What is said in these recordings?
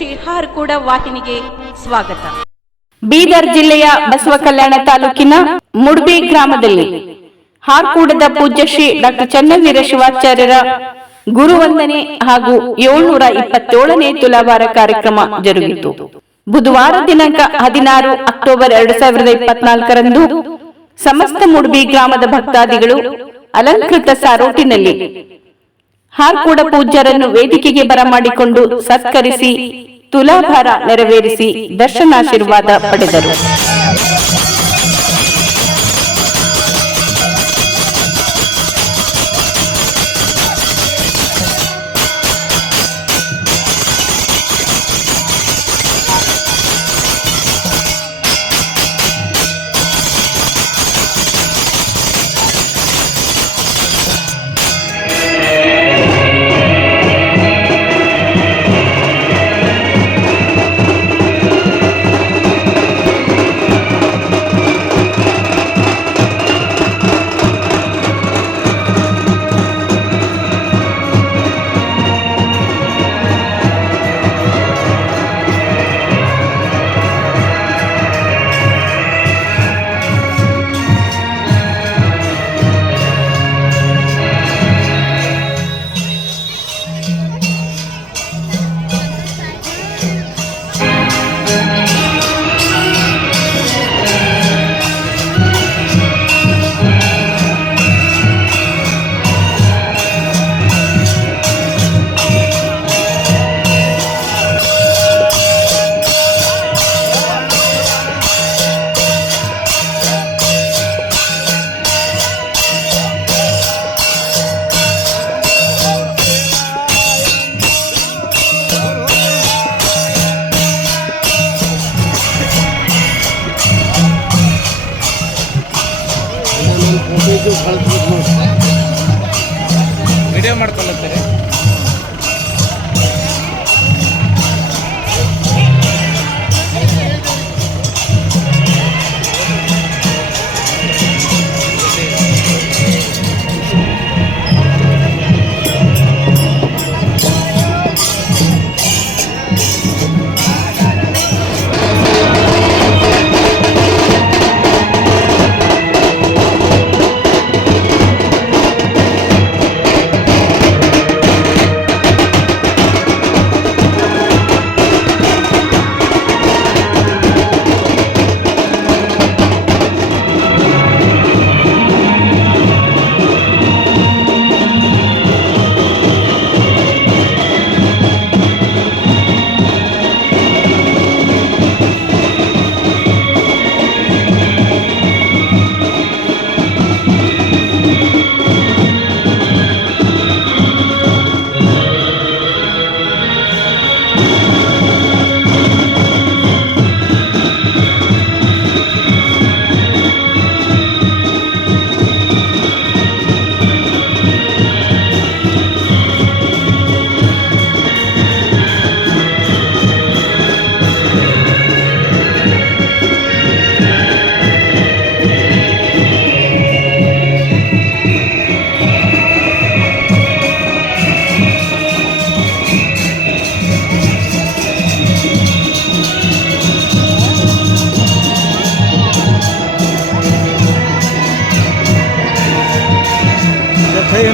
ಶ್ರೀ ಹಾರ್ಕೂಡ ವಾಹಿನಿಗೆ ಸ್ವಾಗತ. ಬೀದರ್ ಜಿಲ್ಲೆಯ ಬಸವ ಕಲ್ಯಾಣ ತಾಲೂಕಿನ ಮುಡ್ಬಿ ಗ್ರಾಮದಲ್ಲಿ ಹಾರ್ಕೂಡದ ಪೂಜ್ಯ ಶ್ರೀ ಡಾಕ್ಟರ್ ಚನ್ನವೀರ ಶಿವಾಚಾರ್ಯರ ಗುರುವಂದನೆ ಹಾಗೂ 727ನೇ ತುಲಾಭಾರ ಕಾರ್ಯಕ್ರಮ ಜರುಗಿತು. ಬುಧವಾರ ದಿನಾಂಕ 16 ಅಕ್ಟೋಬರ್ 2024ರಂದು ಸಮಸ್ತ ಮುಡ್ಬಿ ಗ್ರಾಮದ ಭಕ್ತಾದಿಗಳು ಅಲಂಕೃತ ಸಾರೋಟಿನಲ್ಲಿ ಹಾರ್ಕೂಡ ಪೂಜ್ಯರನ್ನು ವೇದಿಕೆಗೆ ಬರಮಾಡಿಕೊಂಡು ಸತ್ಕರಿಸಿ ತುಲಾಭಾರ ನೆರವೇರಿಸಿ ದರ್ಶನಾಶೀರ್ವಾದ ಪಡೆದರು. ವಿಡಿಯೋ ಮಾಡ್ಕೊಳ್ಳುತ್ತಾರೆ.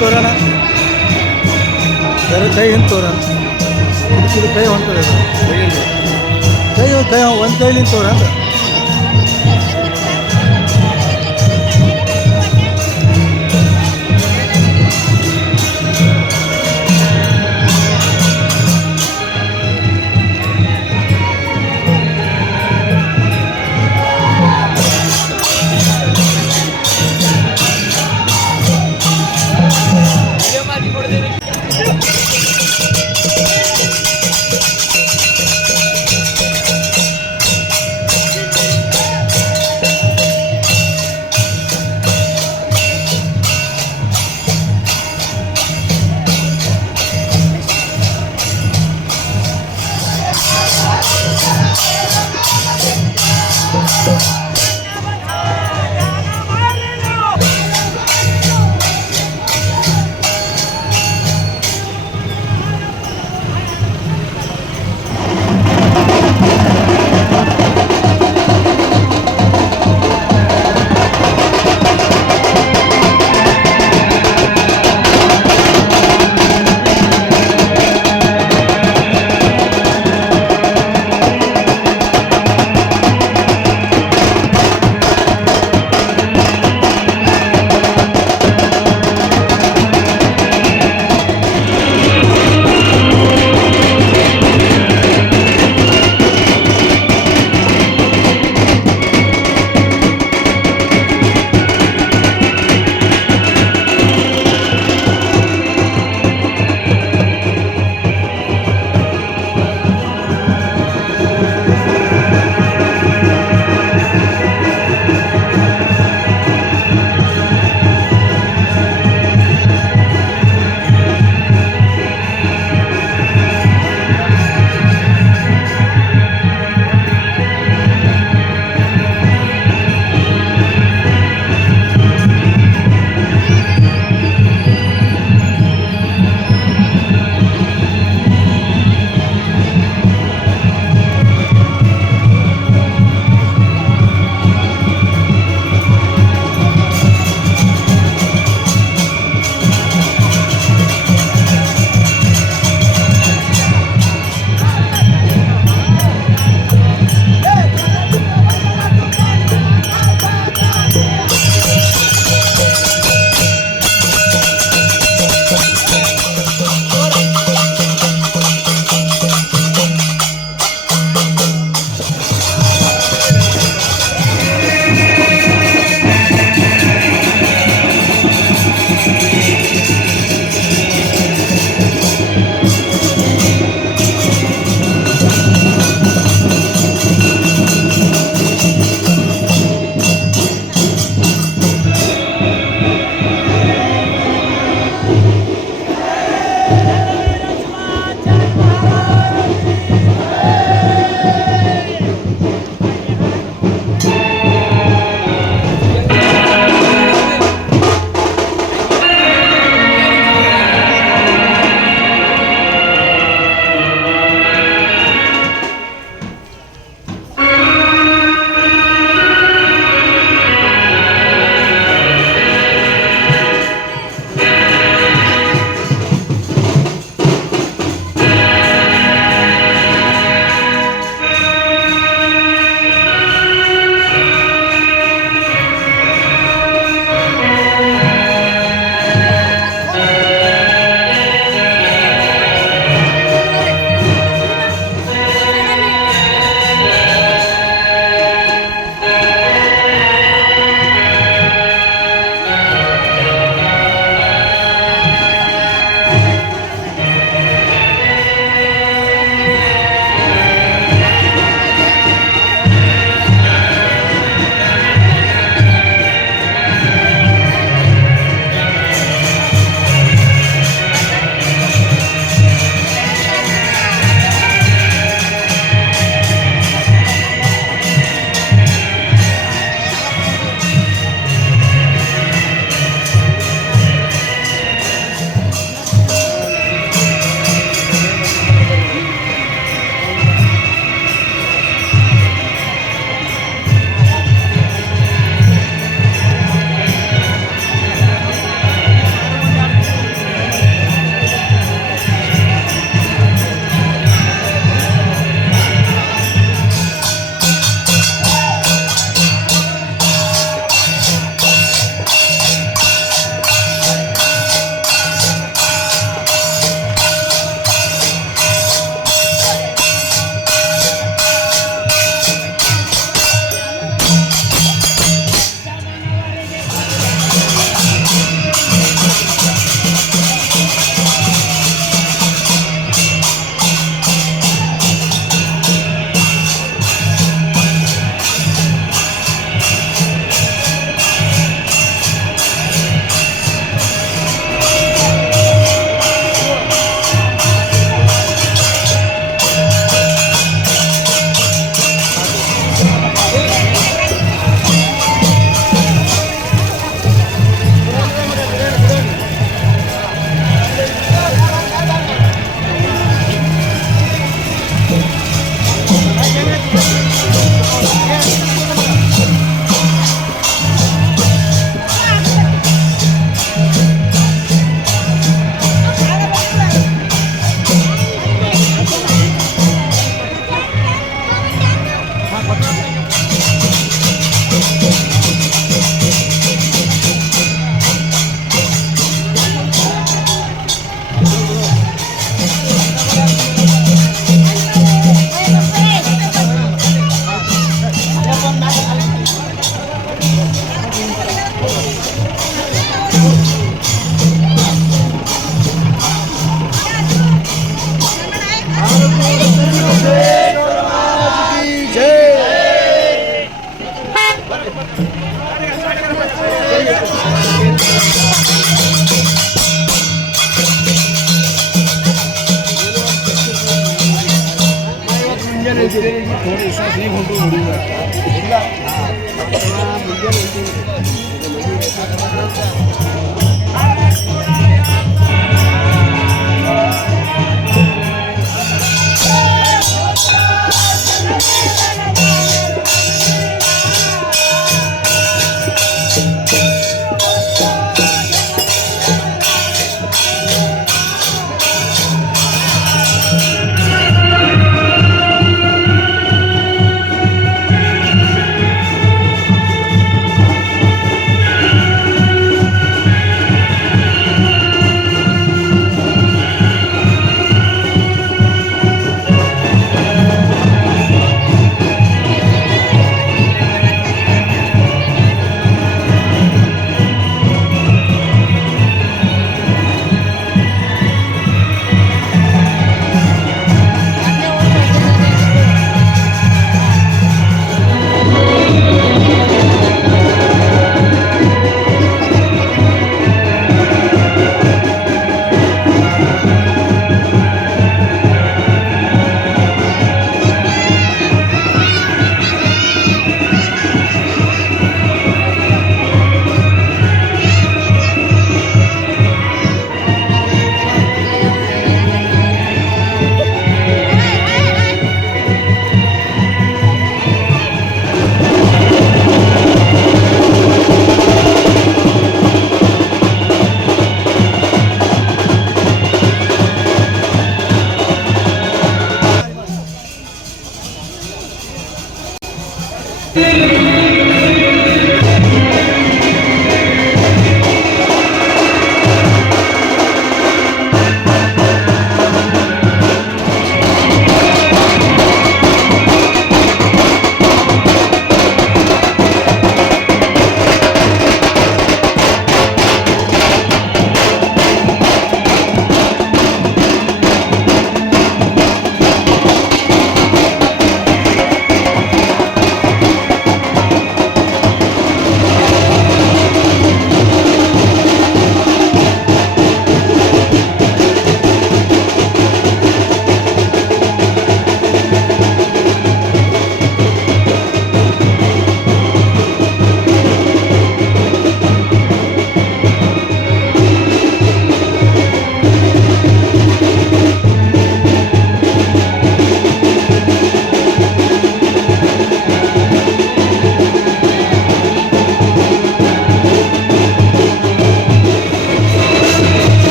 ತೋರೋಣ ಕೈ ಹಿಂದೆ ತೋರೋಣ ಇದು ಕೈ ಹೊಂಟದೆ ಕೈ ಒಂದು ಕೈಲಿಂದ ತೋರೋಣ.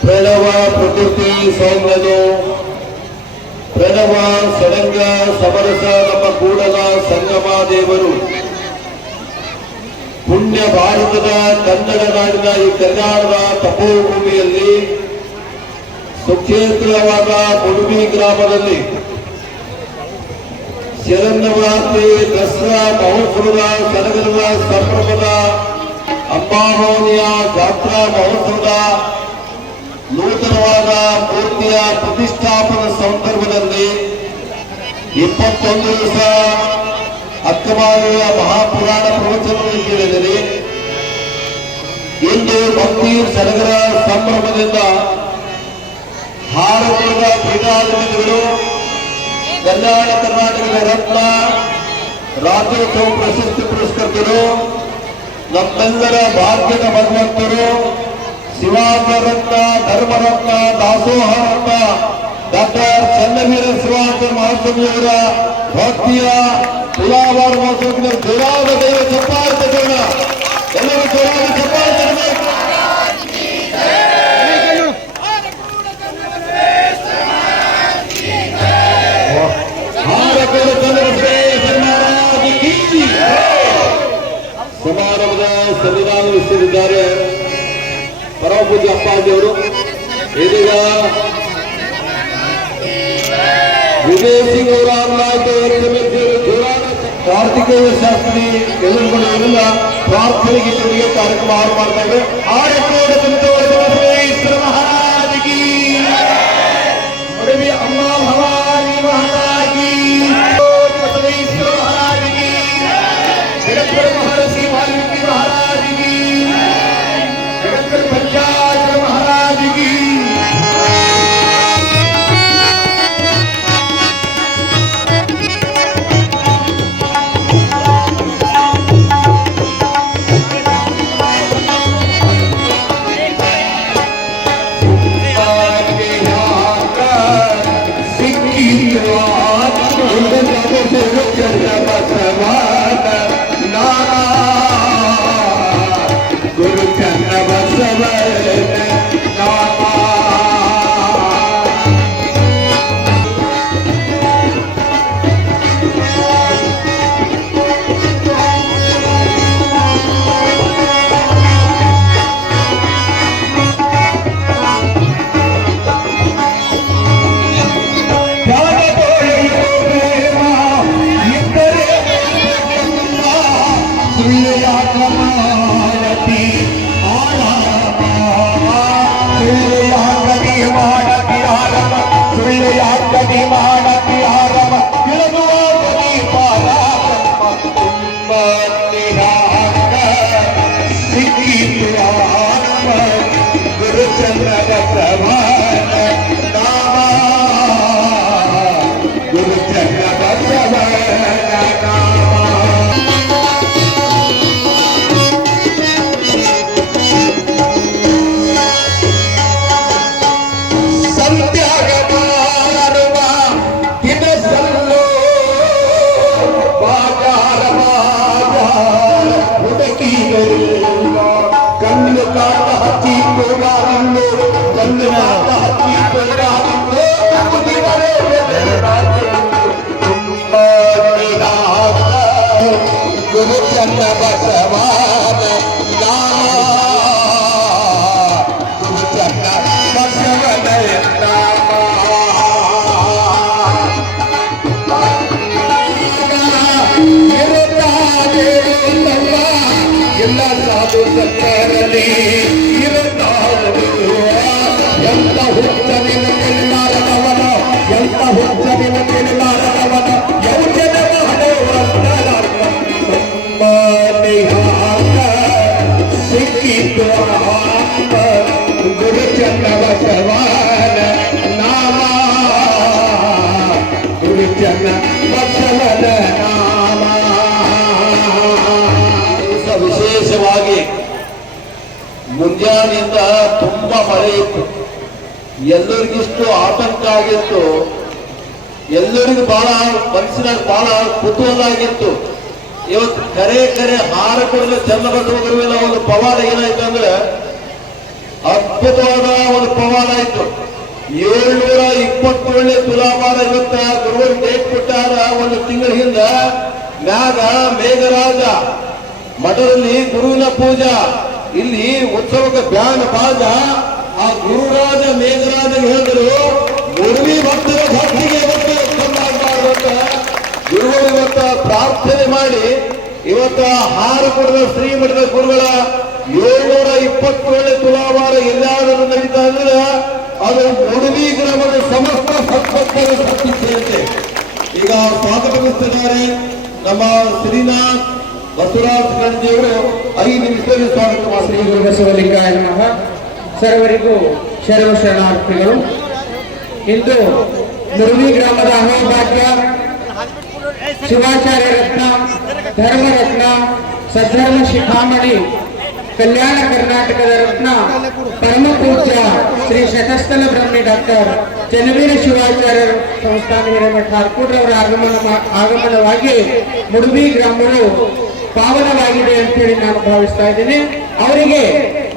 ಪ್ರಣವ ಪ್ರಕೃತಿ ಸೌಮ್ಯನು ಪ್ರಣವ ಸಡಂಗ ಸಮರಸ ನಮ್ಮ ಕೂಡಲ ಸಂಗಮ ದೇವರು ಪುಣ್ಯ ಭಾರತದ ಕನ್ನಡ ನಾಡಿನ ಈ ಕಲ್ಯಾಣದ ತಪೋಭೂಮಿಯಲ್ಲಿ ಸುಕ್ಷೇತ್ರವಾದ ಮುಡುಬಿ ಗ್ರಾಮದಲ್ಲಿ ಶರನ್ನವರಾತ್ರಿ ದಸರಾ ಮಹೋತ್ಸವದ ಸಡಗರದ ಸಂಭ್ರಮದ ಅಂಬಾಭವನಿಯ ಜಾತ್ರಾ ಮಹೋತ್ಸವದ ನೂತನವಾದ ಮೂರ್ತಿಯ ಪ್ರತಿಷ್ಠಾಪನಾ ಸಂದರ್ಭದಲ್ಲಿ 21 ದಿವಸ ಅಕ್ಕಮಾರಿಯ ಮಹಾಪುರಾಣ ಪ್ರವಚನವನ್ನು ಕೇಳಿದರೆ ಇಂದು ಭಕ್ತಿ ಸಡಗರ ಸಂಭ್ರಮದಿಂದ ಹಾರಪುರದ ಪೀಠಾಧಿಪತಿಗಳು ಕಲ್ಯಾಣ ಕರ್ನಾಟಕದ ರತ್ನ ರಾಜ್ಯೋತ್ಸವ ಪ್ರಶಸ್ತಿ ಪುರಸ್ಕರ್ತರು ನಮ್ಮೆಲ್ಲರ ಭಾಗ್ಯದ ಭಗವಂತರು ಶಿವಾಜರತ್ನ ಧರ್ಮರತ್ನ ದಾಸೋಹ ರತ್ನ ಡಾಕ್ಟರ್ ಚನ್ನವೀರ ಶಿವಾಜ ಮಹಾಸ್ವಾಮಿಯವರ ಭಕ್ತಿಯ ತುಲಾಭಾರ ಮಹೋತ್ಸವದ ಜೋರಾದ ದೈವ ಚಪ್ಪಾಳೆ ಎಲ್ಲರೂ ಜೋರಾದ ಚಪ್ಪಾಳೆ ಸಮಾರಂಭದ ಸಂವಿಧಾನ ವಿಸ್ತರಿಸಿದ್ದಾರೆ ಪರಮ ಪೂಜ್ಯ ಅಪ್ಪಾಜಿಯವರು. ಇದೀಗ ವಿದೇಶಿ ಕಾರ್ತಿಕೇಯ ಶಾಸ್ತ್ರಿ ಎದುರುಗೊಂಡಿರುವುದರಿಂದ ಪ್ರಾರ್ಥನೆಗೆ ಕಾರ್ಯಕ್ರಮ ಆರಂಭ ಮಾಡ್ತಾ ಇದ್ದಾರೆ. ಮಹಾರಾಜಿಗೆ ಅಮ್ಮ ಭವಾನಿ ಮಹಾರಾಜಿ ಮಹಾರಾಜಿಗೆ ಜಗದ್ಗುರು ಮಹರ್ಷಿ ವಾಲ್ಮೀಕಿ ಮಹಾರಾಜಿಗೆ ಜಗದ್ಗುರು ಪಂಚಾಯತ್ ಮಹಾರಾಜಿಗೆ ಗುರು ಚನ್ನ ಬಸವ ಗುರು ಚಂದ್ರ ಬಸವ ಗುರು ಚಂದ್ರ ಬಸವ ಗುರು ಚನ್ನ ಬಸವ ಗುರು ಚನ್ನ ಬಸವನ ಎಲ್ಲ ಸಾಧು ಸಂತರಲ್ಲಿ ಎಂತ ಹುಚ್ಚನಿನ ನಿರ್ಮಾಣವನ ಎಂತ ಹುಚ್ಚನಿನ ನಿರ್ಮಾಣವನ ಯೌಜನ ಸಿಕ್ಕಿತು ಗುರು ಚನ್ನ ಬಸವನ ನಾಮ ಗುರು ಚನ್ನ ಬಸವನ ನಾಮ. ವಿಶೇಷವಾಗಿ ಮುಂಜಾನೆಯಿಂದ ತುಂಬಾ ಮಳೆ ಇತ್ತು. ಎಲ್ಲರಿಗಿಷ್ಟು ಆತಂಕ ಆಗಿತ್ತು, ಎಲ್ಲರಿಗೂ ಬಹಳ ಮನಸ್ಸಿನಾಗ ಬಹಳ ಕುತೂಹಲ ಆಗಿತ್ತು. ಇವತ್ತು ಕರೆ ಹಾರ ಕೊಡಲು ಚನ್ನಬಸವ ಗುರುವಿನ ಒಂದು ಪವಾಡ ಏನಾಯ್ತು ಅಂದ್ರೆ ಅದ್ಭುತವಾದ ಒಂದು ಪವಾಡ ಆಯ್ತು. 727 ತುಲಾಭಾರ ಇವತ್ತ ಗುರುಗಳು ಡೇಟ್ ಕೊಟ್ಟಾರ. ಒಂದು ತಿಂಗಳ ಹಿಂದ ಮ್ಯಾಗ ಮೇಘರಾಜ ಮಠದಲ್ಲಿ ಗುರುವಿನ ಪೂಜಾ, ಇಲ್ಲಿ ಉತ್ಸವಕ್ಕೆ ಬ್ಯಾನ್ ಬಾಜ. ಆ ಗುರುರಾಜ ಮೇಘರಾಜ ಹೇಳಿದ್ರು ಗುರುವಿ ಭಕ್ತರ ಭಕ್ತಿಗೆ ಇವತ್ತು ಗುರುಗಳು ಇವತ್ತ ಪ್ರಾರ್ಥನೆ ಮಾಡಿ ಇವತ್ತ ಹಾರ ಕೊಡದ ಶ್ರೀಮಠದ ಗುರುಗಳ 727 ತುಲಾಭಾರ ಎಲ್ಲಾದರೂ ನಡೀತಾ ಅಂದ್ರೆ ಅದು ಮುಡುಬಿ ಗ್ರಾಮದ ಸಮಸ್ತ ಸತ್ಪತ್ತರ ಶಕ್ತಿ ಸೇರಿದೆ. ಈಗ ಸ್ವಾಗತಿಸುತ್ತಿದ್ದಾರೆ ನಮ್ಮ ಶ್ರೀನಾಥ್ ಬಸವರಾಜ್ ಗಂಜಿಯವರು 5 ನಿಮಿಷದಲ್ಲಿ ಸ್ವಾಗತ ಮಾಡಿ. ಶ್ರೀ ಗುರು ಬಸವಲಿಂಗಾಯ ನಮಃ. ಸರ್ವರಿಗೂ ಶರಣ ಶರಣಾರ್ಥಿಗಳು. ಇಂದು ಮುರುಳಿ ಗ್ರಾಮದ ಅಹೋಭಾಗ್ಯ ಶಿವಾಚಾರ್ಯ ರತ್ನ, ಧರ್ಮರತ್ನ, ಸದ್ಧರ್ಮ ಶಿಖಾಮಣಿ, ಕಲ್ಯಾಣ ಕರ್ನಾಟಕದ ರತ್ನ, ಪರಮ ಪೂಜ್ಯ ಶ್ರೀ ಶತಸ್ಥಲ ಬ್ರಹ್ಮಿ ಡಾಕ್ಟರ್ ಚನ್ನವೀರ ಶಿವಾಚಾರ್ಯ ಸಂಸ್ಥಾನ ಹಿರೇಮಠ ಹಾರ್ಕೂಡ್ರವರ ಆಗಮನವಾಗಿ ಮುಡುಬಿ ಗ್ರಾಮವು ಪಾವನವಾಗಿದೆ ಅಂತ ಹೇಳಿ ನಾನು ಭಾವಿಸ್ತಾ ಇದ್ದೇನೆ. ಅವರಿಗೆ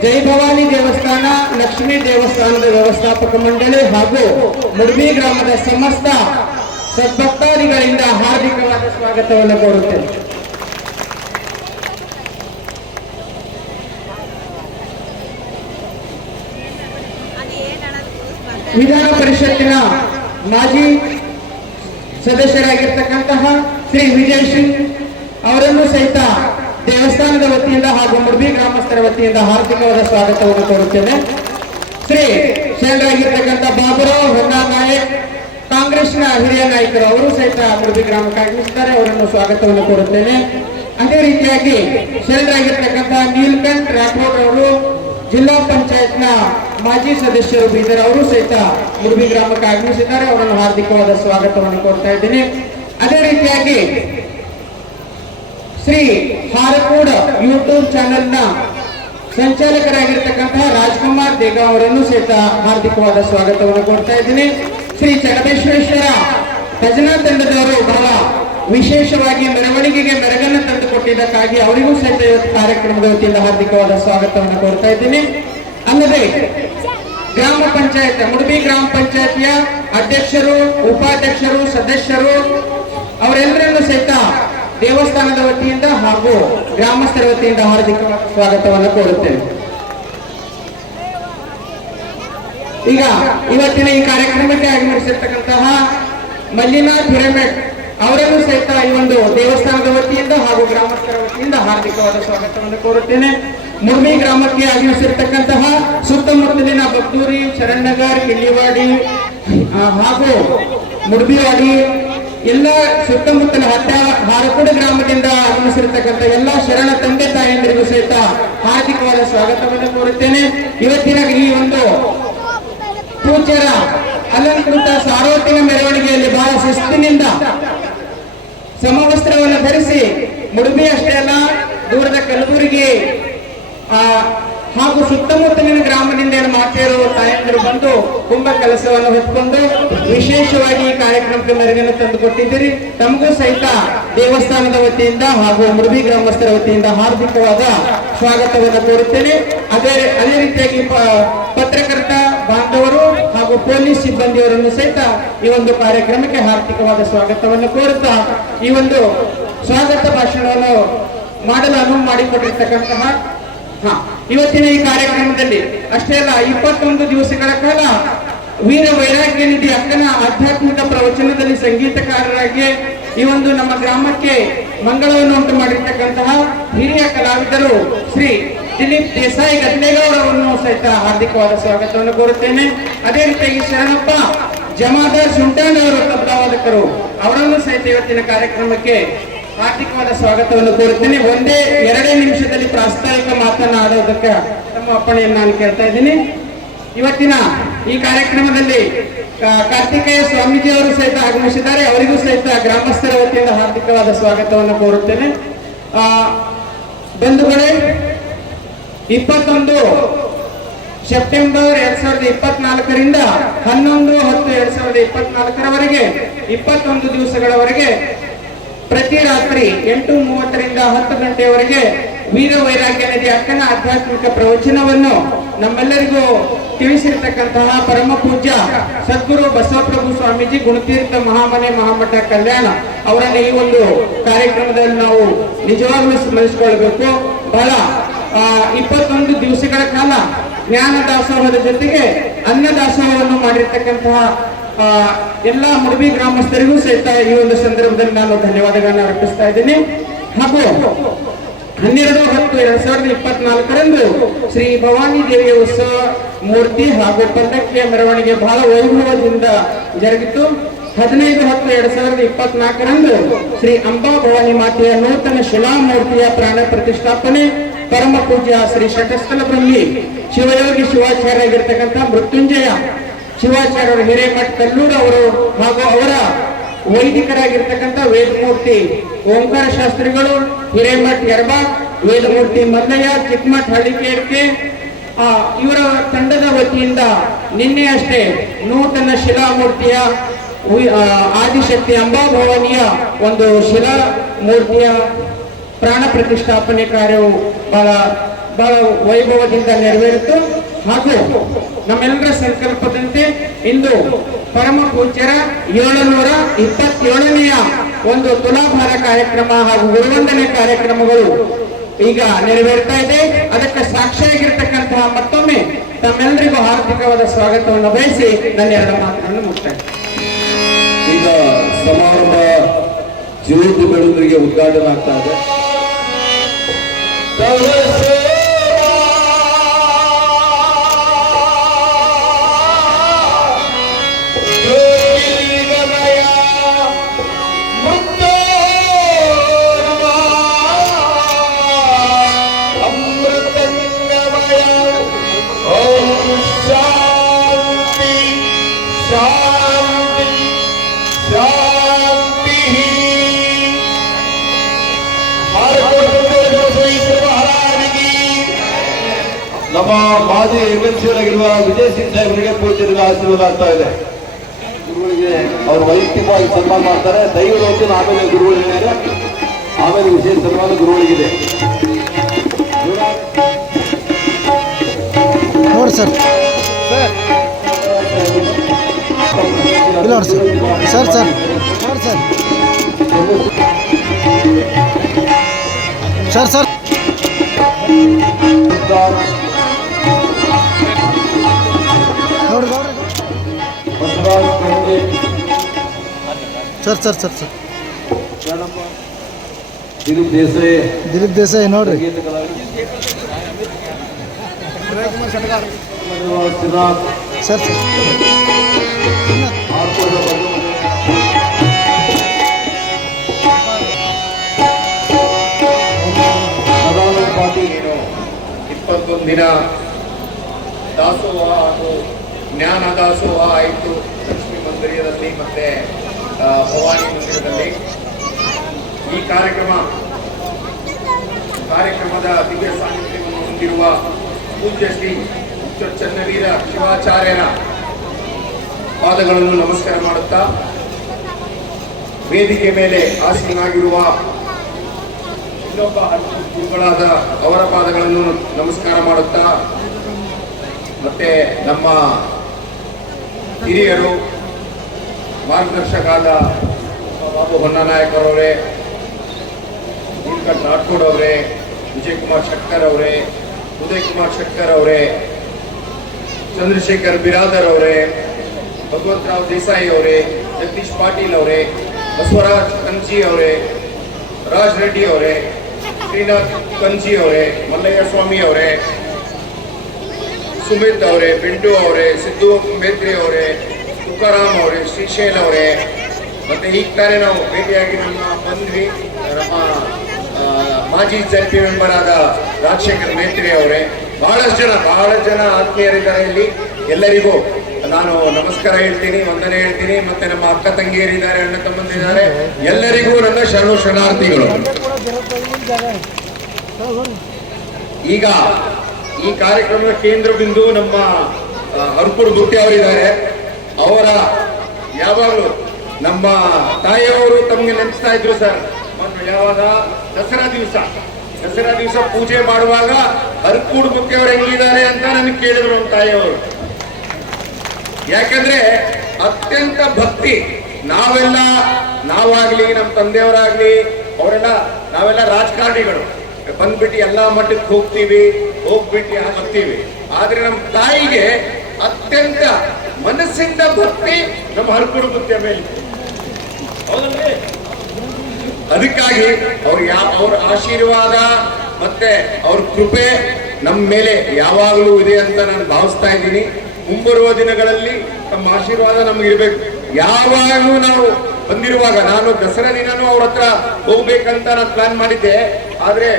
ಜೈ ಭವಾನಿ ದೇವಸ್ಥಾನ, ಲಕ್ಷ್ಮೀ ದೇವಸ್ಥಾನದ ವ್ಯವಸ್ಥಾಪಕ ಮಂಡಳಿ ಹಾಗೂ ಮುಡುಬಿ ಗ್ರಾಮದ ಸಮಸ್ತ ಸದ್ಭಕ್ತಾದಿಗಳಿಂದ ಹಾರ್ದಿಕವಾದ ಸ್ವಾಗತವನ್ನು ಕೋರುತ್ತೇನೆ. ವಿಧಾನ ಪರಿಷತ್ತಿನ ಮಾಜಿ ಸದಸ್ಯರಾಗಿರ್ತಕ್ಕಂತಹ ಶ್ರೀ ವಿಜಯ್ ಸಿಂಗ್ ಅವರನ್ನು ಸಹಿತ ದೇವಸ್ಥಾನದ ವತಿಯಿಂದ ಹಾಗೂ ಮುಡುಬಿ ಗ್ರಾಮಸ್ಥರ ವತಿಯಿಂದ ಹಾರ್ದಿಕವಾದ ಸ್ವಾಗತವನ್ನು ಕೋರುತ್ತೇನೆ. ಶ್ರೀ ಶರಣರಾಗಿರ್ತಕ್ಕಂಥ ಬಾಬುರಾವ್ ಹೊನ್ನಾ ನಾಯಕ್, ಕಾಂಗ್ರೆಸ್ನ ಹಿರಿಯ ನಾಯಕರು, ಅವರು ಸಹಿತ ಮುಡುಬಿ ಗ್ರಾಮಕ್ಕೆ ಆಗಮಿಸಿದ್ದಾರೆ. ಅವರನ್ನು ಸ್ವಾಗತವನ್ನು ಕೋರುತ್ತೇನೆ. ಅದೇ ರೀತಿಯಾಗಿ ಶರಣರಾಗಿರ್ತಕ್ಕಂಥ ನೀಲಕಂಠ್ ರಾಠೋಡ್ ಅವರು, ಜಿಲ್ಲಾ ಪಂಚಾಯತ್ನ ಮಾಜಿ ಸದಸ್ಯರು ಬೀದರ್, ಅವರು ಸಹಿತ ಮುಡುಬಿ ಗ್ರಾಮಕ್ಕೆ ಆಗಮಿಸಿದ್ದಾರೆ. ಅವರನ್ನು ಹಾರ್ದಿಕವಾದ ಸ್ವಾಗತವನ್ನು ಕೋರ್ತಾ ಇದ್ದೀನಿ. ಅದೇ ರೀತಿಯಾಗಿ ಶ್ರೀ ಹಾರಕೂಡ್ ಯೂಟ್ಯೂಬ್ ಚಾನೆಲ್ನ ಸಂಚಾಲಕರಾಗಿರ್ತಕ್ಕಂತಹ ರಾಜ್ಕುಮಾರ್ ದೇಗ ಅವರನ್ನು ಸಹಿತ ಹಾರ್ದಿಕವಾದ ಸ್ವಾಗತವನ್ನು ಕೋರ್ತಾ ಇದ್ದೀನಿ. ಶ್ರೀ ಚನ್ನಬಸವೇಶ್ವರ ಭಜನಾ ತಂಡದವರು ಬಹಳ ವಿಶೇಷವಾಗಿ ಮೆರವಣಿಗೆಗೆ ಮೆರಗನ್ನು ತಂದುಕೊಟ್ಟಿದ್ದಕ್ಕಾಗಿ ಅವರಿಗೂ ಸಹಿತ ಇವತ್ತು ಕಾರ್ಯಕ್ರಮದ ವತಿಯಿಂದ ಹಾರ್ದಿಕವಾದ ಸ್ವಾಗತವನ್ನು ಕೋರ್ತಾ ಇದ್ದೀನಿ. ಅಲ್ಲದೆ ಗ್ರಾಮ ಪಂಚಾಯತ್, ಮುಡುಬಿ ಗ್ರಾಮ ಪಂಚಾಯತಿಯ ಅಧ್ಯಕ್ಷರು, ಉಪಾಧ್ಯಕ್ಷರು, ಸದಸ್ಯರು ಅವರೆಲ್ಲರನ್ನು ಸಹಿತ ದೇವಸ್ಥಾನದ ವತಿಯಿಂದ ಹಾಗೂ ಗ್ರಾಮಸ್ಥರ ವತಿಯಿಂದ ಹಾರ್ದಿಕವಾದ ಸ್ವಾಗತವನ್ನು ಕೋರುತ್ತೇನೆ. ಈಗ ಇವತ್ತಿನ ಈ ಕಾರ್ಯಕ್ರಮಕ್ಕೆ ಆಗಮಿಸಿರ್ತಕ್ಕಂತಹ ಮಲ್ಲಿನಾಥ್ ಹಿರೇಮಠ್ ಅವರನ್ನು ಸಹಿತ ಈ ಒಂದು ದೇವಸ್ಥಾನದ ವತಿಯಿಂದ ಹಾಗೂ ಗ್ರಾಮಸ್ಥರ ವತಿಯಿಂದ ಹಾರ್ದಿಕವಾದ ಸ್ವಾಗತವನ್ನು ಕೋರುತ್ತೇನೆ. ಮುಡುಬಿ ಗ್ರಾಮಕ್ಕೆ ಆಗಮಿಸಿರ್ತಕ್ಕಂತಹ ಸುತ್ತಮುತ್ತಲಿನ ಬಗ್ದೂರಿ, ಶರಣ್ನಗರ್, ಕಿಳ್ಳಿವಾಡಿ ಹಾಗೂ ಮುಡುಬಿವಾಡಿ ಎಲ್ಲ ಸುತ್ತಮುತ್ತಲ ಹಾರಕೂಡ ಗ್ರಾಮದಿಂದ ಆಗಮಿಸಿರ್ತಕ್ಕಂಥ ಎಲ್ಲ ಶರಣ ತಂದೆ ತಾಯಂದಿರಿಗೂ ಸಹಿತ ಹಾರ್ದಿಕವಾದ ಸ್ವಾಗತವನ್ನು ಕೋರುತ್ತೇನೆ. ಇವತ್ತಿನ ಈ ಒಂದು ಪೂಜ್ಯರ ಅಲಂಕೃತ ಸಾರ್ವತ್ರಿಕ ಮೆರವಣಿಗೆಯಲ್ಲಿ ಬಹಳ ಶಿಸ್ತಿನಿಂದ ಸಮವಸ್ತ್ರವನ್ನು ಧರಿಸಿ ಮುಡುಬಿ ಅಷ್ಟೇ ಅಲ್ಲ, ದೂರದ ಕಲಬುರಗಿ ಹಾಗೂ ಸುತ್ತಮುತ್ತಲಿನ ಗ್ರಾಮದಿಂದ ಮಾತೆಯರು, ತಾಯಂದಿರು ಬಂದು ಕುಂಭ ಕೆಲಸವನ್ನು ಹೊತ್ಕೊಂಡು ವಿಶೇಷವಾಗಿ ಈ ಕಾರ್ಯಕ್ರಮಕ್ಕೆ ಮೆರುಗನ್ನು ತಂದುಕೊಟ್ಟಿದ್ದೀರಿ. ತಮಗೂ ಸಹಿತ ದೇವಸ್ಥಾನದ ವತಿಯಿಂದ ಹಾಗೂ ಮುಡುಬಿ ಗ್ರಾಮಸ್ಥರ ವತಿಯಿಂದ ಹಾರ್ದಿಕವಾದ ಸ್ವಾಗತವನ್ನು ಕೋರುತ್ತೇನೆ. ಅದೇ ರೀತಿಯಾಗಿ ಪತ್ರಕರ್ತ ಬಾಂಧವರು ಹಾಗೂ ಪೊಲೀಸ್ ಸಿಬ್ಬಂದಿಯವರನ್ನು ಸಹಿತ ಈ ಒಂದು ಕಾರ್ಯಕ್ರಮಕ್ಕೆ ಹಾರ್ದಿಕವಾದ ಸ್ವಾಗತವನ್ನು ಕೋರುತ್ತಾ ಈ ಒಂದು ಸ್ವಾಗತ ಭಾಷಣವನ್ನು ಮಾಡಲು ಅನುವು ಮಾಡಿಕೊಟ್ಟಿರ್ತಕ್ಕಂತಹ ಇವತ್ತಿನ ಈ ಕಾರ್ಯಕ್ರಮದಲ್ಲಿ ಅಷ್ಟೇ ಅಲ್ಲ, 21 ದಿವಸಗಳ ಕಾಲ ವೀರ ವೈರಾಗ್ಯ ನಿಧಿ ಅಕ್ಕನ ಆಧ್ಯಾತ್ಮಿಕ ಪ್ರವಚನದಲ್ಲಿ ಸಂಗೀತಕಾರರಾಗಿ ಈ ಒಂದು ನಮ್ಮ ಗ್ರಾಮಕ್ಕೆ ಮಂಗಳವನ್ನು ಉಂಟು ಮಾಡಿರ್ತಕ್ಕಂತಹ ಹಿರಿಯ ಕಲಾವಿದರು ಶ್ರೀ ದಿಲೀಪ್ ದೇಸಾಯಿ ಗದ್ಲೇಗೌಡರನ್ನು ಸಹಿತ ಹಾರ್ದಿಕವಾದ ಸ್ವಾಗತವನ್ನು ಕೋರುತ್ತೇನೆ. ಅದೇ ರೀತಿಯಾಗಿ ಶರಣಪ್ಪ ಜಮಾದಾರ್ ಸುಂಟಾನ್ ಅವರು ತಬಲಾವಾದಕರು, ಅವರನ್ನು ಸಹಿತ ಇವತ್ತಿನ ಕಾರ್ಯಕ್ರಮಕ್ಕೆ ಹಾರ್ದಿಕವಾದ ಸ್ವಾಗತವನ್ನು ಕೋರುತ್ತೇನೆ. 1-2 ನಿಮಿಷದಲ್ಲಿ ಪ್ರಾಸ್ತಾವಿಕ ಮಾತನಾಡೋದಕ್ಕೆ ತಮ್ಮ ಅಪ್ಪಣೆಯನ್ನು ನಾನು ಕೇಳ್ತಾ ಇದ್ದೀನಿ. ಇವತ್ತಿನ ಈ ಕಾರ್ಯಕ್ರಮದಲ್ಲಿ ಕಾರ್ತಿಕೇಯ ಸ್ವಾಮೀಜಿ ಅವರು ಸಹಿತ ಆಗಮಿಸಿದ್ದಾರೆ. ಅವರಿಗೂ ಸಹಿತ ಗ್ರಾಮಸ್ಥರ ವತಿಯಿಂದ ಹಾರ್ದಿಕವಾದ ಸ್ವಾಗತವನ್ನು ಕೋರುತ್ತೇನೆ. ಬಂಧುಗಳೇ, 21 ಸೆಪ್ಟೆಂಬರ್ 2024ರಿಂದ 11/10/2024ರವರೆಗೆ 21 ದಿವಸಗಳವರೆಗೆ ಪ್ರತಿ ರಾತ್ರಿ 8:30ರಿಂದ 10 ಗಂಟೆಯವರೆಗೆ ವೀರ ವೈರಾಗ್ಯ ನದಿ ಅಕ್ಕನ ಆಧ್ಯಾತ್ಮಿಕ ಪ್ರವಚನವನ್ನು ನಮ್ಮೆಲ್ಲರಿಗೂ ತಿಳಿಸಿರ್ತಕ್ಕಂತಹ ಪರಮ ಪೂಜ್ಯ ಸದ್ಗುರು ಬಸವಪ್ರಭು ಸ್ವಾಮೀಜಿ ಗುಣತೀರ್ಥ ಮಹಾಮನೆ ಮಹಾಮಠ ಕಲ್ಯಾಣ ಅವರನ್ನ ಈ ಒಂದು ಕಾರ್ಯಕ್ರಮದಲ್ಲಿ ನಾವು ನಿಜವಾಗ್ಲೂ ಸ್ಮರಿಸಿಕೊಳ್ಬೇಕು. ಬಹಳ 21 ದಿವಸಗಳ ಕಾಲ ಜ್ಞಾನ ದಾಸೋಹದ ಜೊತೆಗೆ ಅನ್ನ ದಾಸೋಹವನ್ನು ಮಾಡಿರ್ತಕ್ಕಂತಹ ಎಲ್ಲ ಮುಡುಬಿ ಗ್ರಾಮಸ್ಥರಿಗೂ ಸಹಿತ ಈ ಒಂದು ಸಂದರ್ಭದಲ್ಲಿ ನಾನು ಧನ್ಯವಾದಗಳನ್ನ ಅರ್ಪಿಸ್ತಾ ಇದ್ದೀನಿ. ಹಾಗೂ 12/10/2024ರಂದು ಶ್ರೀ ಭವಾನಿ ದೇವಿಯ ಉತ್ಸವ ಮೂರ್ತಿ ಹಾಗೂ ಪಲ್ಲಕ್ಕಿಯ ಮೆರವಣಿಗೆ ಬಹಳ ವೈಭವದಿಂದ ಜರುಗಿತು. 15/10/2024ರಂದು ಶ್ರೀ ಅಂಬಾ ಭವಾನಿ ಮಾತೆಯ ನೂತನ ಶಿಲಾಮೂರ್ತಿಯ ಪ್ರಾಣ ಪ್ರತಿಷ್ಠಾಪನೆ ಪರಮ ಪೂಜ್ಯ ಶ್ರೀ ಶಟಸ್ಥಲ ಬ್ರಹ್ಮಿ ಶಿವಯೋಗಿ ಶಿವಾಚಾರ್ಯರಾಗಿರ್ತಕ್ಕಂಥ ಮೃತ್ಯುಂಜಯ ಶಿವಾಚಾರ್ಯರು ಹಿರೇಮಠ ಕಲ್ಲೂರು ಅವರು ಹಾಗೂ ಅವರ ವೈದಿಕರಾಗಿರ್ತಕ್ಕಂಥ ವೇದಮೂರ್ತಿ ಓಂಕಾರ ಶಾಸ್ತ್ರಿಗಳು, ಹಿರೇಮಠ ಯರ್ಬಾಗ್, ವೇದಮೂರ್ತಿ ಮಲ್ಲಯ್ಯ, ಚಿಕ್ಕಮಠ ಹಳ್ಳಿಕೇರ್ಕೆ ಇವರ ತಂಡದ ವತಿಯಿಂದ ನಿನ್ನೆ ಅಷ್ಟೇ ನೂತನ ಶಿಲಾಮೂರ್ತಿಯ ಆದಿಶಕ್ತಿ ಅಂಬಾಭವಾನಿಯ ಒಂದು ಶಿಲಾಮೂರ್ತಿಯ ಪ್ರಾಣ ಪ್ರತಿಷ್ಠಾಪನೆ ಕಾರ್ಯವು ಬಹಳ ವೈಭವದಿಂದ ನೆರವೇರಿತು. ಹಾಗೂ ನಮ್ಮೆಲ್ಲರ ಸಂಕಲ್ಪದಂತೆ ಇಂದು ಪರಮ ಪೂಜ್ಯರ 727ನೆಯ ಒಂದು ತುಲಾಭಾರ ಕಾರ್ಯಕ್ರಮ ಹಾಗೂ ಗುರುವಂದನೆ ಕಾರ್ಯಕ್ರಮಗಳು ಈಗ ನೆರವೇರ್ತಾ ಇದೆ. ಅದಕ್ಕೆ ಸಾಕ್ಷಿಯಾಗಿರ್ತಕ್ಕಂತಹ ಮತ್ತೊಮ್ಮೆ ತಮ್ಮೆಲ್ಲರಿಗೂ ಹಾರ್ದಿಕವಾದ ಸ್ವಾಗತವನ್ನು ಬಯಸಿ ನನ್ನ 2 ಮಾತುಗಳನ್ನು ಮುಕ್ತಾಯ. ಈಗ ಸಮಾರಂಭ ಜ್ಯೋತಿ ಬೆಳವಣಿಗೆ ಉದ್ಘಾಟನೆ ಆಗ್ತಾ ಇದೆ. ನಮ್ಮ ಮಾಜಿ ಎಂಎಲ್ಸಿಯವರಾಗಿರುವ ವಿಜಯ್ ಸಿಂಗ್ ಸಾಹೇಬರಿಗೆ ಪೂಜ್ಯರಿಗೆ ಆಶೀರ್ವಾದ ಆಗ್ತಾ ಇದೆ. ಗುರುಗಳಿಗೆ ಅವರು ವೈಯಕ್ತಿಕವಾಗಿ ಸನ್ಮಾನ ಮಾಡ್ತಾರೆ. ದೈವದೊಂದು ಆಮೇಲೆ ಗುರುಗಳಿದ್ದಾರೆ, ಆಮೇಲೆ ವಿಶೇಷ ಸನ್ಮಾನ ಗುರುಗಳಿಗಿದೆ. ನೋಡಿ ಸರ್, ಇಲ್ಲ ನೋಡಿ ಸರ್, ಸರ್ ನೋಡಿ sir, sir sir sir sir sir Dilip Desai ನೋಡ್ರಿ. ಸರ್ ಸರ್ ಏನು 21 ದಿನ ದಾಸೋಹ ಹಾಗೂ ಜ್ಞಾನ ದಾಸೋಹ ಆಯಿತು ಲಕ್ಷ್ಮೀ ಮಂದಿರದಲ್ಲಿ ಮತ್ತೆ ಭವಾನಿ ಮಂದಿರದಲ್ಲಿ. ಈ ಕಾರ್ಯಕ್ರಮದ ದಿವ್ಯ ಸಾನ್ನಿಧ್ಯವನ್ನು ಹೊಂದಿರುವ ಪೂಜ್ಯ ಶ್ರೀ ಚನ್ನವೀರ ಶಿವಾಚಾರ್ಯರ ಪಾದಗಳನ್ನು ನಮಸ್ಕಾರ ಮಾಡುತ್ತಾ, ವೇದಿಕೆ ಮೇಲೆ ಆಸೀನಾಗಿರುವ ಇನ್ನೊಬ್ಬ ಗುರುಗಳಾದ ಅವರ ಪಾದಗಳನ್ನು ನಮಸ್ಕಾರ ಮಾಡುತ್ತಾ, ಮತ್ತೆ ನಮ್ಮ ಹಿರಿಯರು ಮಾರ್ಗದರ್ಶಕರಾದ ಬಾಬು ಹೊನ್ನನಾಯಕರವರೇ, ನೀಲಕಂಠ ನಾಟ್ಕೋಡ್ ಅವರೇ, ವಿಜಯ್ ಕುಮಾರ್ ಶೆಟ್ಟರ್ ಅವರೇ, ಉದಯ್ ಕುಮಾರ್ ಶೆಟ್ಟರ್ ಅವರೇ, ಚಂದ್ರಶೇಖರ್ ಬಿರಾದರ್ ಅವರೇ, ಭಗವಂತರಾವ್ ದೇಸಾಯಿ ಅವರೇ, ಜಗದೀಶ್ ಪಾಟೀಲ್ ಅವರೇ, ಬಸವರಾಜ್ ಕಂಜಿ ಅವರೇ, ರಾಜ್ ರೆಡ್ಡಿ ಅವರೇ, ಶ್ರೀನಾಥ್ ಕಂಜಿ ಅವರೇ, ಮಲ್ಲಯ್ಯ ಸ್ವಾಮಿ ಅವರೇ, ಸುಮಿತ್ ಅವರೇ, ಪಿಂಟು ಅವರೇ, ಸಿದ್ದು ಮೇತ್ರಿ ಅವರೇ, ತುಕಾರಾಮ್ ಅವರೇ, ಶ್ರೀಶೈಲ್ ಅವರೇ, ಮತ್ತೆ ಈಗ ತಾನೇ ನಾವು ಭೇಟಿಯಾಗಿ ಬಂದ್ವಿ ನಮ್ಮ ಮಾಜಿ ಜೆಪಿ ಮೆಂಬರ್ ಆದ ರಾಜಶೇಖರ್ ಮೇತ್ರಿ ಅವರೇ, ಬಹಳಷ್ಟು ಜನ ಆತ್ಮೀಯರಿದ್ದಾರೆ ಇಲ್ಲಿ. ಎಲ್ಲರಿಗೂ ನಾನು ನಮಸ್ಕಾರ ಹೇಳ್ತೀನಿ, ವಂದನೆ ಹೇಳ್ತೀನಿ. ಮತ್ತೆ ನಮ್ಮ ಅಕ್ಕ ತಂಗಿಯರಿದ್ದಾರೆ, ಅಣ್ಣ ತಮ್ಮಂದಿದ್ದಾರೆ, ಎಲ್ಲರಿಗೂ ನನ್ನ ಶರಣಾರ್ಥಿಗಳು. ಈಗ ಈ ಕಾರ್ಯಕ್ರಮದ ಕೇಂದ್ರ ಬಿಂದು ನಮ್ಮ ಹರ್ಪುರ್ ಬುಟ್ಟಿ ಅವರಿದ್ದಾರೆ. ಅವರ ಯಾವಾಗಲೂ ನಮ್ಮ ತಾಯಿಯವರು ತಮಗೆ ನೆನೆಸ್ತಾ ಇದ್ರು ಸರ್. ಯಾವಾಗ ದಸರಾ ದಿವಸ ಪೂಜೆ ಮಾಡುವಾಗ ಹರ್ಕೂಡ್ ಬುಟ್ಟಿಯವರು ಹೆಂಗಿದ್ದಾರೆ ಅಂತ ನನಗೆ ಕೇಳಿದ್ರು ನಮ್ಮ ತಾಯಿಯವರು. ಯಾಕಂದ್ರೆ ಅತ್ಯಂತ ಭಕ್ತಿ. ನಾವಾಗ್ಲಿ ನಮ್ಮ ತಂದೆಯವರಾಗ್ಲಿ ನಾವೆಲ್ಲ ರಾಜಕಾರಣಿಗಳು ಬಂದ್ಬಿಟ್ಟು ಎಲ್ಲಾ ಮಠಕ್ಕೆ ಹೋಗ್ಬಿಟ್ಟು ಹಾಕ್ತೀವಿ. ಆದ್ರೆ ನಮ್ಮ ತಾಯಿಗೆ ಅತ್ಯಂತ ಮನಸ್ಸಿಂದ ಭಕ್ತಿ ನಮ್ಮ ಹರ್ಕೂಡ್ ಬುತ್ತಿಯ ಮೇಲೆ. ಹೌದಲ್ರಿ? ಅದಕ್ಕಾಗಿ ಅವ್ರ ಆಶೀರ್ವಾದ ಮತ್ತೆ ಅವ್ರ ಕೃಪೆ ನಮ್ಮ ಮೇಲೆ ಯಾವಾಗಲೂ ಇದೆ ಅಂತ ನಾನು ಭಾವಿಸ್ತಾ ಇದ್ದೀನಿ. ಮುಂಬರುವ ದಿನಗಳಲ್ಲಿ ನಮ್ಮ ಆಶೀರ್ವಾದ ನಮಗಿರ್ಬೇಕು. ಯಾವಾಗಲೂ ನಾವು ಬಂದಿರುವಾಗ, ನಾನು ದಸರಾ ದಿನನೂ ಅವ್ರ ಹತ್ರ ಹೋಗ್ಬೇಕಂತ ನಾನು ಪ್ಲಾನ್ ಮಾಡಿದ್ದೆ. ಆದ್ರೆ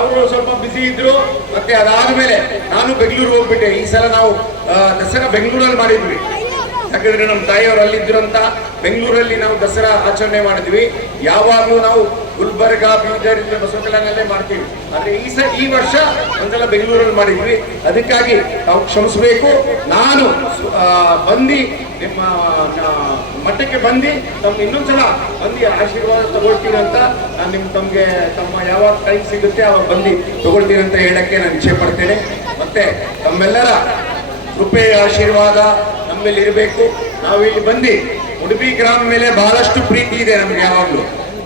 ಅವರು ಸ್ವಲ್ಪ ಬಿಸಿ ಇದ್ರು. ಮತ್ತೆ ಅದಾದ್ಮೇಲೆ ನಾನು ಬೆಂಗಳೂರು ಹೋಗ್ಬಿಟ್ಟೆ. ಈ ಸಲ ನಾವು ದಸರಾ ಬೆಂಗಳೂರಲ್ಲಿ ಮಾಡಿದ್ವಿ. ಯಾಕಂದ್ರೆ ನಮ್ಮ ತಾಯಿಯವರು ಅಲ್ಲಿದ್ರು ಅಂತ ಬೆಂಗಳೂರಲ್ಲಿ ನಾವು ದಸರಾ ಆಚರಣೆ ಮಾಡಿದ್ವಿ. ಯಾವಾಗಲೂ ನಾವು ಗುಲ್ಬರ್ಗ, ಬೀದರ್, ಬಸವಕಲ್ಯಾಣಲ್ಲೇ ಮಾಡ್ತೀವಿ. ಆದ್ರೆ ಈ ವರ್ಷ ಒಂದ್ಸಲ ಬೆಂಗಳೂರಲ್ಲಿ ಮಾಡಿದ್ವಿ. ಅದಕ್ಕಾಗಿ ನಾವು ಕ್ಷಮಿಸಬೇಕು. ನಾನು ಬಂದು ನಿಮ್ಮ ಮಠಕ್ಕೆ ಬಂದು ಇನ್ನೊಂದ್ಸಲ ಬಂದು ಆಶೀರ್ವಾದ ತಗೊಳ್ತೀನಿ ಅಂತ ನಾನು ತಮ್ಮ ಯಾವಾಗ ಟೈಮ್ ಸಿಗುತ್ತೆ ಅವಾಗ ಬಂದು ತಗೊಳ್ತೀನಿ ಅಂತ ಹೇಳಕ್ಕೆ ನಾನು ಇಚ್ಛೆ ಪಡ್ತೇನೆ. ಮತ್ತೆ ತಮ್ಮೆಲ್ಲರ ಕೃಪೆ ಆಶೀರ್ವಾದ ನಮ್ಮಲ್ಲಿ ಇರಬೇಕು. ನಾವು ಇಲ್ಲಿ ಬಂದು ಉಡುಪಿ ಗ್ರಾಮ ಮೇಲೆ ಬಹಳಷ್ಟು ಪ್ರೀತಿ ಇದೆ ನಮ್ಗೆ. ಯಾವಾಗಲೂ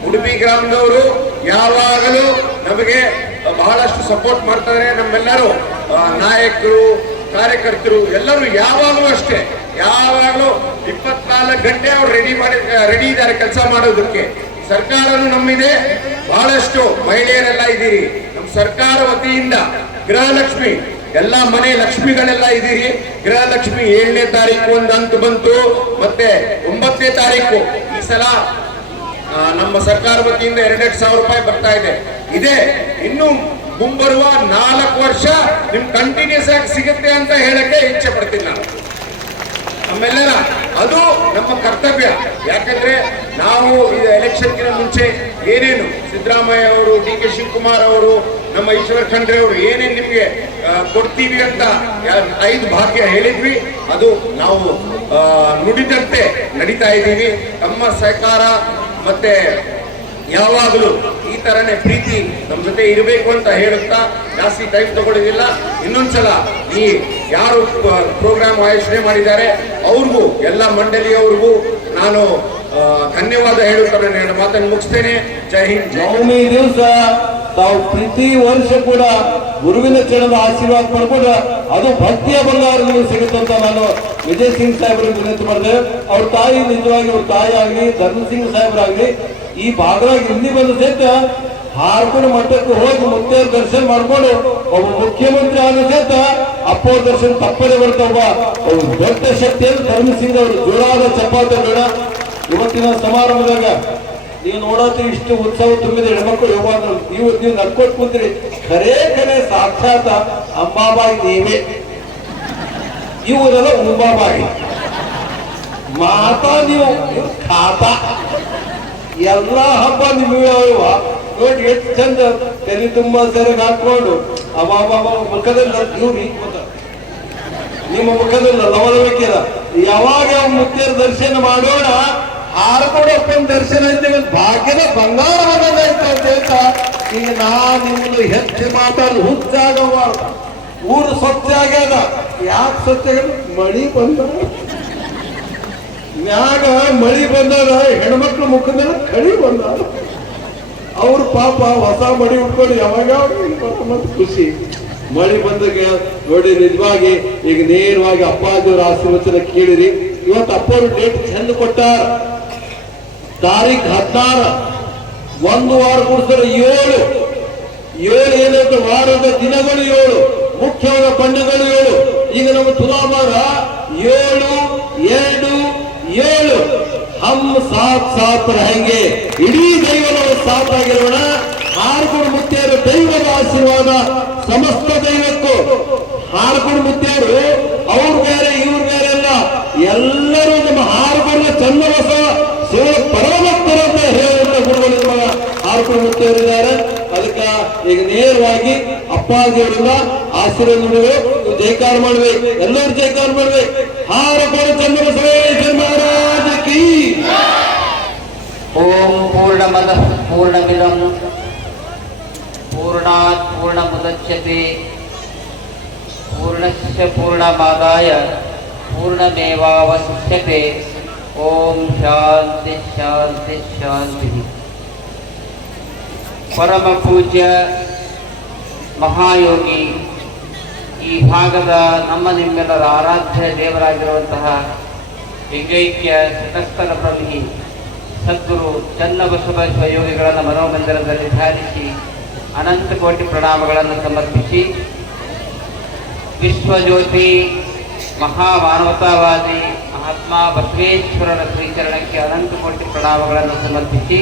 ಉಡುಪಿ ಗ್ರಾಮದವರು ಯಾವಾಗಲೂ ನಮಗೆ ಬಹಳಷ್ಟು ಸಪೋರ್ಟ್ ಮಾಡ್ತಾರೆ. ನಮ್ಮೆಲ್ಲರೂ ನಾಯಕರು, ಕಾರ್ಯಕರ್ತರು ಎಲ್ಲರೂ ಯಾವಾಗಲೂ ಅಷ್ಟೇ, ಯಾವಾಗಲೂ 24 ಗಂಟೆ ಅವ್ರು ರೆಡಿ ಇದ್ದಾರೆ ಕೆಲಸ ಮಾಡೋದಕ್ಕೆ. ಸರ್ಕಾರನು ನಮ್ಮಿದೆ, ಬಹಳಷ್ಟು ಮಹಿಳೆಯರೆಲ್ಲ ಇದ್ದೀರಿ. ನಮ್ಮ ಸರ್ಕಾರ ವತಿಯಿಂದ ಗೃಹಲಕ್ಷ್ಮಿ ಎಲ್ಲ ಮನೆ ಲಕ್ಷ್ಮಿಗಳೆಲ್ಲ ಇದ್ದೀರಿ. ಗೃಹಲಕ್ಷ್ಮಿ 7ನೇ ತಾರೀಕು ಒಂದು ಹಂತ ಬಂತು, ಮತ್ತೆ 9ನೇ ತಾರೀಕು ಈ ಸಲ ನಮ್ಮ ಸರ್ಕಾರ ವತಿಯಿಂದ 2,000 ರೂಪಾಯಿ ಬರ್ತಾ ಇದೆ. ಇನ್ನು ಮುಂಬರುವ 4 ವರ್ಷ ನಿಮ್ ಕಂಟಿನ್ಯೂಸ್ ಆಗಿ ಸಿಗುತ್ತೆ ಅಂತ ಹೇಳಕ್ಕೆ ಇಚ್ಛೆ ಪಡ್ತೀನಿ ನಾನು. ನಮ್ಮೆಲ್ಲರ ಅದು ನಮ್ಮ ಕರ್ತವ್ಯ. ಯಾಕಂದ್ರೆ ನಾವು ಎಲೆಕ್ಷನ್ಗಿನ ಮುಂಚೆ ಏನೇನು ಸಿದ್ದರಾಮಯ್ಯ ಅವರು, DK ಶಿವಕುಮಾರ್ ಅವರು, ನಮ್ಮ ಈಶ್ವರ್ ಖಂಡ್ರೆ ಅವರು ಏನೇನು ನಿಮ್ಗೆ ಕೊಡ್ತೀವಿ ಅಂತ 5 ಭಾಗ್ಯ ಹೇಳಿದ್ವಿ. ಅದು ನಾವು ನುಡಿದಂತೆ ನಡೀತಾ ಇದ್ದೀವಿ. ನಮ್ಮ ಸಹಕಾರ ಮತ್ತೆ ಯಾವಾಗಲೂ ಈ ತರನೇ ಪ್ರೀತಿ ನಮ್ಮ ಜೊತೆ ಇರಬೇಕು ಅಂತ ಹೇಳುತ್ತಾ ಜಾಸ್ತಿ ಟೈಮ್ ತಗೊಳ್ಳೋದಿಲ್ಲ. ಇನ್ನೊಂದ್ಸಲ ಯಾರು ಪ್ರೋಗ್ರಾಮ್ ಆಯೋಜನೆ ಮಾಡಿದ್ದಾರೆ ಅವ್ರಿಗೂ, ಎಲ್ಲ ಮಂಡಳಿಯವ್ರಿಗೂ ನಾನು ಧನ್ಯವಾದ ಹೇಳುತ್ತಾ ನನ್ನ ಮಾತನ್ನು ಮುಗಿಸ್ತೇನೆ. ಜೈ ಹಿಂದ್. ನವಮಿ ದಿವಸ ತಾವು ಪ್ರತಿ ವರ್ಷ ಕೂಡ ಗುರುವಿನ ಚರಣದ ಆಶೀರ್ವಾದ ಪಡ್ಕೊಂಡ್ರೆ ಅದು ಭಕ್ತಿಯ ಬಂಗಾರ ನಿಮಗೆ ಸಿಗುತ್ತಂತ ನಾನು ವಿಜಯ್ ಸಿಂಗ್ ಸಾಹೇಬರಿಗೆ ವಿನಂತಿ ಮಾಡಿದೆ. ಅವ್ರ ತಾಯಿ ನಿಜವಾಗಿ ಅವ್ರ ತಾಯಿ ಆಗಲಿ, ಧರ್ಮಸಿಂಗ್ ಸಾಹೇಬರಾಗ್ಲಿ ಈ ಭಾಗದಾಗ ಇಲ್ಲಿ ಬಂದು ಸಹಿತ ಹಾರ್ಕೊಂಡು ಮಠಕ್ಕೆ ಹೋಗಿ ಮುತ್ತೇರ ದರ್ಶನ ಮಾಡ್ಕೊಂಡು ಒಬ್ಬ ಮುಖ್ಯಮಂತ್ರಿ ಆದ ಸಹಿತ ಅಪ್ಪೋ ದರ್ಶನ ತಪ್ಪದೇ ಬರ್ತಾವ. ದೊಡ್ಡ ಶಕ್ತಿಯಲ್ಲಿ ಧರ್ಮಸಿಂಗ್ ಅವರು ಜೋರಾದ ಚಪ್ಪಾಳೆ ಬೇಡ. ಇವತ್ತಿನ ಸಮಾರಂಭದಾಗ ನೀವು ನೋಡೋದು ಇಷ್ಟು ಉತ್ಸವ ತುಂಬಿದ ಹೆಣ್ಮಕ್ಳು ನೀವು ನಡ್ಕೊಟ್ ಕುಂತ್ರಿ. ಖರೇ ಸಾಕ್ಷಾತ್ ಅಂಬಾಬಾಯಿ ನೀವೇ. ಇವರೆಲ್ಲ ಉಂಬಾಬಾಯಿ ಮಾತಾ, ನೀವು ಖಾತಾ ಎಲ್ಲಾ ಹಬ್ಬ ನಿಮಗೆ ನೋಡಿ ಎಷ್ಟು ಚಂದ ತಲೆ ತುಂಬಾ ಸೆರಗ್ ಹಾಕೊಂಡು ಮುಖದಲ್ಲಿ ಇವ್ರಿ ನಿಮ್ಮ ಮುಖದಲ್ಲಿ ಲವಲವಿಕೆದ ಯಾವಾಗ ಮುತ್ತಿನ ದರ್ಶನ ಮಾಡೋಣ, ಹಾರ್ಕೊಂಡಪ್ಪನ ದರ್ಶನ ಇದ್ದೇವೆ ಭಾಗ್ಯದ ಬಂಗಾರ ಅಂತ ಈಗ ನಿಮ್ದು ಹೆಚ್ಚು ಮಾತಾಡಿ ಹುಚ್ಚಾಗವ. ಊರು ಸ್ವಚ್ಛ ಆಗ್ಯದ. ಯಾಕೆ ಸ್ವಚ್ಛ ಆಗ್ಯದ? ಮಳಿ ಬಂದ ಮ್ಯಾಗ ಮಳಿ ಬಂದಾಗ ಹೆಣ್ಮಕ್ಳ ಮುಖದ ಮೇಲೆ ಕಳಿ ಬಂದ. ಅವ್ರ ಪಾಪ ಹೊಸ ಮಡಿ ಉಟ್ಕೊಂಡು ಯಾವಾಗ ಖುಷಿ. ಮಳಿ ಬಂದಾಗ ನೋಡಿ ನಿಜವಾಗಿ ಈಗ ನೇರವಾಗಿ ಅಪ್ಪಾಜಿಯವರ ಆಶೀರ್ವಚನ ಕೇಳಿರಿ. ಇವತ್ತು ಅಪ್ಪವರು ಡೇಟ್ ಚಂದ ಕೊಟ್ಟಾರ. ತಾರೀಖ್ 16 1 ವಾರ ಕೊಡ್ತಾರೆ. 7 ಏನಂತ ವಾರದ ದಿನಗಳು 7, ಮುಖ್ಯವಾದ ಬಣ್ಣಗಳು 7. ಈಗ ನಮ್ಮ ತುಲಾಭಾರ 7 2 7 ಹಮ್ ಸಾಥ್ रहेंगे. ಇಡೀ ದೈವ ನಾವು ಸಾಥ್ ಆಗಿರೋಣ. ಹಾರ್ಕೊಂಡು ಮುತ್ತಿಯರು ದೈವದ ಆಶೀರ್ವಾದ ಸಮಸ್ತ ದೈವಕ್ಕೂ. ಹಾರ್ಕೊಂಡು ಮುತ್ತಿಯರು ಅವ್ರು ಬೇರೆ ಇವ್ರು ಬೇರೆ ಅಲ್ಲ, ಎಲ್ಲರೂ ನಮ್ಮ ಹಾರ್ಕೊಂಡು ಚನ್ನಬಸ ಶಿವ ಪರಮಭಕ್ತರು ಅಂತ ಹೇಳುವಂತ ಗುರುಗಳು ಹಾರ್ಕೊಂಡು ಮುತ್ತಿಯವರಿದ್ದಾರೆ. ಅದಕ್ಕೆ ಈಗ ನೇರವಾಗಿ ಅಪ್ಪಾಜಿಯವರಿಂದ ಆಶೀರ್ವಾದ ಮಾಡಬೇಕು. ಜಯಕಾರ ಮಾಡ್ಬೇಕು, ಎಲ್ಲರೂ ಜಯಕಾರ ಮಾಡ್ಬೇಕು. ಹಾರಕೋಡ ಚನ್ನಬಸವೇಶ್ವರ ಮಹಾರಾಜ ಕೀ. ಓಂ ಪೂರ್ಣಮದಃ ಪೂರ್ಣಮಿದಂ ಪೂರ್ಣಾತ್ ಪೂರ್ಣಮುದಚ್ಯತೆ ಪೂರ್ಣಸ್ಯ ಪೂರ್ಣಮಾದಾಯ ಪೂರ್ಣಮೇವಾವಶಿಷ್ಯತೆ. ಓಂ ಶಾಂತಿ ಶಾಂತಿ ಶಾಂತಿ. ಪರಮ ಪೂಜ್ಯ ಮಹಾಯೋಗಿ, ಈ ಭಾಗದ ನಮ್ಮ ನಿಮ್ಮೆಲ್ಲರ ಆರಾಧ್ಯ ದೇವರಾಗಿರುವಂತಹ ಲಿಂಗೈಕ್ಯ ಶತಸ್ಥಲ ಪ್ರಭಿ ಸದ್ಗುರು ಚನ್ನಬಸವೇಶ್ವರ ಯೋಗಿಗಳನ್ನು ಮನೋಮಂದಿರದಲ್ಲಿ ಧ್ಯಾನಿಸಿ ಅನಂತ ಕೋಟಿ ಪ್ರಣಾಮಗಳನ್ನು ಸಮರ್ಪಿಸಿ, ವಿಶ್ವಜ್ಯೋತಿ ಮಹಾಮಾನವತಾವಾದಿ ಮಹಾತ್ಮ ಬಸವೇಶ್ವರರ ಶ್ರೀಚರಣಕ್ಕೆ ಅನಂತ ಕೋಟಿ ಪ್ರಣಾಮಗಳನ್ನು ಸಮರ್ಪಿಸಿ,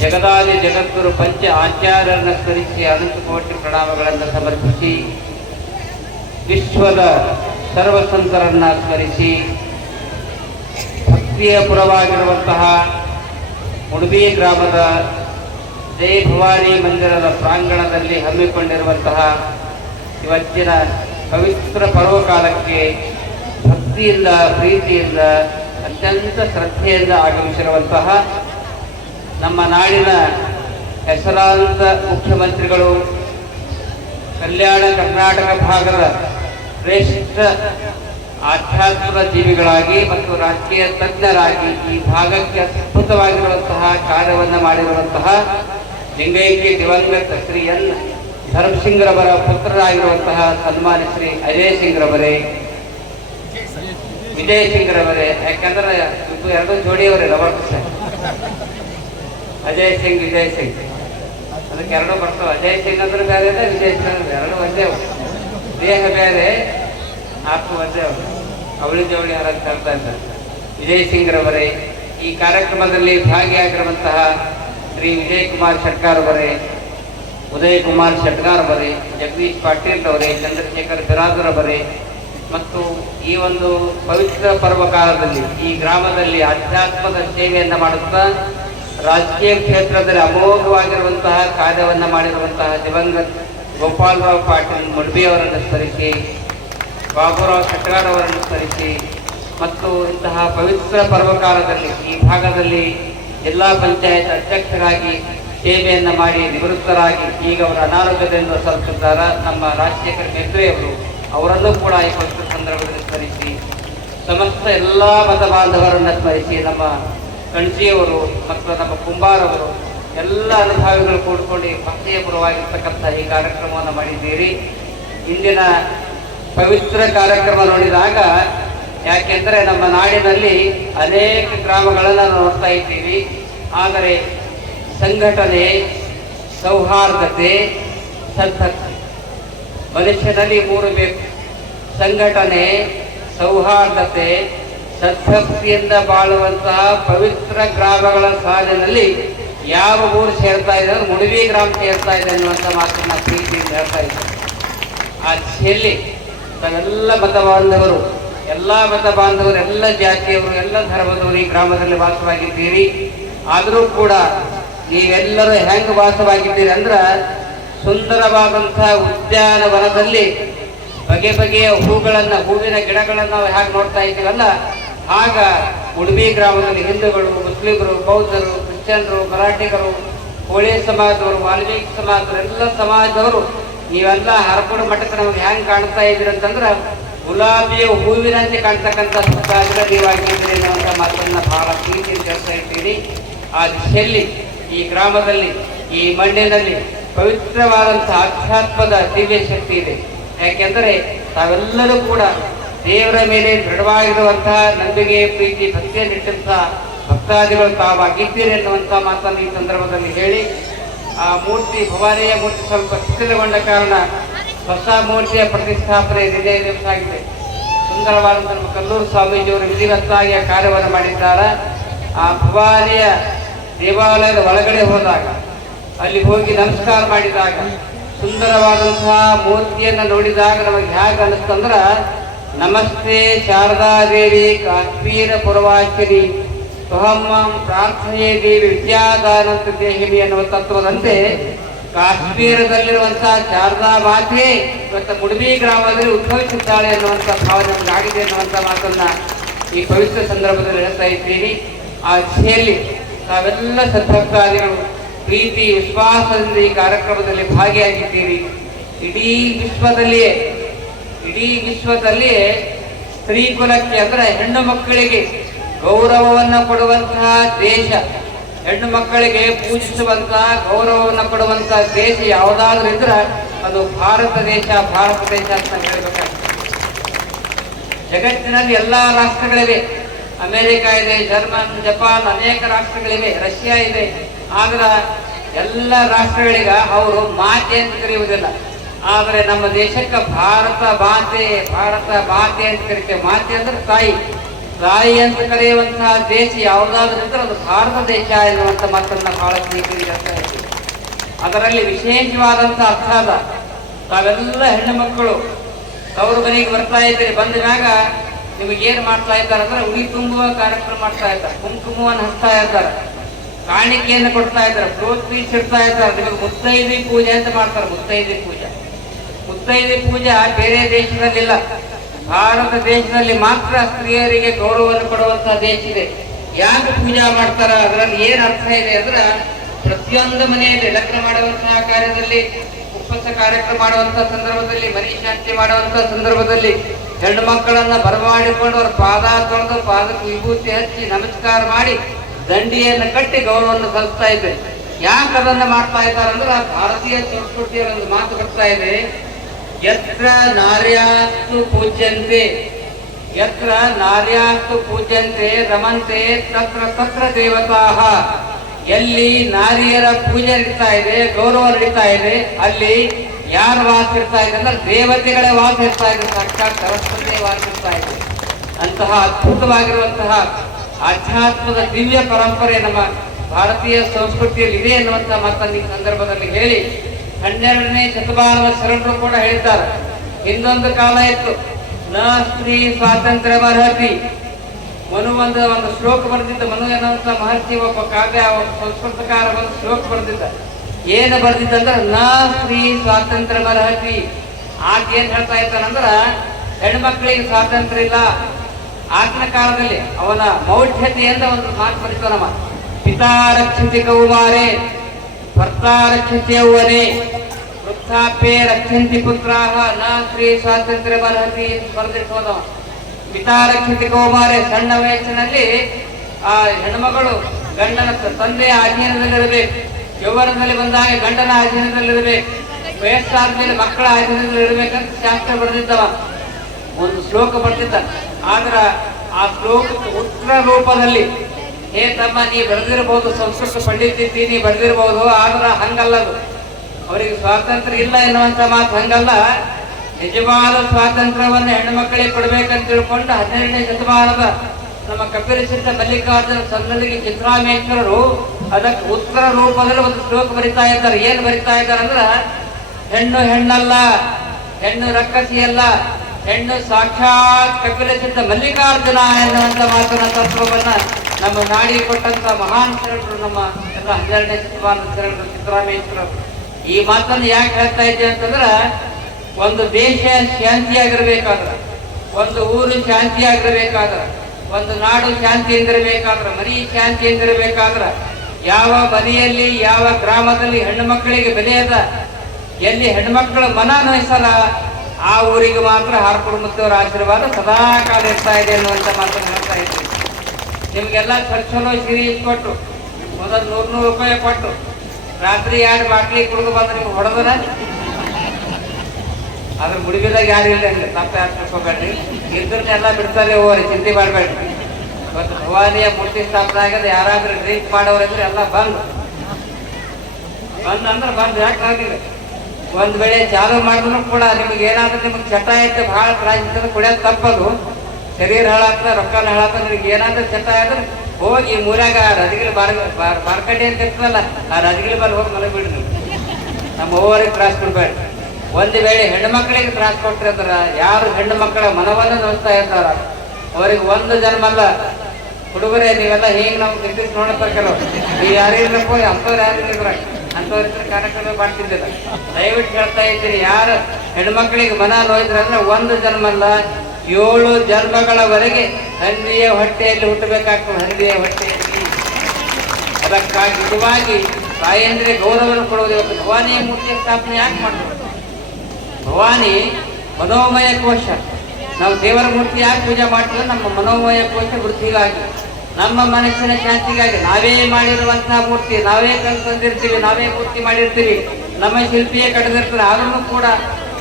ಜಗದಾದಿ ಜಗದ್ಗುರು ಪಂಚ ಆಚಾರ್ಯರನ್ನು ಸ್ಮರಿಸಿ ಅನಂತ ಕೋಟಿ ಪ್ರಣಾಮಗಳನ್ನು ಸಮರ್ಪಿಸಿ, ವಿಶ್ವದ ಸರ್ವಸಂತರನ್ನು ಸ್ಮರಿಸಿ, ಭಕ್ತಿಯ ಪುರವಾಗಿರುವಂತಹ ಮುಡುಬಿ ಗ್ರಾಮದ ಜೈ ಭವಾನಿ ಮಂದಿರದ ಪ್ರಾಂಗಣದಲ್ಲಿ ಹಮ್ಮಿಕೊಂಡಿರುವಂತಹ ಇವತ್ತಿನ ಪವಿತ್ರ ಪರ್ವಕಾಲಕ್ಕೆ ಭಕ್ತಿಯಿಂದ ಪ್ರೀತಿಯಿಂದ ಅತ್ಯಂತ ಶ್ರದ್ಧೆಯಿಂದ ಆಗಮಿಸಿರುವಂತಹ ನಮ್ಮ ನಾಡಿನ ಹೆಸರಾಂತ ಮುಖ್ಯಮಂತ್ರಿಗಳು, ಕಲ್ಯಾಣ ಕರ್ನಾಟಕ ಭಾಗದ ಶ್ರೇಷ್ಠ ಆಧ್ಯಾತ್ಮದ ಜೀವಿಗಳಾಗಿ ಮತ್ತು ರಾಜಕೀಯ ತಜ್ಞರಾಗಿ ಈ ಭಾಗಕ್ಕೆ ಅದ್ಭುತವಾಗಿರುವಂತಹ ಕಾರ್ಯವನ್ನು ಮಾಡಿರುವಂತಹ ಲಿಂಗೈಕ್ಯ ದಿವಂಗತ ಶ್ರೀ ಎನ್ ಧರ್ಮಸಿಂಗ್ರವರ ಪುತ್ರರಾಗಿರುವಂತಹ ಸನ್ಮಾನ್ಯ ಶ್ರೀ ಅಜಯ್ ಸಿಂಗ್ರವರೇ, ವಿಜಯ್ ಸಿಂಗ್ರವರೇ, ಯಾಕಂದ್ರೆ ಇದು ಎರಡು ಜೋಡಿಯವರೇ ಲವರ್ಸ್, ಅಜಯ್ ಸಿಂಗ್ ವಿಜಯ್ ಸಿಂಗ್, ಅದಕ್ಕೆ ಎರಡು ಬರ್ತವೆ. ಅಜಯ್ ಸಿಂಗ್ ಅಂದ್ರೆ ಬೇರೆ ಇದೆ, ವಿಜಯ್ ಸಿಂಗ್ ಅಂದ್ರೆ ಎರಡು ಒಂದೇ, ದೇಹ ಬೇರೆ ಆತ್ಮ ಒಂದೇ, ಅವಳಿ ಜವಳಿ ಹಾರಾಗಿ ತರ್ತಾ ಇದ್ದಾರೆ. ವಿಜಯ್ ಸಿಂಗ್ರವರೇ, ಈ ಕಾರ್ಯಕ್ರಮದಲ್ಲಿ ಭಾಗಿಯಾಗಿರುವಂತಹ ಶ್ರೀ ವಿಜಯ್ ಕುಮಾರ್ ಶೆಟ್ಕಾರ್ ಅವರೇ, ಉದಯ್ ಕುಮಾರ್ ಶೆಟ್ಕಾರ್ ಅವರೇ, ಜಗದೀಶ್ ಪಾಟೀಲ್ ಅವರೇ, ಚಂದ್ರಶೇಖರ್ ಬಿರಾದರ್ ಅವರೇ, ಮತ್ತು ಈ ಒಂದು ಪವಿತ್ರ ಪರ್ವಕಾಲದಲ್ಲಿ ಈ ಗ್ರಾಮದಲ್ಲಿ ಆಧ್ಯಾತ್ಮದ ಸೇವೆಯನ್ನು ಮಾಡುತ್ತಾ ರಾಜಕೀಯ ಕ್ಷೇತ್ರದಲ್ಲಿ ಅಮೋಘವಾಗಿರುವಂತಹ ಕಾರ್ಯವನ್ನು ಮಾಡಿರುವಂತಹ ದಿವಂಗತ ಗೋಪಾಲರಾವ್ ಪಾಟೀಲ್ ಮುಡ್ಬಿ ಅವರನ್ನು ಸ್ಮರಿಸಿ, ಬಾಬುರಾವ್ ಶೆಟ್ಗಾರ್ ಅವರನ್ನು ಸ್ಮರಿಸಿ, ಮತ್ತು ಇಂತಹ ಪವಿತ್ರ ಪರ್ವಕಾಲದಲ್ಲಿ ಈ ಭಾಗದಲ್ಲಿ ಜಿಲ್ಲಾ ಪಂಚಾಯತ್ ಅಧ್ಯಕ್ಷರಾಗಿ ಸೇವೆಯನ್ನು ಮಾಡಿ ನಿವೃತ್ತರಾಗಿ ಈಗ ಅವರ ಅನಾರೋಗ್ಯದಿಂದ ಸಲ್ಲಿಸಿದ್ದಾರೆ ನಮ್ಮ ರಾಜಶೇಖರ್ ಮೇತ್ರೆ ಅವರು, ಅವರನ್ನು ಕೂಡ ಈ ಪವಿತ್ರ ಸಂದರ್ಭದಲ್ಲಿ ಸ್ಮರಿಸಿ, ಸಮಸ್ತ ಎಲ್ಲ ಮತ ಬಾಂಧವರನ್ನು ಸ್ಮರಿಸಿ, ನಮ್ಮ ಕಣ್ಜಿಯವರು ಮತ್ತು ನಮ್ಮ ಕುಂಬಾರವರು ಎಲ್ಲ ಅನುಭವಿಗಳು ಕೂಡಿಕೊಂಡು ಭಕ್ತಿಯ ಪರವಾಗಿರ್ತಕ್ಕಂಥ ಈ ಕಾರ್ಯಕ್ರಮವನ್ನು ಮಾಡಿದ್ದೀರಿ. ಇಂದಿನ ಪವಿತ್ರ ಕಾರ್ಯಕ್ರಮ ನೋಡಿದಾಗ, ಯಾಕೆಂದರೆ ನಮ್ಮ ನಾಡಿನಲ್ಲಿ ಅನೇಕ ಗ್ರಾಮಗಳನ್ನು ನಾವು ನೋಡ್ತಾ ಇದ್ದೀವಿ, ಆದರೆ ಸಂಘಟನೆ, ಸೌಹಾರ್ದತೆ, ಸದ್ಭಕ್ತಿ ಮನುಷ್ಯನಲ್ಲಿ ಮೂರು ಬೇಕು. ಸಂಘಟನೆ, ಸೌಹಾರ್ದತೆ, ಸದ್ಭಕ್ತಿಯಿಂದ ಬಾಳುವಂತಹ ಪವಿತ್ರ ಗ್ರಾಮಗಳ ಸಾಲಿನಲ್ಲಿ ಯಾವ ಊರು ಸೇರ್ತಾ ಇದೆ ಅಂದ್ರೆ ಮುಡುಬಿ ಗ್ರಾಮ ಸೇರ್ತಾ ಇದೆ ಅನ್ನುವಂಥ ಮಾತನ್ನ ಪ್ರೀತಿಯಿಂದ ಹೇಳ್ತಾ ಇದ್ದಾರೆ. ಆ ದಿಶೆಯಲ್ಲಿ ತಾವೆಲ್ಲ ಮತ ಬಾಂಧವರು, ಎಲ್ಲ ಮತ ಬಾಂಧವರು, ಎಲ್ಲ ಜಾತಿಯವರು, ಎಲ್ಲ ಧರ್ಮದವರು ಈ ಗ್ರಾಮದಲ್ಲಿ ವಾಸವಾಗಿದ್ದೀರಿ. ಆದರೂ ಕೂಡ ನೀವೆಲ್ಲರೂ ಹೆಂಗೆ ವಾಸವಾಗಿದ್ದೀರಿ ಅಂದ್ರೆ, ಸುಂದರವಾದಂತಹ ಉದ್ಯಾನವನದಲ್ಲಿ ಬಗೆ ಬಗೆಯ ಹೂಗಳನ್ನು, ಹೂವಿನ ಗಿಡಗಳನ್ನು ನಾವು ಹೇಗೆ ನೋಡ್ತಾ ಇದ್ದೀವಲ್ಲ, ಆಗ ಮುಡುಬಿ ಗ್ರಾಮದಲ್ಲಿ ಹಿಂದೂಗಳು, ಮುಸ್ಲಿಮರು, ಬೌದ್ಧರು, ಕ್ರಿಶ್ಚಿಯನ್ರು, ಮರಾಠಿಗರು, ಕೋಳಿ ಸಮಾಜದವರು, ವಾಲ್ಮೀಕಿ ಸಮಾಜದವರು, ಎಲ್ಲ ಸಮಾಜದವರು ನೀವೆಲ್ಲ ಹರಪುರ ಮಠಕ್ಕೆ ನಮಗೆ ಹೆಂಗೆ ಕಾಣ್ತಾ ಇದ್ದೀರಿ ಅಂತಂದ್ರೆ, ಗುಲಾಬಿಯ ಹೂವಿನಂತೆ ಕಾಣ್ತಕ್ಕಂಥ ಸುತ್ತಾದ್ರೆ ನೀವಾಗಿದ್ದೀರಿ ಅನ್ನುವಂಥ ಮಾತನ್ನು ಬಹಳ ಪ್ರೀತಿಯಿಂದ ಹೇಳ್ತಾ ಇದ್ದೀರಿ. ಆ ದಿಶೆಯಲ್ಲಿ ಈ ಗ್ರಾಮದಲ್ಲಿ, ಈ ಮಣ್ಣಿನಲ್ಲಿ ಪವಿತ್ರವಾದಂಥ ಆಧ್ಯಾತ್ಮದ ದಿವ್ಯ ಶಕ್ತಿ ಇದೆ. ಯಾಕೆಂದರೆ ತಾವೆಲ್ಲರೂ ಕೂಡ ದೇವರ ಮೇಲೆ ದೃಢವಾಗಿರುವಂತಹ ನಂಬಿಕೆ, ಪ್ರೀತಿ, ಭಕ್ತಿಯನ್ನಿಟ್ಟಂತಹ ಭಕ್ತಾದಿಗಳು ತಾವಾಗಿದ್ದೀರಿ ಎನ್ನುವಂಥ ಮಾತನ್ನು ಈ ಸಂದರ್ಭದಲ್ಲಿ ಹೇಳಿ, ಆ ಮೂರ್ತಿ, ಭವಾನಿಯ ಮೂರ್ತಿ ಸ್ವಲ್ಪ ಶಿಥಿಲಗೊಂಡ ಕಾರಣ ಹೊಸ ಮೂರ್ತಿಯ ಪ್ರತಿಷ್ಠಾಪನೆ ನಿನ್ನೆ ದಿವಸ ಆಗಿದೆ. ಸುಂದರವಾದಂಥ ನಮ್ಮ ಕಲ್ಲೂರು ಸ್ವಾಮೀಜಿಯವರು ವಿಧಿವತ್ತಾಗಿ ಆ ಕಾರ್ಯವನ್ನು ಮಾಡಿದ್ದಾರೆ. ಆ ಭವಾನಿಯ ದೇವಾಲಯದ ಒಳಗಡೆ ಹೋದಾಗ, ಅಲ್ಲಿ ಹೋಗಿ ನಮಸ್ಕಾರ ಮಾಡಿದಾಗ, ಸುಂದರವಾದಂತಹ ಮೂರ್ತಿಯನ್ನು ನೋಡಿದಾಗ ನಮಗೆ ಹೇಗೆ ಅನ್ನಿಸ್ತಂದ್ರೆ, ನಮಸ್ತೆ ಶಾರದಾದೇವಿ ಕಾಶ್ಮೀರ ಪುರವಾಸಿನಿ ತ್ವಹಂ ಪ್ರಾರ್ಥನೆ ದೇವಿ ವಿದ್ಯಾದಾನಂತ ದೇಹಿನಿ ಎನ್ನುವ ತತ್ವದಂತೆ ಕಾಶ್ಮೀರದಲ್ಲಿರುವಂತಹ ಶಾರದಾ ಮಾತೆ ಇವತ್ತು ಮುಡ್ಬಿ ಗ್ರಾಮದಲ್ಲಿ ಉದ್ಭವಿಸಿದ್ದಾಳೆ ಎನ್ನುವಂಥ ಭಾವನೆ ನಮಗಾಗಿದೆ ಎನ್ನುವಂಥ ಮಾತನ್ನ ಈ ಪವಿತ್ರ ಸಂದರ್ಭದಲ್ಲಿ ಹೇಳ್ತಾ ಇದ್ದೀನಿ. ಆ ದಿಶೆಯಲ್ಲಿ ತಾವೆಲ್ಲ ಸದ್ಭಕ್ತಾದಿಗಳು ಪ್ರೀತಿ ವಿಶ್ವಾಸದಿಂದ ಈ ಕಾರ್ಯಕ್ರಮದಲ್ಲಿ ಭಾಗಿಯಾಗಿದ್ದೀರಿ. ಇಡೀ ವಿಶ್ವದಲ್ಲಿಯೇ ಸ್ತ್ರೀ ಕುಲಕ್ಕೆ ಅಂದ್ರೆ ಹೆಣ್ಣು ಮಕ್ಕಳಿಗೆ ಗೌರವವನ್ನು ಕೊಡುವಂತಹ ದೇಶ, ಹೆಣ್ಣು ಮಕ್ಕಳಿಗೆ ಪೂಜಿಸುವಂತಹ ಗೌರವವನ್ನು ಕೊಡುವಂತಹ ದೇಶ ಯಾವುದಾದ್ರೂ ಇದ್ರೆ ಅದು ಭಾರತ ದೇಶ ಅಂತ ಹೇಳ್ಬೇಕಾಗ್ತದೆ. ಜಗತ್ತಿನಲ್ಲಿ ಎಲ್ಲಾ ರಾಷ್ಟ್ರಗಳಿವೆ, ಅಮೆರಿಕ ಇದೆ, ಜರ್ಮನ್, ಜಪಾನ್, ಅನೇಕ ರಾಷ್ಟ್ರಗಳಿವೆ, ರಷ್ಯಾ ಇದೆ. ಆದ್ರೆ ಎಲ್ಲ ರಾಷ್ಟ್ರಗಳಿಗ ಅವರು ಮಾತೆ ಅಂತ ಕರೆಯುವುದಿಲ್ಲ. ಆದರೆ ನಮ್ಮ ದೇಶಕ್ಕೆ ಭಾರತ ಮಾತೆ ಅಂತ ಕರಿತೇವೆ. ಮಾತೆ ಅಂದ್ರೆ ತಾಯಿ ಅಂತ ಕರೆಯುವಂತಹ ದೇಶ ಯಾವುದಾದ್ರೂ ಇದ್ರೆ ಅದು ಭಾರತ ದೇಶ ಎನ್ನುವಂಥ ಮಾತನ್ನ ಬಹಳ ಪ್ರೀತಿಯಿಂದ ಹೇಳ್ತಾ ಇದ್ದೀವಿ. ಅದರಲ್ಲಿ ವಿಶೇಷವಾದಂತಹ ಅರ್ಥ ಅದ. ತಾವೆಲ್ಲ ಹೆಣ್ಣು ಮಕ್ಕಳು ಅವ್ರ ಮನೆಗೆ ಬರ್ತಾ ಇದ್ದೀರಿ. ಬಂದ ಮ್ಯಾಗ ನಿಮಗೇನು ಮಾಡ್ತಾ ಇದ್ದಾರೆ ಅಂದ್ರೆ ಉಡಿ ತುಂಬುವ ಕಾರ್ಯಕ್ರಮ ಮಾಡ್ತಾ ಇದ್ದಾರೆ, ಕುಂಕುಮವನ್ನು ಹಚ್ತಾ ಇದ್ದಾರೆ, ಕಾಣಿಕೆಯನ್ನು ಕೊಡ್ತಾ ಇದ್ದಾರೆ, ಪ್ರೋತ್ಸಾಹಿಸಿಡ್ತಾ ಇದ್ದಾರೆ. ನಿಮಗೆ ಮುತ್ತೈದೆ ಪೂಜೆ ಅಂತ ಮಾಡ್ತಾರೆ. ಮುತ್ತೈದೆ ಪೂಜೆ ಬೇರೆ ದೇಶದಲ್ಲಿಲ್ಲ, ಭಾರತ ದೇಶದಲ್ಲಿ ಮಾತ್ರ ಸ್ತ್ರೀಯರಿಗೆ ಗೌರವವನ್ನು ಕೊಡುವಂತಹ ದೇಶ ಇದೆ. ಯಾಕೆ ಪೂಜಾ ಮಾಡ್ತಾರ, ಅದರಲ್ಲಿ ಏನ್ ಅರ್ಥ ಇದೆ ಅಂದ್ರೆ ಪ್ರತಿಯೊಂದು ಮನೆಯಲ್ಲಿ ಲಗ್ನ ಮಾಡುವಂತಹ ಕಾರ್ಯದಲ್ಲಿ, ಉಪವಾಸ ಕಾರ್ಯಕ್ರಮ ಮಾಡುವಂತಹ ಸಂದರ್ಭದಲ್ಲಿ, ಮನೆ ಶಾಂತಿ ಮಾಡುವಂತಹ ಸಂದರ್ಭದಲ್ಲಿ ಹೆಣ್ಣು ಮಕ್ಕಳನ್ನ ಬರಮಾಡಿಕೊಂಡು ಅವ್ರ ಪಾದ ತೊಳೆದು ಪಾದಕ್ಕೆ ವಿಭೂತಿ ಹಚ್ಚಿ ನಮಸ್ಕಾರ ಮಾಡಿ ದಂಡಿಯನ್ನು ಕಟ್ಟಿ ಗೌರವವನ್ನು ಸಲ್ಲಿಸ್ತಾ ಇದ್ದಾರೆ. ಯಾಕೆ ಅದನ್ನ ಮಾಡ್ತಾ ಇದ್ದಾರೆ ಅಂದ್ರೆ ಭಾರತೀಯ ಸಂಸ್ಕೃತಿಯ ಒಂದು ಮಾತು ಬರ್ತಾ ಇದೆ, ಯತ್ರ ನಾರ್ಯಾಸ್ತು ಪೂಜ್ಯಂತೆ ರಮಂತೆ ತತ್ರ ದೇವತಾಃ. ಎಲ್ಲಿ ನಾರಿಯರ ಪೂಜೆ ನಡೀತಾ ಇದೆ, ಗೌರವ ನಡೀತಾ ಇದೆ, ಅಲ್ಲಿ ಯಾರು ವಾಸ ಇರ್ತಾ ಇದೆ ಅಂದ್ರೆ ದೇವತೆಗಳೇ ವಾಸ ಇರ್ತಾ ಇದೆ, ಸಾಕ್ಷಾತ್ ಸರಸ್ವತಿಯೇ ವಾಸ ಇರ್ತಾ ಇದೆ. ಅಂತಹ ಅದ್ಭುತವಾಗಿರುವಂತಹ ಆಧ್ಯಾತ್ಮದ ದಿವ್ಯ ಪರಂಪರೆ ನಮ್ಮ ಭಾರತೀಯ ಸಂಸ್ಕೃತಿಯಲ್ಲಿ ಇದೆ ಎನ್ನುವಂತಹ ಮಾತನ್ನು ಈ ಸಂದರ್ಭದಲ್ಲಿ ಹೇಳಿ, 12ನೇ ಶತಮಾನದ ಶರಣರು ಕೂಡ ಹೇಳಿದ್ದಾರೆ. ಹಿಂದೊಂದು ಕಾಲ ಇತ್ತು, ನ ಸ್ತ್ರೀ ಸ್ವಾತಂತ್ರ್ಯ ಮರ್ಹತಿ. ಮನು ಒಂದು ಶ್ಲೋಕ ಬರೆದಿದ್ದ. ಮನು ಎನ್ನುವಂತ ಮಹರ್ಷಿ ಒಬ್ಬ ಕಾವ್ಯ, ಒಬ್ಬ ಸಂಸ್ಕೃತಕಾರ ಒಂದು ಶ್ಲೋಕ ಬರೆದಿದ್ದ. ಏನು ಬರೆದಿದ್ದಂದ್ರೆ ನ ಸ್ತ್ರೀ ಸ್ವಾತಂತ್ರ್ಯ ಮರ್ಹತಿ. ಆತ ಏನ್ ಹೇಳ್ತಾ ಇದ್ದಾನಂದ್ರ ಹೆಣ್ಮಕ್ಳಿಗೆ ಸ್ವಾತಂತ್ರ್ಯ ಇಲ್ಲ. ಆತನ ಕಾಲದಲ್ಲಿ ಅವನ ಮೌಢ್ಯತೆಯಿಂದ ಒಂದು ಮಾತು ಬರೀತಾವ ನಮ್ಮ ಪಿತಾ ರಕ್ಷಿಸಿ ಕೌಮಾರೆ ಭರ್ತಾ ರಕ್ಷಿಸಿ ಯೌವನೆ ವೃದ್ಧಾಪ್ಯೆ ರಕ್ಷಂತಿ ಪುತ್ರಾಹ ನ ಸ್ತ್ರೀ ಸ್ವಾತಂತ್ರ್ಯ ಮರ್ಹತಿ ಬರೆದಿರ್ಬೋದವ. ಪಿತಾ ರಕ್ಷಿಸಿ ಕೌಮಾರೆ, ಸಣ್ಣ ವಯಸ್ಸಿನಲ್ಲಿ ಆ ಹೆಣ್ಮಗಳು ಗಂಡನ ತಂದೆಯ ಅಧೀನದಲ್ಲಿರಬೇಕು, ಯೌವನದಲ್ಲಿ ಬಂದಾಗ ಗಂಡನ ಅಧೀನದಲ್ಲಿರಬೇಕು, ವಯಸ್ಸಾದ್ಮೇಲೆ ಮಕ್ಕಳ ಅಧೀನದಲ್ಲಿರ್ಬೇಕಂತ ಶಾಸ್ತ್ರ ಬರೆದಿದ್ದವ. ಒಂದು ಶ್ಲೋಕ ಬರ್ತಿದ್ದ. ಆದ್ರ ಆ ಶ್ಲೋಕದ ಉತ್ತರ ರೂಪದಲ್ಲಿ, ಹೇ ತಮ್ಮ, ನೀ ಬರೆದಿರಬಹುದು, ಸಂಸ್ಕೃತ ಪಂಡಿತಿದ್ದೀನಿ ಬರೆದಿರಬಹುದು, ಆದ್ರ ಹಂಗಲ್ಲದು. ಅವರಿಗೆ ಸ್ವಾತಂತ್ರ್ಯ ಇಲ್ಲ ಎನ್ನುವಂತ ಮಾತು ಹಂಗಲ್ಲ. ನಿಜವಾದ ಸ್ವಾತಂತ್ರ್ಯವನ್ನು ಹೆಣ್ಣು ಮಕ್ಕಳಿಗೆ ಕೊಡ್ಬೇಕಂತ ತಿಳ್ಕೊಂಡು 12ನೇ ಶತಮಾನದ ನಮ್ಮ ಕಪಿಲಸಿದ್ಧ ಮಲ್ಲಿಕಾರ್ಜುನ ಸನ್ನದಿಗೆ ಚಿತ್ರಾಮೇಶ್ವರರು ಅದಕ್ಕೆ ಉತ್ತರ ರೂಪದಲ್ಲಿ ಒಂದು ಶ್ಲೋಕ ಬರಿತಾ ಇದ್ದಾರೆ. ಏನು ಬರಿತಾ ಇದ್ದಾರೆ ಅಂದ್ರೆ, ಹೆಣ್ಣು ಹೆಣ್ಣಲ್ಲ, ಹೆಣ್ಣು ರಕ್ಕಸಿಯಲ್ಲ, ಹೆಣ್ಣು ಸಾಕ್ಷಾತ್ ಕಪಿಲಸಿದ್ಧ ಮಲ್ಲಿಕಾರ್ಜುನ ಎನ್ನುವಂತ ಮಾತನ್ನ ತತ್ವವನ್ನ ನಮ್ಮ ನಾಡಿಗೆ ಕೊಟ್ಟಂತ ಮಹಾನ್ ಶರಣರು, ನಮ್ಮ ಎಲ್ಲ 12ನೇ ಶತಮಾನದ ಶರಣರು ಚಿತ್ರಾಮೇಶ್ವರರು. ಈ ಮಾತನ್ನು ಯಾಕೆ ಹೇಳ್ತಾ ಇದ್ದೇವೆ ಅಂತಂದ್ರೆ, ಒಂದು ದೇಶ ಶಾಂತಿಯಾಗಿರ್ಬೇಕಾದ್ರ, ಒಂದು ಊರು ಶಾಂತಿಯಾಗಿರ್ಬೇಕಾದ್ರ, ಒಂದು ನಾಡು ಶಾಂತಿಯಿಂದಿರಬೇಕಾದ್ರ, ಮನೆ ಶಾಂತಿಯಿಂದಿರಬೇಕಾದ್ರ, ಯಾವ ಮನೆಯಲ್ಲಿ ಯಾವ ಗ್ರಾಮದಲ್ಲಿ ಹೆಣ್ಣು ಮಕ್ಕಳಿಗೆ ಬೆಲೆ ಅದ, ಎಲ್ಲಿ ಹೆಣ್ಮಕ್ಳು ಮನ ನೋಯಿಸಲ್ಲ, ಆ ಊರಿಗೆ ಮಾತ್ರ ಹಾರ್ಕೊಂಡು ಮುತ್ತವರ ಆಶೀರ್ವಾದ ಸದಾ ಕಾಲ ಇರ್ತಾ ಇದೆ ಅನ್ನುವಂಥ ಮಾತನ್ನು ಹೇಳ್ತಾ ಇದ್ದೀವಿ. ನಿಮ್ಗೆಲ್ಲ ಚಲೋ ಸಿರಿ ಇಟ್ಕೊಟ್ರು, ಮೊದಲು 100 ರೂಪಾಯಿ ಕೊಟ್ಟು ರಾತ್ರಿ 2 ಬಾಟ್ಲಿ ಕುಡಿದು ಬಂದ್ರೆ ನಿಮ್ಗೆ ಹೊಡೆದ್ರ ಅದ್ರ ಮುಡಿಬಿದಾಗ ಯಾರು ಇಲ್ಲ, ಹಂಗೆ ತಪ್ಪ ಯಾರು ತಿಳ್ಕೊಬೇಡ್ರಿ. ಇದ್ರನ್ನೆಲ್ಲ ಬಿಡ್ತಾರೆ, ಹೋಗ್ರಿ, ಚಿಂತೆ ಮಾಡಬೇಡ್ರಿ. ಇವತ್ತು ಭವಾನಿಯ ಮೂರ್ತಿ ಸ್ಥಾಪನೆ ಆಗದೆ, ಯಾರಾದ್ರೂ ಡ್ರಿಂಕ್ ಮಾಡೋರಿದ್ರೆ ಎಲ್ಲ ಬಂದ್ ಅಂದ್ರೆ ಬಂದ್. ಯಾಕೆ ಆಗಿಲ್ಲ, ಒಂದ್ ವೇಳೆ ಚಾಲು ಮಾಡಿದ್ರು ಕೂಡ ನಿಮ್ಗೆ ಏನಾದ್ರೂ ನಿಮ್ಗೆ ಚಟ ಐತೆ, ಬಹಳ ತ್ರಾಸ ಇರ್ತದೆ, ಕುಡಿಯೋದು ತಪ್ಪದು, ಶರೀರ ಹಾಳಾಗ್ತದೆ, ರೊಕ್ಕನ ಹಾಳಾಗ್ತದೆ. ನಿಮ್ಗೆ ಏನಾದ್ರೂ ಚಟ ಆದ್ರೆ ಹೋಗಿ ಮೂರ್ಯಾಗ ರಜಗಿಲಿ ಮಾರ್ಕಟ್ಟೆ ಅಂತ ಇರ್ತದಲ್ಲ, ಆ ರಜಗಿಲಿ ಬಲ್ಲಿ ಹೋಗಿ ಮನೆ ಬಿಡ್ರಿ. ನಮ್ಮ ಓವರಿಗೆ ತ್ರಾಸ ಕೊಡ್ಬೇಡ್ರಿ. ಒಂದು ವೇಳೆ ಹೆಣ್ಣು ಮಕ್ಕಳಿಗೆ ತ್ರಾಸ ಕೊಟ್ರಿ ಅಂದ್ರ, ಯಾರು ಹೆಣ್ಣು ಮಕ್ಕಳ ಮನವನ್ನು ನೋಡ್ತಾ ಇರ್ತಾರ ಅವ್ರಿಗೆ ಒಂದು ಜನ್ಮ ಅಲ್ಲ. ಹುಡುಗರೇ ನೀವೆಲ್ಲ ಹಿಂಗ್ ನಮ್ಗೆ ನಿರ್ದಿಷ್ಟ ನೋಡತ್ತ ಕೆಲವು, ನೀವು ಯಾರಿಲ್ಲಪ್ಪ ಅಂಥವ್ರು ಯಾರು ಇದ್ರ ಅಂಥವ್ರ ಕಾರ್ಯಕ್ರಮ ಮಾಡ್ತಿದ್ದಿಲ್ಲ. ದಯವಿಟ್ಟು ಹೇಳ್ತಾ ಇದ್ದೀನಿ, ಯಾರು ಹೆಣ್ಮಕ್ಳಿಗೆ ಮನ ನೋಯಿದ್ರಂದ್ರೆ ಒಂದು ಜನ್ಮ ಅಲ್ಲ 7 ಜನ್ಮಗಳವರೆಗೆ ಹಂದಿಯ ಹೊಟ್ಟೆಯಲ್ಲಿ ಹುಟ್ಟಬೇಕಾಗ್ತದೆ, ಹಂದಿಯ ಹೊಟ್ಟೆಯಲ್ಲಿ. ಅದಕ್ಕಾಗಿ ನಿಜವಾಗಿ ತಾಯಂದ್ರೆ ಗೌರವವನ್ನು ಕೊಡುವುದು. ಇವತ್ತು ಭವಾನಿಯ ಮೂರ್ತಿಯ ಸ್ಥಾಪನೆ ಯಾಕೆ ಮಾಡ್ತಾರೆ? ಭವಾನಿ ಮನೋಮಯ ಕೋಶ. ನಾವು ದೇವರ ಮೂರ್ತಿ ಯಾಕೆ ಪೂಜೆ ಮಾಡ್ತೀವಿ? ನಮ್ಮ ಮನೋಮಯ ಕೋಶ ವೃದ್ಧಿಗಾಗಿ, ನಮ್ಮ ಮನಸ್ಸಿನ ಶಾಂತಿಗಾಗಿ. ನಾವೇ ಮಾಡಿರುವಂತಹ ಮೂರ್ತಿ, ನಾವೇ ತಂದಿರ್ತೀವಿ, ನಾವೇ ಮೂರ್ತಿ ಮಾಡಿರ್ತೀವಿ, ನಮ್ಮ ಶಿಲ್ಪಿಯೇ ಕಟ್ಟಿದಿರ್ತೀವಿ, ಆದ್ರೂ ಕೂಡ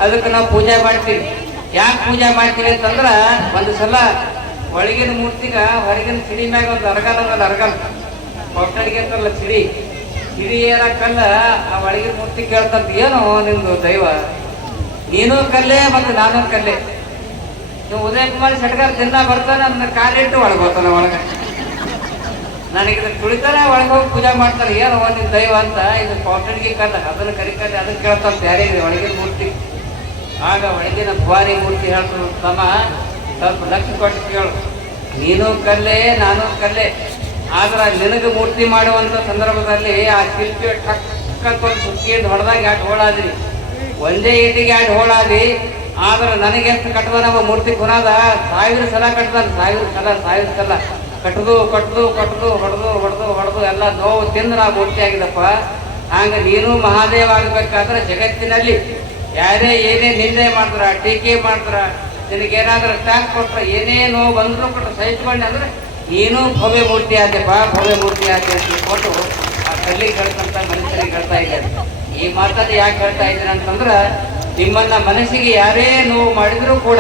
ಅದಕ್ಕೆ ನಾವು ಪೂಜೆ ಮಾಡ್ತೀವಿ. ಯಾಕೆ ಪೂಜೆ ಮಾಡ್ತೀವಿ ಅಂತಂದ್ರೆ, ಒಂದು ಸಲ ಒಳಗಿನ ಮೂರ್ತಿಗ ಹೊರಗಿನ ಸಿಡಿ ಮ್ಯಾಗ ಒಂದು ಅರಗಲ್ ಕೊಟ್ಟಡಿಗೆ ಅಂತಲ್ಲ ಸಿಡಿ ಏನ ಕಲ್ಲ ಆ ಒಳಗಿನ ಮೂರ್ತಿ ಕೇಳ್ತಂತ, ಏನೋ ನಿಮ್ದು ದೈವ, ನೀನು ಕಲ್ಲೇ ಮತ್ತು ನಾನು ಕಲ್ಲೇ. ನೀವು ಉದಯ ಕುಮಾರ್ ಶೆಟ್ಗಾರ್ ದಿನ ಬರ್ತಾನೆ, ನನ್ನ ಕಾಲಿಟ್ಟು ಒಳಗೋತಾನೆ ಒಳಗೆ, ನನಗೆ ತುಳಿತಾನೆ ಒಳಗೆ ಹೋಗಿ ಪೂಜೆ ಮಾಡ್ತಾರೆ, ಏನೋ ನಿಮ್ ದೈವ ಅಂತ. ಇದು ಕೊಟ್ಟಡಿಗೆ ಕಲ್ಲ, ಅದನ್ನ ಕರಿಕಲ್ಲಿ ಅದನ್ನ ಕೇಳ್ತಂತ ಯಾರಿಗೆ ಒಳಗಿನ ಮೂರ್ತಿ. ಆಗ ಒಳಗಿನ ಭವಾನಿ ಮೂರ್ತಿ ಹೇಳ್ತಾರೆ, ತಮ್ಮ ಸ್ವಲ್ಪ ಲಕ್ಷ ಕೊಟ್ಟು ಕೇಳು, ನೀನು ಕಲ್ಲೇ ನಾನು ಕಲ್ಲೇ. ಆದ್ರೆ ನಿನಗೆ ಮೂರ್ತಿ ಮಾಡುವಂಥ ಸಂದರ್ಭದಲ್ಲಿ ಆ ಶಿಲ್ಪಿ ಟಕ್ಕಂತ ಒಂದು ಸುತ್ತಿಯನ್ನು ಹೊಡೆದಾಗ 2 ಹೋಳಾದ್ರಿ, ಒಂದೇ ಇಟ್ಟಿಗೆ 2 ಹೋಳಾದಿ. ಆದ್ರೆ ನನಗೆ ಎಷ್ಟು ಕಟ್ಟದ ಮೂರ್ತಿ ಕುನಾದ 1000 ಸಲ ಕಟ್ಟದ, 1000 ಸಲ ಕಟ್ಟದು ಹೊಡೆದು ಎಲ್ಲ ನೋವು ತಿಂದು ನಾ ಮೂರ್ತಿ ಆಗಿದಪ್ಪ. ಹಂಗ ನೀನು ಮಹಾದೇವ ಆಗಬೇಕಾದ್ರೆ ಜಗತ್ತಿನಲ್ಲಿ ಯಾರೇ ಏನೇ ನಿಂದೆ ಮಾಡ್ತಾರ, ಟೀಕೆ ಮಾಡ್ತಾರ, ನಿನಗೇನಾದ್ರೂ ಟ್ಯಾಕ್ ಕೊಟ್ರ, ಏನೇ ನೋವು ಬಂದ್ರು ಕೊಟ್ರ ಸಹಿಸ್ಕೊಂಡೆ ಅಂದ್ರೆ ನೀನು ಭವ್ಯ ಮೂರ್ತಿ ಆದ್ಯಪ್ಪ, ಭವ್ಯ ಮೂರ್ತಿ ಆದ್ಯ ಅಂತ ಕೊಟ್ಟು ಆ ಕಲ್ಲಿಗೆ ಹೇಳ್ತಂತ ಮನುಷ್ಯರಿಗೆ ಹೇಳ್ತಾ ಇದ್ದಾರೆ. ಈ ಮಾತನ್ನು ಯಾಕೆ ಹೇಳ್ತಾ ಇದ್ದೀನಿ ಅಂತಂದ್ರೆ, ನಿಮ್ಮನ್ನ ಮನಸ್ಸಿಗೆ ಯಾರೇ ನೋವು ಮಾಡಿದ್ರು ಕೂಡ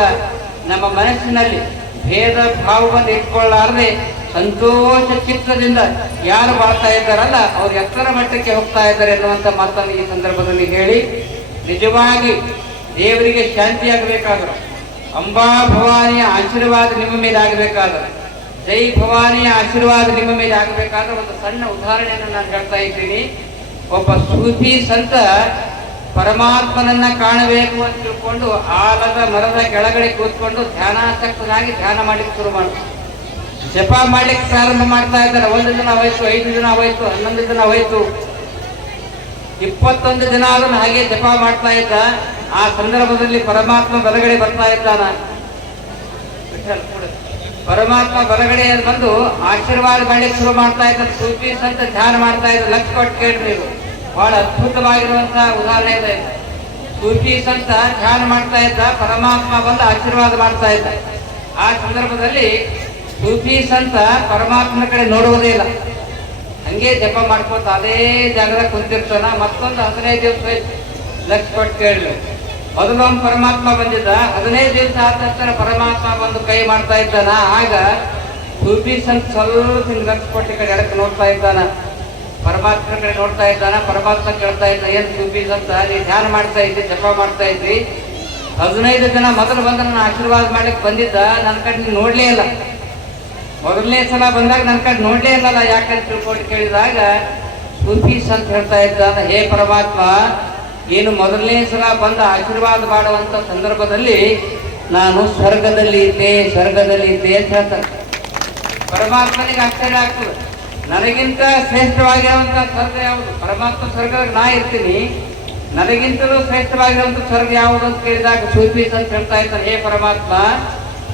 ನಮ್ಮ ಮನಸ್ಸಿನಲ್ಲಿ ಭೇದ ಭಾವವನ್ನು ಇಟ್ಕೊಳ್ಳಾರದೆ ಸಂತೋಷ ಚಿತ್ತದಿಂದ ಯಾರು ಬಾಳ್ತಾ ಇದ್ದಾರಲ್ಲ ಅವ್ರು ಎತ್ತರ ಮಟ್ಟಕ್ಕೆ ಹೋಗ್ತಾ ಇದ್ದಾರೆ ಎನ್ನುವಂಥ ಮಾತನ್ನು ಈ ಸಂದರ್ಭದಲ್ಲಿ ಹೇಳಿ, ನಿಜವಾಗಿ ದೇವರಿಗೆ ಶಾಂತಿ ಆಗಬೇಕಾದ್ರೆ, ಅಂಬಾ ಭವಾನಿಯ ಆಶೀರ್ವಾದ ನಿಮ್ಮ ಮೇಲೆ ಆಗಬೇಕಾದ್ರೆ, ಜೈ ಭವಾನಿಯ ಆಶೀರ್ವಾದ ನಿಮ್ಮ ಮೇಲೆ ಆಗಬೇಕಾದ್ರೆ ಒಂದು ಸಣ್ಣ ಉದಾಹರಣೆಯನ್ನು ನಾನು ಹೇಳ್ತಾ ಇದ್ದೀನಿ. ಒಬ್ಬ ಸೂಫಿ ಸಂತ ಪರಮಾತ್ಮನನ್ನ ಕಾಣಬೇಕು ಅಂತ ತಿಳ್ಕೊಂಡು ಆಲದ ಮರದ ಕೆಳಗಡೆ ಕೂತ್ಕೊಂಡು ಧ್ಯಾನಾಸಕ್ತನಾಗಿ ಧ್ಯಾನ ಮಾಡ್ಲಿಕ್ಕೆ ಶುರು ಮಾಡ್ತಾರೆ. ಜಪ ಮಾಡ್ಲಿಕ್ಕೆ ಪ್ರಾರಂಭ ಮಾಡ್ತಾ ಇದ್ದಾರೆ. 1 ದಿನ ಹೋಯ್ತು, 5 ದಿನ ಹೋಯ್ತು, 11 ದಿನ ಹೋಯ್ತು, 21 ದಿನ ಅದನ್ನು ಹಾಗೆ ಜಪ ಮಾಡ್ತಾ ಇದ್ದ. ಆ ಸಂದರ್ಭದಲ್ಲಿ ಪರಮಾತ್ಮ ಬಲಗಡೆ ಬರ್ತಾ ಇದ್ದಾನ. ಪರಮಾತ್ಮ ಬಲಗಡೆ ಬಂದು ಆಶೀರ್ವಾದ ಮಾಡ್ಲಿಕ್ಕೆ ಶುರು ಮಾಡ್ತಾ ಇದ್ದ. ಸೂಫಿ ಸಂತ ಧ್ಯಾನ ಮಾಡ್ತಾ ಇದ್ದ. ಲಕ್ಷ ಕೊಟ್ಟು ಕೇಳ್ರಿ, ಇದು ಬಹಳ ಅದ್ಭುತವಾಗಿರುವಂತಹ ಉದಾಹರಣೆ ಇದೆ. ಸೂಫಿ ಸಂತ ಧ್ಯಾನ ಮಾಡ್ತಾ ಇದ್ದ, ಪರಮಾತ್ಮ ಬಂದು ಆಶೀರ್ವಾದ ಮಾಡ್ತಾ ಇದ್ದ. ಆ ಸಂದರ್ಭದಲ್ಲಿ ಸೂಫಿ ಸಂತ ಪರಮಾತ್ಮನ ಕಡೆ ನೋಡುವುದೇ ಇಲ್ಲ, ಹಂಗೆ ಜಪ ಮಾಡ್ಕೋತ ಅದೇ ಜಾಗದಾಗ ಕುಂತಿರ್ತಾನ. ಮತ್ತೊಂದು 15 ದಿವಸ ಲಕ್ಷ ಕೊಟ್ಟು ಕೇಳಲು ಮೊದಲೊಂದು ಪರಮಾತ್ಮ ಬಂದಿದ್ದ. 15 ದಿವಸ ಆದ ತಕ್ಷಣ ಪರಮಾತ್ಮ ಬಂದು ಕೈ ಮಾಡ್ತಾ ಇದ್ದಾನ. ಆಗ ಸೂಫಿ ಸಂತ ಸ್ವಲ್ಪ ಲಕ್ಷ ಕೊಟ್ಟಿ ಕಡೆ ಎಡಕ್ಕೆ ನೋಡ್ತಾ ಇದ್ದಾನ, ಪರಮಾತ್ಮನ ಕಡೆ ನೋಡ್ತಾ ಇದ್ದಾನ. ಪರಮಾತ್ಮ ಕೇಳ್ತಾ ಇದ್ದ, ಏನ್ ಸೂಫಿ ಸಂತ ನೀ ಧ್ಯಾನ ಮಾಡ್ತಾ ಇದ್ರಿ, ಜಪ ಮಾಡ್ತಾ ಇದ್ರಿ, 15 ದಿನ ಮೊದಲು ಬಂದ ನನ್ನ ಆಶೀರ್ವಾದ ಮಾಡ್ಲಿಕ್ಕೆ ಬಂದಿದ್ದ, ನನ್ನ ಕಡೆ ನೀನು ನೋಡ್ಲೇ ಇಲ್ಲ. ಮೊದಲನೇ ಸಲ ಬಂದಾಗ ನನ್ನ ಕಡೆ ನೋಡ್ಲೇ ಇಲ್ಲಲ್ಲ, ಯಾಕಂತ ತಿಳ್ಕೊಂಡು ಕೇಳಿದಾಗ ಸೂಫಿ ಸಂತ ಹೇಳ್ತಾ ಇದ್ದಾನ, ಹೇ ಪರಮಾತ್ಮ, ಏನು ಮೊದಲನೇ ಸಲ ಬಂದ ಆಶೀರ್ವಾದ ಮಾಡುವಂತ ಸಂದರ್ಭದಲ್ಲಿ ನಾನು ಸ್ವರ್ಗದಲ್ಲಿ ಇದ್ದೆ ಅಂತ ಹೇಳ್ತಾರೆ. ಪರಮಾತ್ಮನಿಗೆ ಆಶ್ಚರ್ಯ ಆಗ್ತದೆ, ನನಗಿಂತ ಶ್ರೇಷ್ಠವಾಗಿರುವಂತ ಸ್ವರ್ಗ ಯಾವುದು? ಪರಮಾತ್ಮ ಸ್ವರ್ಗದಾಗ ನಾ ಇರ್ತೀನಿ, ನನಗಿಂತಲೂ ಶ್ರೇಷ್ಠವಾಗಿರುವಂತ ಸ್ವರ್ಗ ಯಾವುದು ಅಂತ ಕೇಳಿದಾಗ ಸೂಫಿ ಸಂತ ಹೇಳ್ತಾ ಇದ್ದಾನೆ, ಹೇ ಪರಮಾತ್ಮ,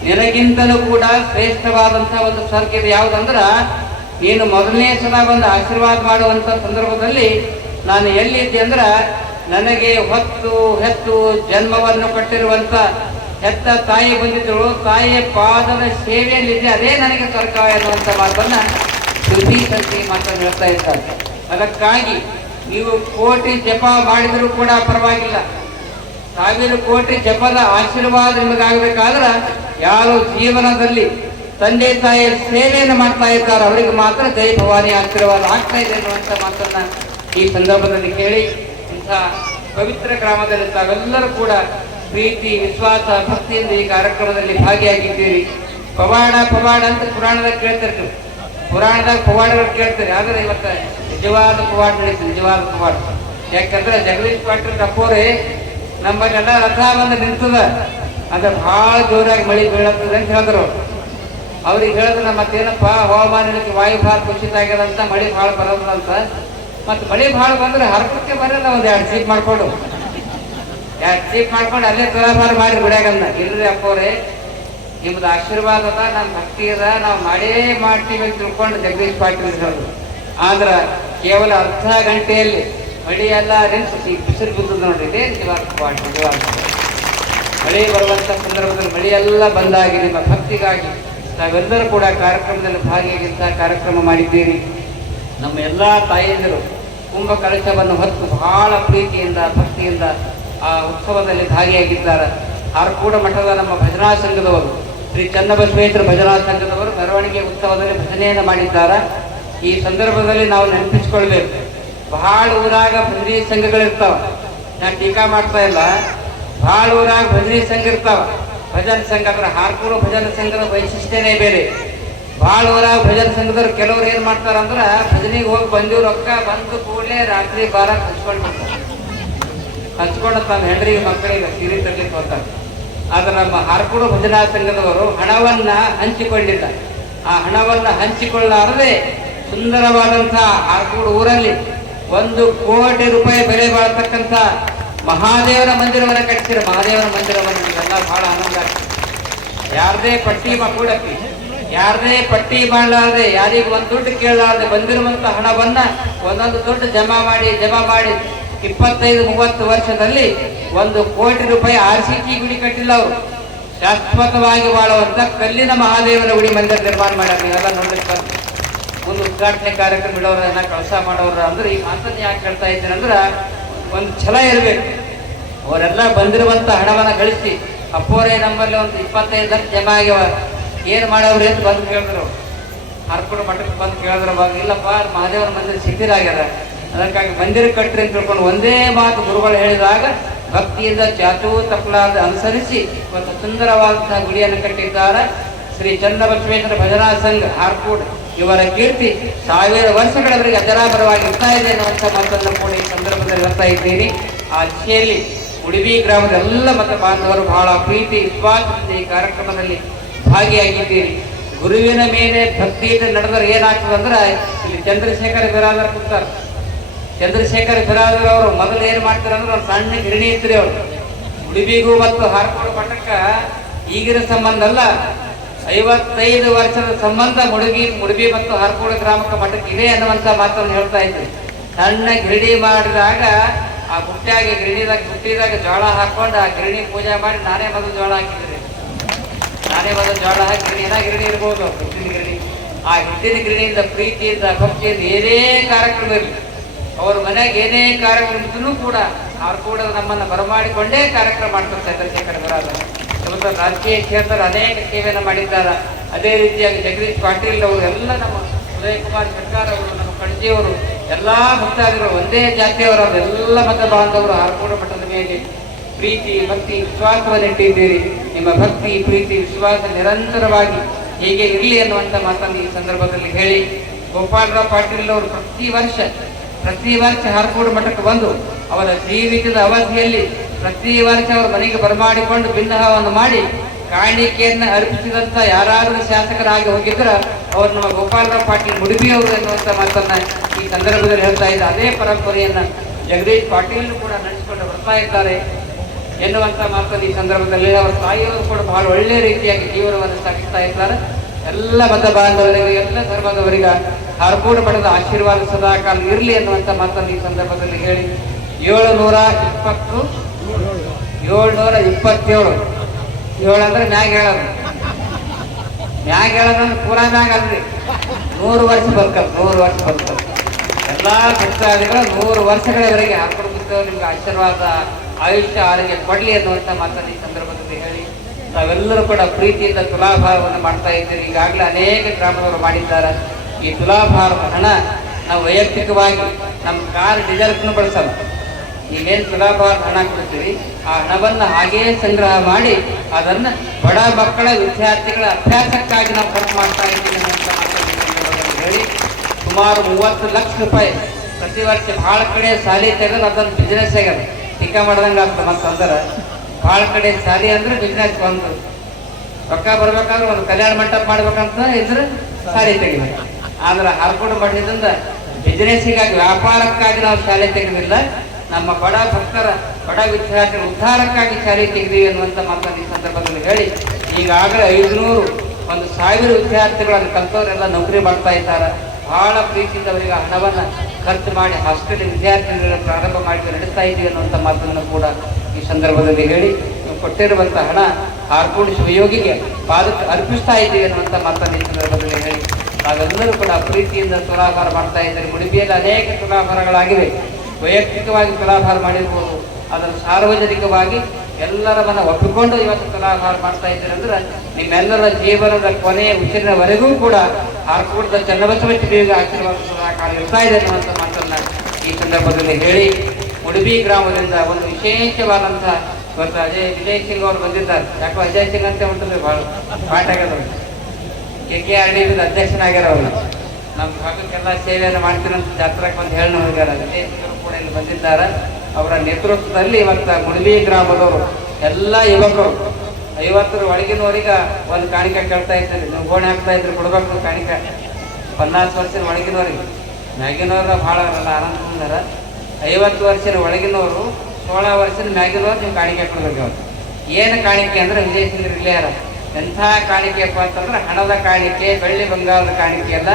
ನಿನಗಿಂತಲೂ ಕೂಡ ಶ್ರೇಷ್ಠವಾದಂತಹ ಒಂದು ಸ್ವರ್ಗ ಇದೆ. ಯಾವುದಂದ್ರ, ನೀನು ಮೊದಲನೇ ಸಲ ಬಂದು ಆಶೀರ್ವಾದ ಮಾಡುವಂತ ಸಂದರ್ಭದಲ್ಲಿ ನಾನು ಎಲ್ಲಿದ್ದೆ ಅಂದ್ರ, ನನಗೆ ಹೆತ್ತು ಜನ್ಮವನ್ನು ಕೊಟ್ಟಿರುವಂತ ಹೆತ್ತ ತಾಯಿ ಬಂದಿದ್ರು, ತಾಯಿಯ ಪಾದದ ಸೇವೆಯಲ್ಲಿದೆ, ಅದೇ ನನಗೆ ಸ್ವರ್ಗ ಎನ್ನುವಂತ ಮಾತನ್ನ ಸುದ್ದಿ ಸಂತಿ ಮಾತನ್ನು ಹೇಳ್ತಾ ಇರ್ತಾರೆ. ಅದಕ್ಕಾಗಿ ನೀವು ಕೋಟಿ ಜಪ ಮಾಡಿದರೂ ಕೂಡ ಪರವಾಗಿಲ್ಲ, 1000 ಕೋಟಿ ಜಪದ ಆಶೀರ್ವಾದ ನಿಮಗಾಗಬೇಕಾದ್ರೆ ಯಾರು ಜೀವನದಲ್ಲಿ ತಂದೆ ತಾಯಿಯ ಸೇವೆಯನ್ನು ಮಾಡ್ತಾ ಇದ್ದಾರೆ ಅವರಿಗೆ ಮಾತ್ರ ಜೈ ಭವಾನಿ ಆಶೀರ್ವಾದ ಆಗ್ತಾ ಇದೆ ಅನ್ನುವಂಥ ಮಾತನ್ನ ಈ ಸಂದರ್ಭದಲ್ಲಿ ಕೇಳಿ, ಇಂಥ ಪವಿತ್ರ ಗ್ರಾಮದಲ್ಲಿ ತಾವೆಲ್ಲರೂ ಕೂಡ ಪ್ರೀತಿ ವಿಶ್ವಾಸ ಭಕ್ತಿಯಿಂದ ಈ ಕಾರ್ಯಕ್ರಮದಲ್ಲಿ ಭಾಗಿಯಾಗಿದ್ದೀರಿ. ಪವಾಡ ಅಂತ ಪುರಾಣದಾಗ ಕೇಳ್ತಿರ್ತೀವಿ, ಪುರಾಣದಾಗ ಪವಾಡಗಳು ಕೇಳ್ತೀರಿ, ಆದರೆ ಇವತ್ತು ನಿಜವಾದ ಪವಾಡ ನಡೀತದೆ, ನಿಜವಾದ ಪವಾಡ. ಯಾಕಂದ್ರೆ ಜಗದೀಶ್ ಪಾಟೀಲ್ ಟಪ್ಪೋರೆ ನಮ್ಮಲ್ಲೆಲ್ಲ ರಥ ಬಂದು ನಿಂತದ, ಅದು ಭಾಳ ಜೋರಾಗಿ ಮಳೆ ಬೀಳತ್ತದ ಅಂತ ಹೇಳಿದ್ರು. ಅವ್ರಿಗೆ ಹೇಳಿದ್ರೆ ಮತ್ತೇನಪ್ಪ ಹವಾಮಾನ ವಾಯು ಭಾಳ ಕುಸಿತ ಆಗ್ಯದಂತ, ಮಳೆ ಭಾಳ ಬರೋದಂತ. ಮತ್ತು ಮಳೆ ಭಾಳ ಬಂದ್ರೆ ಹರ್ಕಕ್ಕೆ ಬರಲ್ಲ, ಒಂದು 2 ಜೀಪ್ ಮಾಡ್ಕೊಂಡು ಅಲ್ಲೇ ತುಲಾಭಾರ ಮಾಡಿ ಗುಡ್ಯಾಗಲ್ಲ. ಇಲ್ರಿ ಅಪ್ಪವ್ರೆ, ನಿಮ್ದು ಆಶೀರ್ವಾದ ಅದ, ನಮ್ಮ ಭಕ್ತಿ ಅದ, ನಾವು ಮಾಡೇ ಮಾಡ್ತೀವಿ ಅಂತ ತಿಳ್ಕೊಂಡು ಜಗದೀಶ್ ಪಾಟೀಲ್ ಹೇಳೋದು. ಆದ್ರೆ ಕೇವಲ ಅರ್ಧ ಗಂಟೆಯಲ್ಲಿ ಮಳೆ ಎಲ್ಲ ನಿಂತು ಬಿಸಿಲು ಬಿದ್ದದ ನೋಡ್ರಿ. ಇದೇ ಮಳೆ ಬರುವಂಥ ಸಂದರ್ಭದಲ್ಲಿ ಮಳೆಯೆಲ್ಲ ಬಂದಾಗಿ ನಿಮ್ಮ ಭಕ್ತಿಗಾಗಿ ನಾವೆಲ್ಲರೂ ಕೂಡ ಕಾರ್ಯಕ್ರಮದಲ್ಲಿ ಭಾಗಿಯಾಗಿಂತಹ ಕಾರ್ಯಕ್ರಮ ಮಾಡಿದ್ದೀರಿ. ನಮ್ಮ ಎಲ್ಲ ತಾಯಂದಿರು ಕುಂಭ ಕಲಶವನ್ನು ಹೊತ್ತು ಬಹಳ ಪ್ರೀತಿಯಿಂದ ಭಕ್ತಿಯಿಂದ ಆ ಉತ್ಸವದಲ್ಲಿ ಭಾಗಿಯಾಗಿದ್ದಾರೆ. ಆರ್ಕೂಡ ಮಠದ ನಮ್ಮ ಭಜನಾ ಸಂಘದವರು, ಶ್ರೀ ಚನ್ನಬಸವೇಶ್ವರ ಭಜನಾ ಸಂಘದವರು ಮೆರವಣಿಗೆ ಉತ್ಸವದಲ್ಲಿ ಭಜನೆಯನ್ನು ಮಾಡಿದ್ದಾರೆ. ಈ ಸಂದರ್ಭದಲ್ಲಿ ನಾವು ನೆನಪಿಸ್ಕೊಳ್ಬೇಕು, ಬಹಳ ಊರಾಗ ಭಜನೆ ಸಂಘಗಳಿರ್ತಾವ. ನಾನು ಟೀಕಾ ಮಾಡ್ತಾ ಇಲ್ಲ, ಬಹಳ ಊರಾಗ ಭಜನೆ ಸಂಘ ಇರ್ತಾವ. ಭಜನೆ ಸಂಘ ಅಂದ್ರೆ ಹಾರ್ಕೂಡ ಭಜನೆ ಸಂಘದ ವೈಶಿಷ್ಟ್ಯನೇ ಬೇರೆ. ಭಾಳ ಊರಾಗ ಭಜನೆ ಸಂಘದವ್ರು ಕೆಲವ್ರು ಏನು ಮಾಡ್ತಾರ ಅಂದ್ರೆ ಭಜನೆಗೆ ಹೋಗಿ ಬಂದಿವ್ರು ರೊಕ್ಕ ಬಂದು ಕೂಡಲೇ ರಾತ್ರಿ ಬಾರ ಹಂಚ್ಕೊಂಡು ತಮ್ಮ ಹೆಂಡ್ರಿಗೆ ಮಕ್ಕಳಿಗೆ ಸೀರೆ ತರಲಿಕ್ಕೆ ಹೋಗ್ತಾರೆ. ಆದ್ರೆ ನಮ್ಮ ಹಾರ್ಕೂಡ ಭಜನಾ ಸಂಘದವರು ಹಣವನ್ನ ಹಂಚಿಕೊಂಡಿಲ್ಲ. ಆ ಹಣವನ್ನ ಹಂಚಿಕೊಳ್ಳಾರದೆ ಸುಂದರವಾದಂತಹ ಹಾರ್ಕೂಡ ಊರಲ್ಲಿ 1 ಕೋಟಿ ರೂಪಾಯಿ ಬೆಲೆ ಬಾಳತಕ್ಕಂಥ ಮಹಾದೇವರ ಮಂದಿರವನ್ನು ಕಟ್ಟಿಸಿರ. ಮಹಾದೇವರ ಮಂದಿರವನ್ನು ಎಲ್ಲ ಬಹಳ ಆನಂದ ಆಗ್ತದೆ. ಯಾರದೇ ಪಟ್ಟಿ ಕೂಡಪ್ಪಿ, ಯಾರದೇ ಪಟ್ಟಿ ಮಾಡಲಾರದೆ, ಯಾರಿಗೂ ಒಂದು ದುಡ್ಡು ಕೇಳಲಾರದೆ ಬಂದಿರುವಂಥ ಹಣವನ್ನ ಒಂದೊಂದು ದುಡ್ಡು ಜಮಾ ಮಾಡಿ 25-30 ವರ್ಷದಲ್ಲಿ 1 ಕೋಟಿ ರೂಪಾಯಿ RCC ಗುಡಿ ಕಟ್ಟಿಲ್ಲ. ಅವರು ಶಾಶ್ವತವಾಗಿ ಬಾಳುವಂತ ಕಲ್ಲಿನ ಮಹಾದೇವನ ಗುಡಿ ಮಂದಿರ ನಿರ್ಮಾಣ ಮಾಡ್ಯಾರ. ನೀವೆಲ್ಲ ನೋಡ್ಲಿಕ್ಕೆ ಒಂದು ಉದ್ಘಾಟನೆ ಕಾರ್ಯಕ್ರಮ ಇಡೋರನ್ನ ಕೆಲಸ ಮಾಡೋರ ಅಂದ್ರೆ ಈ ಮಾತನ್ನ ಯಾಕೆ ಹೇಳ್ತಾ ಇದ್ದೀನಿ ಅಂದ್ರೆ ಒಂದು ಛಲ ಇರಬೇಕು. ಅವರೆಲ್ಲ ಬಂದಿರುವಂತ ಹಣವನ್ನ ಗಳಿಸಿ ಅಪ್ಪೋರೇ ನಮ್ಮಲ್ಲಿ ಒಂದು 25 ಲಕ್ಷ ಜಮಾ ಆಗ್ಯಾವ, ಏನು ಮಾಡೋರು ಅಂತ ಬಂದು ಕೇಳಿದ್ರು. ಹಾರ್ಕೂಡ ಮಠಕ್ಕೆ ಬಂದು ಕೇಳಿದ್ರು, ಇಲ್ಲಪ್ಪ ಮಹಾದೇವರ ಮಂದಿರ ಶಿಥಿಲಾಗ್ಯದ, ಅದಕ್ಕಾಗಿ ಮಂದಿರ ಕಟ್ಟ್ರಿ ಅಂತ ತಿಳ್ಕೊಂಡು ಒಂದೇ ಮಾತು ಗುರುಗಳು ಹೇಳಿದಾಗ ಭಕ್ತಿಯಿಂದ ಚಾಚೂ ತಪ್ಪಲಾದ ಅನುಸರಿಸಿ ಒಂದು ಸುಂದರವಾದಂತಹ ಗುಡಿಯನ್ನು ಕಟ್ಟಿದ್ದಾರೆ. ಶ್ರೀ ಚನ್ನಬಸವೇಶ್ವರ ಭಜನಾ ಸಂಘ ಹಾರ್ಕೂಡ ಇವರ ಕೀರ್ತಿ 1000 ವರ್ಷಗಳವರೆಗೆ ಅಜರಾಮರವಾಗಿ ಇರ್ತಾ ಇದೆ ಅನ್ನುವಂಥ ಮಾತನ್ನು ಕೂಡ ಈ ಸಂದರ್ಭದಲ್ಲಿ ಹೇಳ್ತಾ ಇದ್ದೀನಿ. ಆ ದಿಶೆಯಲ್ಲಿ ಉಡುಪಿ ಗ್ರಾಮದ ಎಲ್ಲ ಮತ ಬಾಂಧವರು ಬಹಳ ಪ್ರೀತಿ ವಿಶ್ವಾಸದಿಂದ ಈ ಕಾರ್ಯಕ್ರಮದಲ್ಲಿ ಭಾಗಿಯಾಗಿದ್ದೀರಿ. ಗುರುವಿನ ಮೇಲೆ ಭಕ್ತಿಯಿಂದ ನಡೆದರೆ ಏನಾಗ್ತದೆ ಅಂದ್ರೆ ಇಲ್ಲಿ ಚಂದ್ರಶೇಖರ ಬಿರಾದರ್ ಕೂತಾರೆ. ಚಂದ್ರಶೇಖರ ಬಿರಾದರ್ ಅವರು ಮೊದಲು ಏನು ಮಾಡ್ತಾರೆ ಅಂದ್ರೆ ಒಂದು ಸಣ್ಣ ಗಿರಣಿ ಇರ್ತೀರಿ. ಅವರು ಉಡುಪಿಗೂ ಮತ್ತು ಹಾರ್ಕೂಡ ಮಠಕ್ಕೆ ಈಗಿನ ಸಂಬಂಧ ಅಲ್ಲ, 55 ವರ್ಷದ ಸಂಬಂಧ ಮುಡುಬಿ ಮತ್ತು ಹಾರ್ಕೂಡ ಗ್ರಾಮಕ್ಕೆ ಮಠಕ್ಕೆ ಇದೆ ಅನ್ನುವಂಥ ಮಾತನ್ನು ಹೇಳ್ತಾ ಇದ್ವಿ. ಸಣ್ಣ ಗಿರಣಿ ಮಾಡಿದಾಗ ಆ ಗುಟ್ಟಿದಾಗ ಜೋಳ ಹಾಕೊಂಡು ಆ ಗಿರಣಿ ಪೂಜೆ ಮಾಡಿ ನಾನೇ ಮೊದಲು ಜೋಳ ಹಾಕಿದ್ರಿ. ನಾನೇ ಮೊದಲು ಜೋಳ ಹಾಕಿ ಗಿರಣಿ ಇರ್ಬೋದು, ಹಿಟ್ಟಿನ ಗಿರಣಿ. ಆ ಹಿಟ್ಟಿನ ಗಿರಣಿಯಿಂದ ಪ್ರೀತಿಯಿಂದ ಭಕ್ತಿಯಿಂದ ಏನೇ ಕಾರ್ಯಕ್ರಮ ಇರಲಿ, ಅವ್ರ ಮನೆಗೆ ಏನೇ ಕಾರ್ಯಕ್ರಮ ಇದ್ರೂ ಕೂಡ ಹಾರ್ಕೂಡದ ನಮ್ಮನ್ನು ಬರಮಾಡಿಕೊಂಡೇ ಕಾರ್ಯಕ್ರಮ ಮಾಡ್ತಾರೆ ಚಂದ್ರಶೇಖರ ಬಿರಾದರ್. ಇವತ್ತು ರಾಜಕೀಯ ಕ್ಷೇತ್ರದ ಅನೇಕ ಸೇವೆಯನ್ನು ಮಾಡಿದ್ದಾರೆ. ಅದೇ ರೀತಿಯಾಗಿ ಜಗದೀಶ್ ಪಾಟೀಲ್ ಅವರು, ಎಲ್ಲ ನಮ್ಮ ಉದಯ್ ಕುಮಾರ್ ಸರ್ಕಾರ ಅವರು, ನಮ್ಮ ಕಣಜಿಯವರು, ಎಲ್ಲ ಭಕ್ತಾದಿಗಳು ಒಂದೇ ಜಾತಿಯವರು, ಎಲ್ಲ ಮತ ಬಾಂಧವರು ಹಾರ್ಕೂಡ ಮಠದ ಮೇಲೆ ಪ್ರೀತಿ ಭಕ್ತಿ ವಿಶ್ವಾಸವನ್ನು ಇಟ್ಟಿದ್ದೀರಿ. ನಿಮ್ಮ ಭಕ್ತಿ ಪ್ರೀತಿ ವಿಶ್ವಾಸ ನಿರಂತರವಾಗಿ ಹೀಗೆ ಇರಲಿ ಅನ್ನುವಂಥ ಮಾತನ್ನು ಈ ಸಂದರ್ಭದಲ್ಲಿ ಹೇಳಿ, ಗೋಪಾಲರಾವ್ ಪಾಟೀಲ್ ಅವರು ಪ್ರತಿ ವರ್ಷ ಹಾರ್ಕೂಡ ಮಠಕ್ಕೆ ಬಂದು ಅವರ ಜೀವಿತದ ಅವಧಿಯಲ್ಲಿ ಪ್ರತಿ ವರ್ಷ ಅವರ ಮನೆಗೆ ಬರಮಾಡಿಕೊಂಡು ಭಿನ್ನಹವನ್ನು ಮಾಡಿ ಕಾಣಿಕೆಯನ್ನು ಅರ್ಪಿಸಿದಂಥ ಯಾರಾದರೂ ಶಾಸಕರಾಗಿ ಹೋಗಿದ್ರೆ ಅವರು ನಮ್ಮ ಗೋಪಾಲರಾವ್ ಪಾಟೀಲ್ ಮುಡುಬಿಯವರು ಎನ್ನುವಂಥ ಮಾತನ್ನ ಈ ಸಂದರ್ಭದಲ್ಲಿ ಹೇಳ್ತಾ ಇದ್ದಾರೆ. ಅದೇ ಪರಂಪರೆಯನ್ನು ಜಗದೀಶ್ ಪಾಟೀಲ್ ಕೂಡ ನಡೆಸಿಕೊಂಡು ಬರ್ತಾ ಇದ್ದಾರೆ ಎನ್ನುವಂಥ ಮಾತನ್ನು ಈ ಸಂದರ್ಭದಲ್ಲಿ ಅವರ ತಾಯಿಯವರು ಕೂಡ ಬಹಳ ಒಳ್ಳೆಯ ರೀತಿಯಾಗಿ ಜೀವನವನ್ನು ಸಾಗಿಸ್ತಾ ಇದ್ದಾರೆ. ಎಲ್ಲ ಮತ ಬಾಂಧವರಿಗೆ, ಎಲ್ಲ ಧರ್ಮದವರಿಗೆ ಹಾರ್ಕೂಡ ಮಠದ ಆಶೀರ್ವಾದ ಸದಾಕಾಲ ಇರಲಿ ಎನ್ನುವಂಥ ಮಾತನ್ನು ಈ ಸಂದರ್ಭದಲ್ಲಿ ಹೇಳಿ 727 7 ಅಂದ್ರೆ ಮ್ಯಾಗ ಹೇಳೋದಂದ್ರೆ ಪೂರಾ ಮ್ಯಾಗ ಅಲ್ರಿ, 100 ವರ್ಷ ಬದುಕಲ್ಲ. ಎಲ್ಲ ಭಕ್ತಾದಿಗಳು 100 ವರ್ಷಗಳವರೆಗೆ ಹಾರ್ಕೂಡ ನಿಮ್ಗೆ ಆಶೀರ್ವಾದ ಆಯುಷ್ಯ ಆರೋಗ್ಯ ಕೊಡ್ಲಿ ಅನ್ನುವಂಥ ಮಾತನ್ನು ಈ ಸಂದರ್ಭದಲ್ಲಿ ಹೇಳಿ, ತಾವೆಲ್ಲರೂ ಕೂಡ ಪ್ರೀತಿಯಿಂದ ತುಲಾಭಾರವನ್ನು ಮಾಡ್ತಾ ಇದ್ದೀರಿ. ಈಗಾಗಲೇ ಅನೇಕ ಗ್ರಾಮದವರು ಮಾಡಿದ್ದಾರೆ. ಈ ತುಲಾಭಾರದ ಹಣ ನಾವು ವೈಯಕ್ತಿಕವಾಗಿ ನಮ್ಮ ಕಾರ್ ಡೀಸೆಲ್ಗೂ ಬಳಸಲ್ಲ. ಈಗೇನು ತುಲಾಭಾರದ ಹಣ ಕೊಡ್ತೀವಿ, ಆ ಹಣವನ್ನು ಹಾಗೇ ಸಂಗ್ರಹ ಮಾಡಿ ಅದನ್ನು ಬಡ ಮಕ್ಕಳ ವಿದ್ಯಾರ್ಥಿಗಳ ಅಭ್ಯಾಸಕ್ಕಾಗಿ ನಾವು ಖರ್ಚು ಮಾಡ್ತಾ ಇದ್ದೀವಿ ಅನ್ನುವಂಥ ಮಾತನ್ನು ಹೇಳಿ, ಸುಮಾರು 30 ಲಕ್ಷ ರೂಪಾಯಿ ಪ್ರತಿ ವರ್ಷ ಭಾಳ ಕಡೆ ಶಾಲೆ ತೆಗೆದು ಅದೊಂದು ಬಿಸ್ನೆಸ್ ಆಗ್ಯದ. ಟೀಕಾ ಮಾಡ್ದಂಗೆ ಆಗ್ತದೆ ಅಂತಂದ್ರೆ ಭಾಳ ಕಡೆ ಶಾಲೆ ಅಂದ್ರೆ ಬಿಸ್ನೆಸ್. ಒಂದು ರೊಕ್ಕ ಬರ್ಬೇಕಾದ್ರೆ ಒಂದು ಕಲ್ಯಾಣ ಮಂಟಪ ಮಾಡ್ಬೇಕಂತ ಇದ್ರೆ ಸಾರಿ ತೆಗಿಬೇಕು. ಆದ್ರೆ ಹಾರ್ಕೂಡ ಮಠದಿಂದ ಬಿಸಿನೆಸ್ಸಿಗಾಗಿ ವ್ಯಾಪಾರಕ್ಕಾಗಿ ನಾವು ಶಾಲೆ ತೆಗೆದಿಲ್ಲ, ನಮ್ಮ ಬಡ ಭಕ್ತರ ಬಡ ವಿದ್ಯಾರ್ಥಿಗಳ ಉದ್ಧಾರಕ್ಕಾಗಿ ಶಾಲೆ ತೆಗೆದಿವಿ ಅನ್ನುವಂಥ ಮಾತನ್ನು ಈ ಸಂದರ್ಭದಲ್ಲಿ ಹೇಳಿ, ಈಗಾಗಲೇ 500 ವಿದ್ಯಾರ್ಥಿಗಳನ್ನು ಕಲ್ತವರೆಲ್ಲ ನೌಕರಿ ಮಾಡ್ತಾ ಇದ್ದಾರೆ. ಬಹಳ ಪ್ರೀತಿಯಿಂದ ಅವರಿಗೆ ಹಣವನ್ನು ಖರ್ಚು ಮಾಡಿ ಹಾಸ್ಟೆಲ್ ವಿದ್ಯಾರ್ಥಿಗಳ ಪ್ರಾರಂಭ ಮಾಡಿ ನಡೆಸ್ತಾ ಇದ್ದೀವಿ ಅನ್ನುವಂಥ ಮಾತನ್ನು ಕೂಡ ಈ ಸಂದರ್ಭದಲ್ಲಿ ಹೇಳಿ, ಕೊಟ್ಟಿರುವಂಥ ಹಣ ಹಾರ್ಕೋಡು ಶಿವಯೋಗಿಗೆ ಪಾದಕ್ಕೆ ಅರ್ಪಿಸ್ತಾ ಇದ್ದೀವಿ ಅನ್ನುವಂಥ ಮಾತನ್ನು ಈ ಸಂದರ್ಭದಲ್ಲಿ ಹೇಳಿ, ನಾವೆಲ್ಲರೂ ಕೂಡ ಪ್ರೀತಿಯಿಂದ ತುಲಾಭಾರ ಮಾಡ್ತಾ ಇದ್ದಾರೆ. ಉಡುಪಿಯಲ್ಲಿ ಅನೇಕ ತುಲಾಭಾರಗಳಾಗಿವೆ. ವೈಯಕ್ತಿಕವಾಗಿ ತುಲಾಭಾರ ಮಾಡಿರ್ಬೋದು, ಅದನ್ನು ಸಾರ್ವಜನಿಕವಾಗಿ ಎಲ್ಲರ ಮನ ಒಪ್ಪಿಕೊಂಡು ಇವತ್ತು ತುಲಾಭಾರ ಮಾಡ್ತಾ ಇದ್ದೀರಿ ಅಂದ್ರೆ ನಿಮ್ಮೆಲ್ಲರ ಜೀವನದ ಕೊನೆಯ ಉಸಿರಿನವರೆಗೂ ಕೂಡ ಹಾರ್ಕೋಟದ ಚನ್ನಬಸವ ಟಿವಿಗೆ ಆಶೀರ್ವಾದ ಇರ್ತಾ ಇದೆ ಅನ್ನುವಂಥ ಮಾತನ್ನು ಈ ಸಂದರ್ಭದಲ್ಲಿ ಹೇಳಿ, ಉಡುಪಿ ಗ್ರಾಮದಿಂದ ಒಂದು ವಿಶೇಷವಾದಂಥ ಇವತ್ತು ವಿಜಯ್ ಸಿಂಗ್ ಅವರು ಬಂದಿದ್ದಾರೆ. ಯಾಕೋ ಅಜಯ್ ಸಿಂಗ್ ಅಂತ ಉಂಟು ಭಾಳ ಪಾಠ ಆಗ್ಯದವ್ರು. KKRD ಅಧ್ಯಕ್ಷನಾಗ್ಯಾರವ್ರು. ನಮ್ಮ ಭಾಗಕ್ಕೆಲ್ಲ ಸೇವೆಯನ್ನು ಮಾಡ್ತೀರಂತ ಜಾತ್ರೆಗೆ ಬಂದು ಹೇಳಿ ಹೋಗ್ಯಾರ. ವಿಜಯ್ ಸಿಂಗ್ ಕೂಡ ಇಲ್ಲಿ ಬಂದಿದ್ದಾರೆ. ಅವರ ನೇತೃತ್ವದಲ್ಲಿ ಇವತ್ತು ಮುಡುಬಿ ಗ್ರಾಮದವರು ಎಲ್ಲ ಯುವಕರು 50 ಒಳಗಿನವರಿಗೆ ಒಂದು ಕಾಣಿಕೆ ಕೇಳ್ತಾ ಇದ್ದಾರೆ. ನೀವು ಗೋಣೆ ಹಾಕ್ತಾ ಇದ್ರು ಕೊಡ್ಬೇಕು ಕಾಣಿಕೆ. 50 ವರ್ಷದ ಒಳಗಿನವರಿಗೆ, ಮ್ಯಾಗಿನವ್ರ ಭಾಳ ಆನಂದರ. 50 ವರ್ಷದ ಒಳಗಿನವರು 16 ವರ್ಷದ ಮ್ಯಾಗಿನವ್ರು ನೀವು ಕಾಣಿಕೆ ಕೊಡ್ಬೇಕು. ಅವ್ರು ಏನು ಕಾಣಿಕೆ ಅಂದ್ರೆ ವಿಜಯ್ ಸಿಂಗ್ ಇರ್ಲಿಯಾರ ಎಂಥ ಕಾಣಿಕೆಪ್ಪ ಅಂತಂದ್ರೆ ಹಣದ ಕಾಣಿಕೆ, ಬೆಳ್ಳಿ ಬಂಗಾರದ ಕಾಣಿಕೆ ಎಲ್ಲ,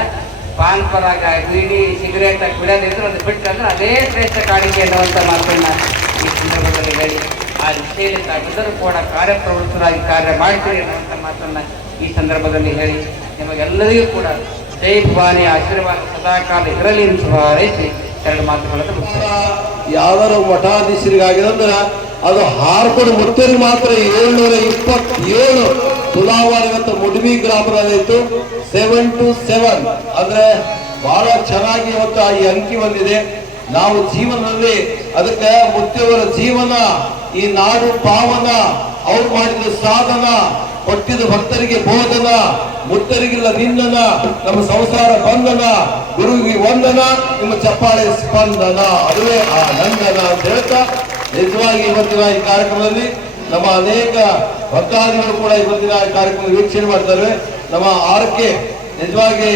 ಪಾನ್ ಪರಾಗ ಬೀಡಿ ಸಿಗರೇಟ್ ಬಿಡೋದಿದ್ರೆ ಒಂದು ಬಿಟ್ಟು ಅಂದ್ರೆ ಅದೇ ಶ್ರೇಷ್ಠ ಕಾಣಿಕೆ ಅನ್ನುವಂಥ ಮಾತನ್ನು ಈ ಸಂದರ್ಭದಲ್ಲಿ ಹೇಳಿ, ಆ ದಿಶೆಯಲ್ಲಿ ತಾವೆಲ್ಲರೂ ಕೂಡ ಕಾರ್ಯಪ್ರವೃತ್ತರಾಗಿ ಕಾರ್ಯ ಮಾಡ್ತೀರಿ ಅನ್ನುವಂಥ ಮಾತನ್ನು ಈ ಸಂದರ್ಭದಲ್ಲಿ ಹೇಳಿ, ನಿಮಗೆಲ್ಲರಿಗೂ ಕೂಡ ಜೈ ಭವಾನಿ ಆಶೀರ್ವಾದ ಸದಾಕಾಲ ಇರಲಿ ಎಂದು ಹಾರೈಸಿ 2 ಮಾತುಗಳನ್ನು ಮುಗಿಸ್ತಾರೆ. ಯಾವ್ದಾರು ಮಠಾಧೀಶರಿಗಾಗಿದಂದ್ರೆ ಅದು ಹಾರ್ಕೊಂಡು ಮುತ್ತೇರಿ ಮಾತ್ರ 727 ತುಲಾವಾರ ಇವತ್ತು ಮುಡುಬಿ ಗ್ರಾಮದಲ್ಲಿತ್ತು. 7 to 7 ಅಂದ್ರೆ ಬಹಳ ಚೆನ್ನಾಗಿ ಇವತ್ತು ಈ ಅಂಕಿ ಬಂದಿದೆ. ನಾವು ಜೀವನದಲ್ಲಿ ಅದಕ್ಕೆ ಮುತ್ತಿಯವರ ಜೀವನ, ಈ ನಾಡು ಪಾವನ, ಅವ್ರು ಮಾಡಿದ ಸಾಧನ, ಕೊಟ್ಟಿದ ಭಕ್ತರಿಗೆ ಬೋಧನ, ಮುತ್ತರಿಗಿಲ್ಲ ನಿಂದನ, ನಮ್ಮ ಸಂಸಾರ ಬಂಧನ, ಗುರುವಿಗೆ ವಂದನ, ನಿಮ್ಮ ಚಪ್ಪಾಳೆ ಸ್ಪಂದನ, ಅದುವೇ ಆ ನಂದನ ಅಂತ ಹೇಳ್ತಾ ನಿಜವಾಗಿ ಇವತ್ತಿನ ಈ ಕಾರ್ಯಕ್ರಮದಲ್ಲಿ ನಮ್ಮ ಅನೇಕ ಭಕ್ತಾದಿಗಳು ಕೂಡ ಇವತ್ತಿನ ಈ ಕಾರ್ಯಕ್ರಮ ವೀಕ್ಷಣೆ ಮಾಡ್ತಾರೆ. ನಮ್ಮ ಆರ್ಕೆ ನಿಜವಾಗಿ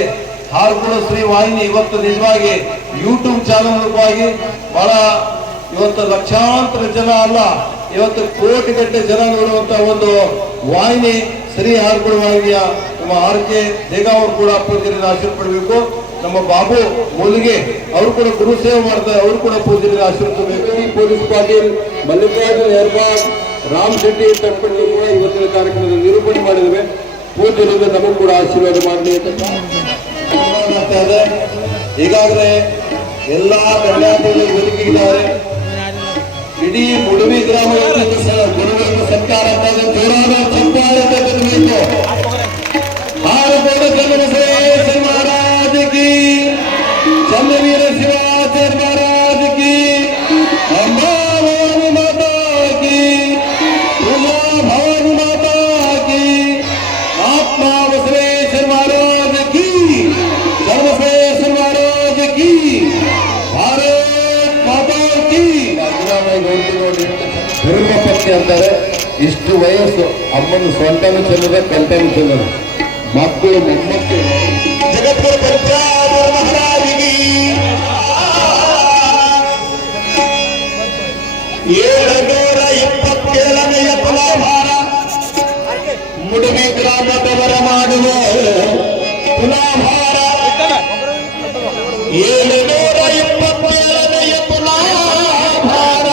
ಹಾರ್ಕೋಡು ಶ್ರೀ ವಾಹಿನಿ ಇವತ್ತು ನಿಜವಾಗಿ ಯೂಟ್ಯೂಬ್ ಚಾನಲ್ ರೂಪವಾಗಿ ಬಹಳ ಇವತ್ತು ಲಕ್ಷಾಂತರ ಜನ ಅಲ್ಲ, ಇವತ್ತು ಕೋಟಿಗಟ್ಟಲೆ ಜನ ನೋಡುವಂತ ಒಂದು ವಾಹಿನಿ ಶ್ರೀ ಹಾರ್ಕೋಡು ವಾಹಿನಿಯ ನಮ್ಮ ಆರ್ಕೆ ದೇಗಾವರು ಕೂಡ ಪೂಜೆಯನ್ನು ಆಶೀರ್ಪಡಬೇಕು. ನಮ್ಮ ಬಾಬು ಮೂಲಿಗೆ ಅವರು ಕೂಡ ಗುರು ಸೇವೆ ಮಾಡ್ತಾರೆ, ಅವರು ಕೂಡ ಪೂಜೆಯನ್ನು ಆಶೀರ್ವದಿಸಬೇಕು. ಪೊಲೀಸ್ ಪಾಟೀಲ್, ಮಲ್ಲಿಕಾರ್ಜುನ್ ಹೆರ್ಬಾದ್, ರಾಮ್ ಶೆಟ್ಟಿ ತಪ್ಪಲ್ಲಿ ಕೂಡ ಇವತ್ತಿನ ಕಾರ್ಯಕ್ರಮದಲ್ಲಿ ನಿರೂಪಣೆ ಮಾಡಿದ್ದೇವೆ. ಪೂಜೆಯಿಂದ ನಮಗೂ ಕೂಡ ಆಶೀರ್ವಾದ ಮಾಡಲಿ ಅಂತ ಇದೆ. ಈಗಾಗಲೇ ಎಲ್ಲಾ ಗಣ್ಯಾತಿಗಳು ವೇದಿಕೆಗಿದ್ದಾರೆ. ಇಡೀ ಮುಡುಬಿ ಗ್ರಾಮದಲ್ಲಿ ಗುರುಗಳಿಗೆ ಸರ್ಕಾರ ಜೋರಾದ ಚಪ್ಪಾಳೆ ತಗೊಳ್ಬೇಕು. ಹಾರಕೋಡು ಚನ್ನಬಸವೇಶ್ವರ ಮಹಾರಾಜ ಕಿ, ಚನ್ನವೀರ ಶಿವಾಚಾರ್ಯ ಮಹಾರಾಜ ಕಿ, ಅಂಬಾ ಭವಾನಿ ಮಾತಾ ಕಿ, ಉಮಾ ಭವಾನಿ ಮಾತಾ ಕಿ, ಆತ್ಮ ಬಸವೇಶ್ವರ ಮಹಾರಾಜ ಕಿ, ಧರ್ಮಬಸವೇಶ್ವರ ಮಹಾರಾಜ ಕಿ, ಭಾರತ್ ಮಾತಾ ಕಿ. ನೋಡಿ ಧರ್ಮಪತ್ನಿ ಅಂತಾರೆ. ಇಷ್ಟು ವಯಸ್ಸು, ಅಮ್ಮನ ಸ್ವಂತನೂ ಚೆಲ್ಲದ, ಕಂಟನೂ ಚೆಲ್ಲದ, ಮಕ್ಕಳು ಮೊಮ್ಮಕ್ಕಳು. ಜಗದ್ಗುರು ಪಂಚಾಯತ್ ಮಹಾರಾಜಿಗೆ 727ನೇ ತುಲಾಭಾರ ಮುಡುಬಿ ಗ್ರಾಮದವರ ಮಾಡುವ ತುಲಾಭಾರ. 727ನೇ ತುಲಾಭಾರ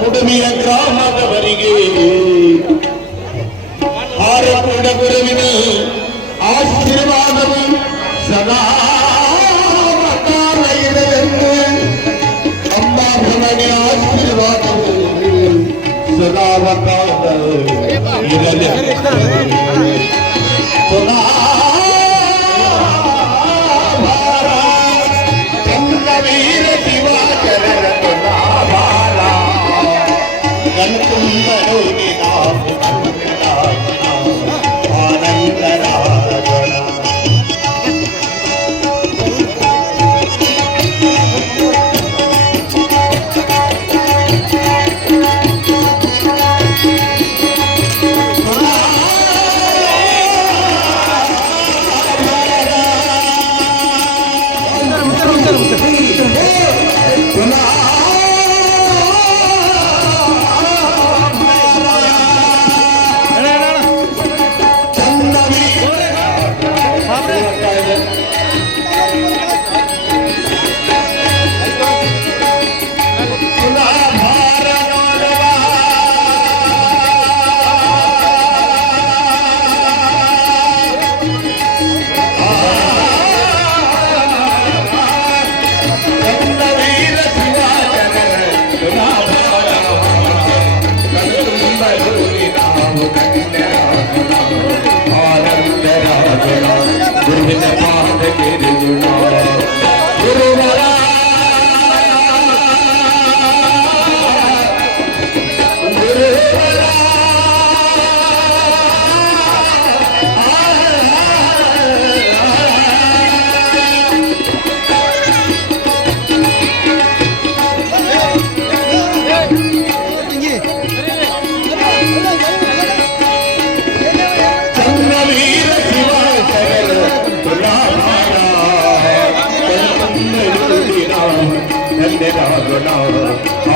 ಮುಡುಬಿಯ ಗ್ರಾಮದವರಿಗೆ ಹಾರಕೋಡ ಗುರುವಿನ ಆಶೀರ್ವಾದವು ಸದಾ ಕಾಲ ಇರಲೆಂದು, ಅಂಬಾ ಭವನಿಯ ಆಶೀರ್ವಾದವು ಸದಾ ಕಾಲ ಇರಲೆಂದು. ತುಲಾಭಾರ ಚನ್ನವೀರ ಶಿವಾಚಾರ್ಯರ ತುಲಾಭಾರ ಕಣ್ತುಂಬರು ಗುರುವಿನ ಪಾದಕ್ಕೆ ಗುರುವರ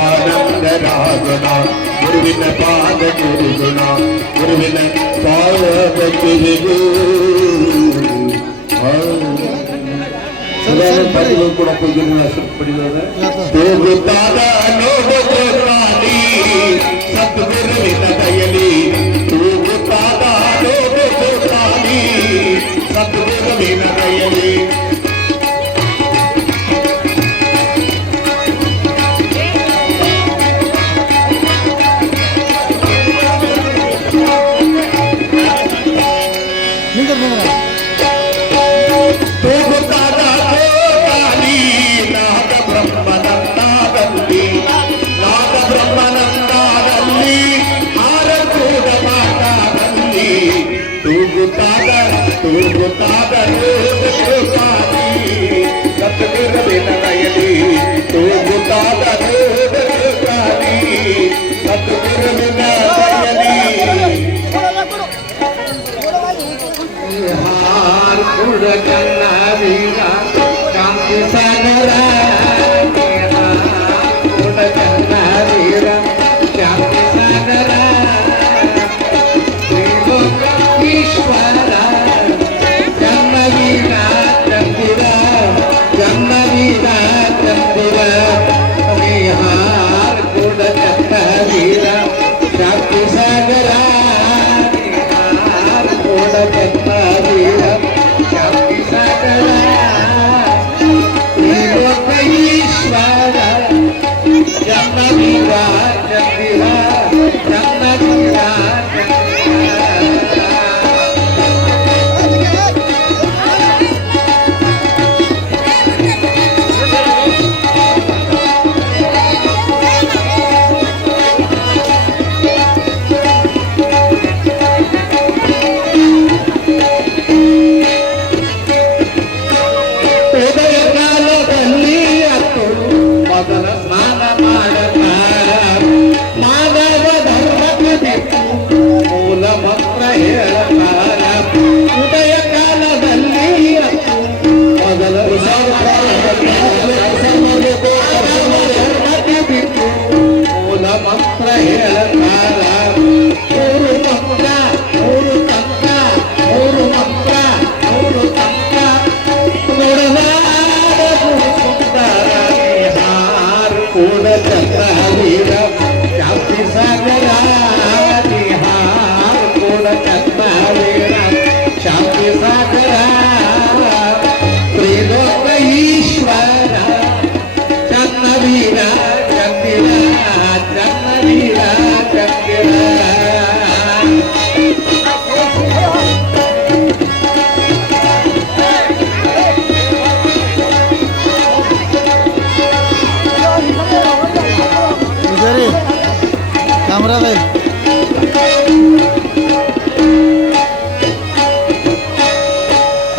ಆನಂದರಾಗುಣ ಗುರುವಿನ ಪಾದಕ್ಕೆ ಗುಣ ಗುರುವಿನ ಪಾದಕ್ಕೆ ಕೂಡ ಪಡಿದಾದ ನೋಡುತ್ತಾನಿ ಸದ್ಗುರುವಿನ ದಯಲಿ ತೂಗುತ್ತಾದ ನೋಡುತ್ತಾನಿ ಸದ್ಗುರುವಿನ ದಯಲಿ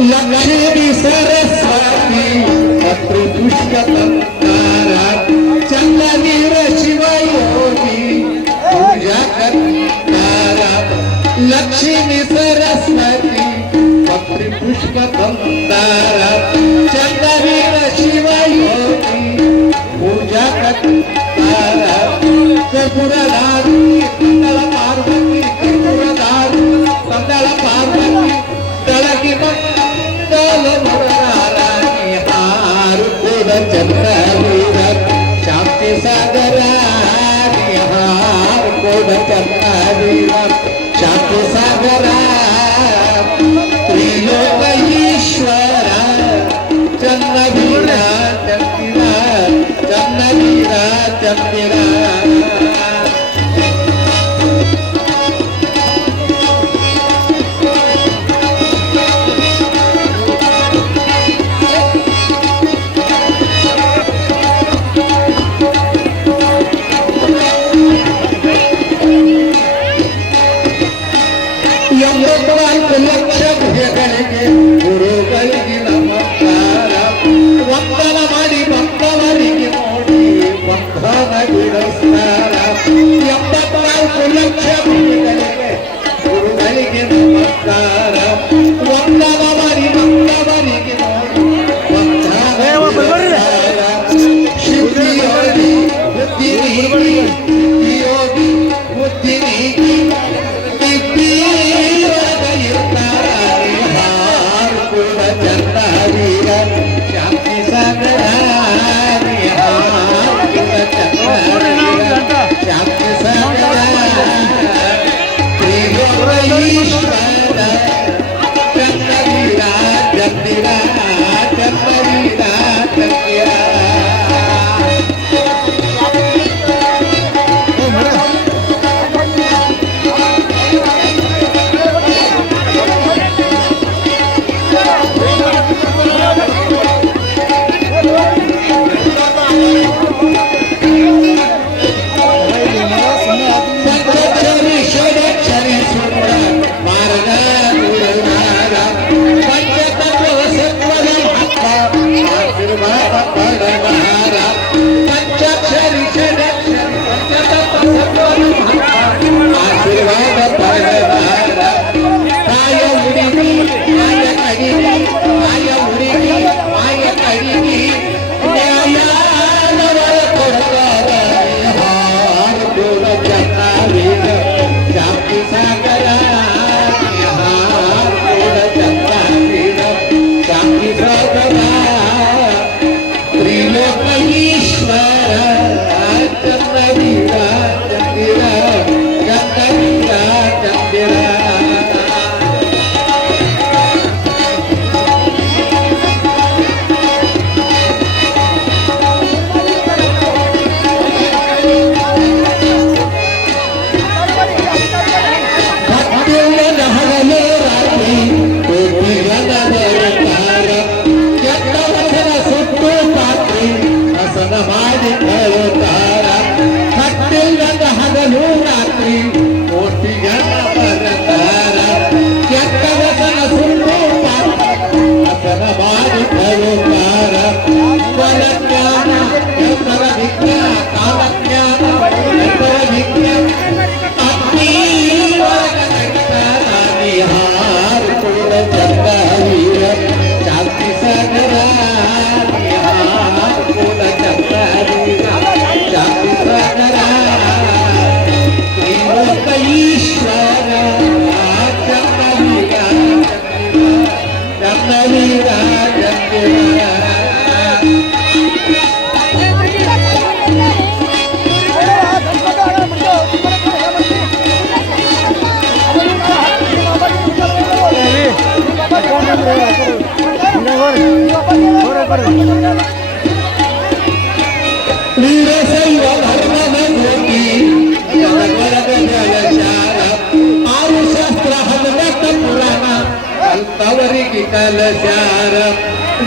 लक्ष्मी सरस्वती चंद्रवीर शिवयोगी पूजा करतारा लक्ष्मी सरस्वती पत्र पुष्प कंदारा चंद्रवीर शिवयोगी पूजा करतारा कर्पूरधारी कंदल पार्वती कर्पूरधारी कंदल पार्वती तलकी चंद्रवीर शांति सागर हार कोड चंद्रवीर शांति सागर त्रिलोक ईश्वर चंद्रवीर चंद्रवीर चंद्रवीर ಎಂಬತ್ತು ಲಕ್ಷ ಭುಜಗಳಿಗೆ ಗುರುಗಳಿಗೆ ನಮಸ್ಕಾರ. ವಂದನ ಮಾಡಿ ಬಂದವರಿಗೆ ನೋಡಿ ವಂದನ ಬಿಡಿಸ್ತಾರ. 74 ಲಕ್ಷ ಭುಜಗಳಿಗೆ ಗುರುಗಳಿಗೆ ನಮಸ್ಕಾರ. ವಂದನ ಮಾಡಿ ಬಂದವರಿಗೆ ನೋಡಿ ವಂದನ ಬಿಡಿಸ್ತಾರ. ಶಿವಯೋಗಿ ಬುದ್ಧಿ ನೀಡಿ ಯೋಗಿ ಬುದ್ಧಿ ನೀಡಿ ಶಾಂತಿ ಸಾಗರ ಶಾಂತಿ ಸಾಗರ ಶ್ರೀ ಚಂದ್ರವೀರ ಚಂದಿರ ಚಂದ್ರವೀರ ಚಂದಿರ. ವೀರಶೈವ ಧರ್ಮದ ಜ್ಯೋತಿ ಜಗದ್ವರದ ಜಲಚಾರ. 6 ಶಾಸ್ತ್ರ 19 ಪುರಾಣ ಕಲ್ತವರಿಗೆ ಕಲಚಾರ.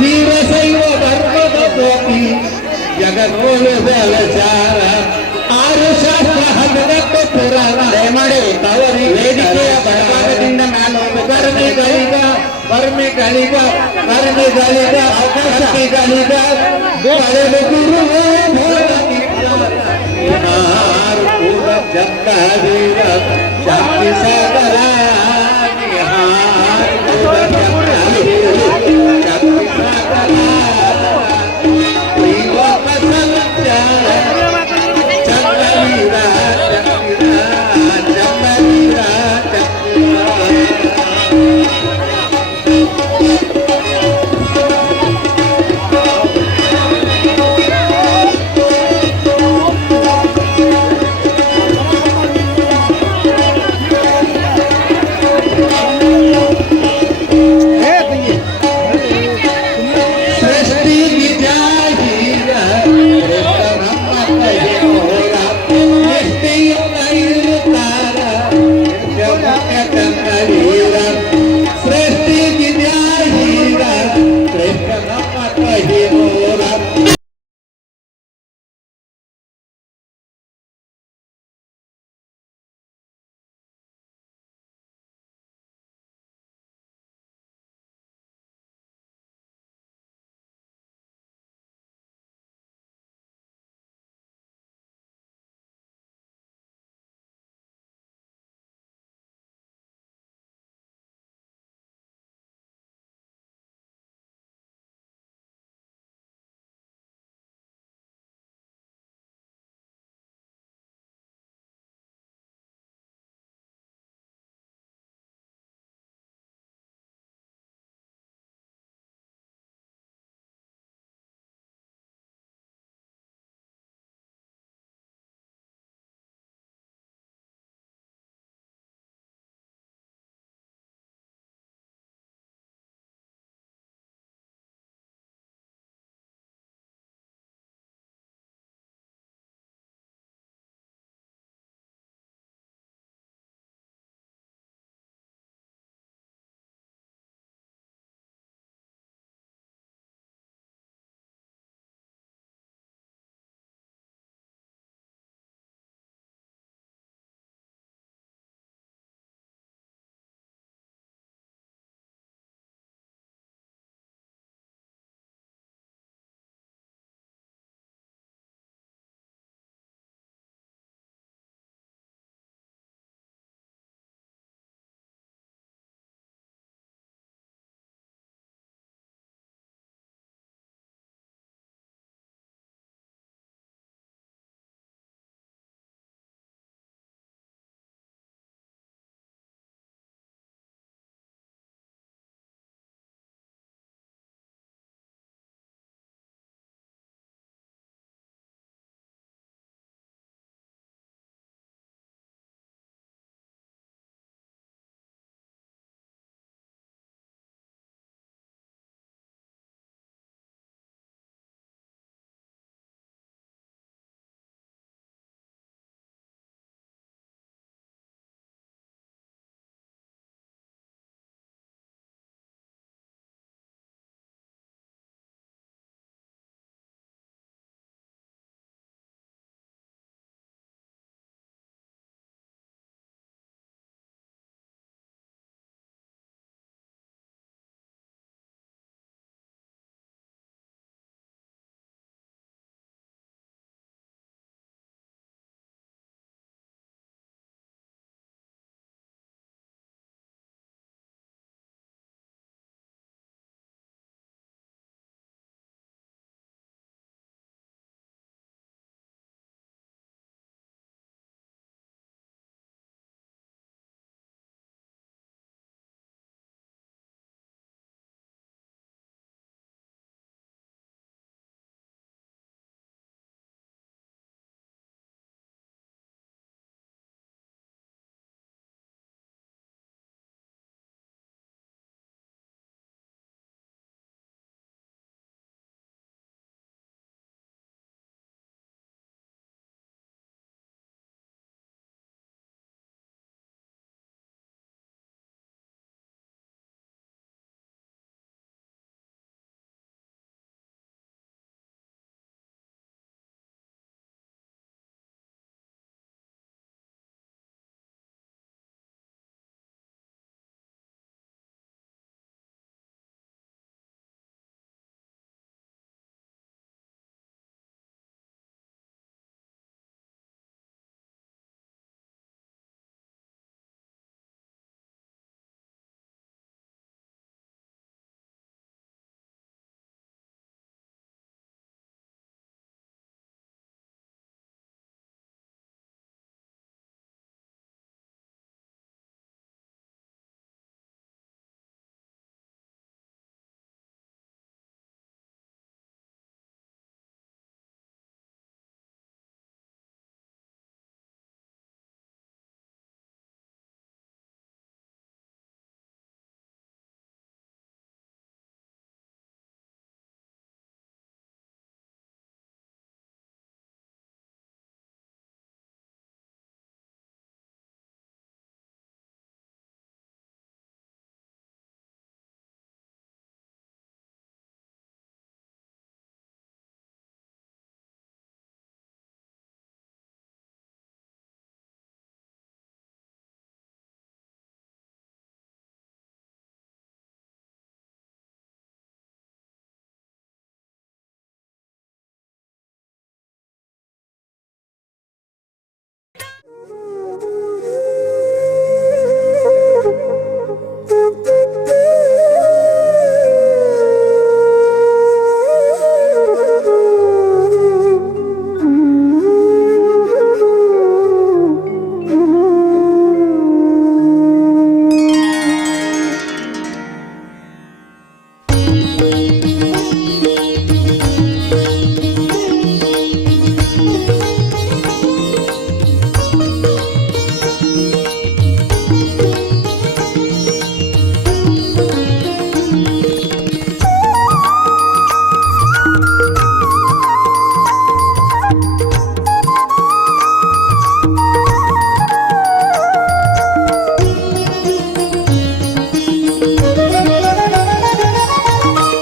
ವೀರಶೈವ ಧರ್ಮದ ಜ್ಯೋತಿ ಜಗದ್ವರದ ಜಲಚಾರ. 6 ಶಾಸ್ತ್ರ 19 ಪುರಾಣ ಮಾಡಿ ತವರಿಗೆ ವೇದಿಕೆಯ ಬಡಭಾಗದಿಂದ ನಾನು ಕರ್ಮಿಗಳಿಗ ಕರ್ಮಿಗಳಿಗ ಕರ್ಮಿಗಳಿಗ ಅವಕಾಶಗಳಿಗ ಬಳೆದು ಗುರು ಜಗದೀರ ಶಾಂತಿ ಸಾಗರ ಶಾಂತಿ ಸಾಗರ ಚಂದ್ರವೀರ ಚಂದ್ರವೀರ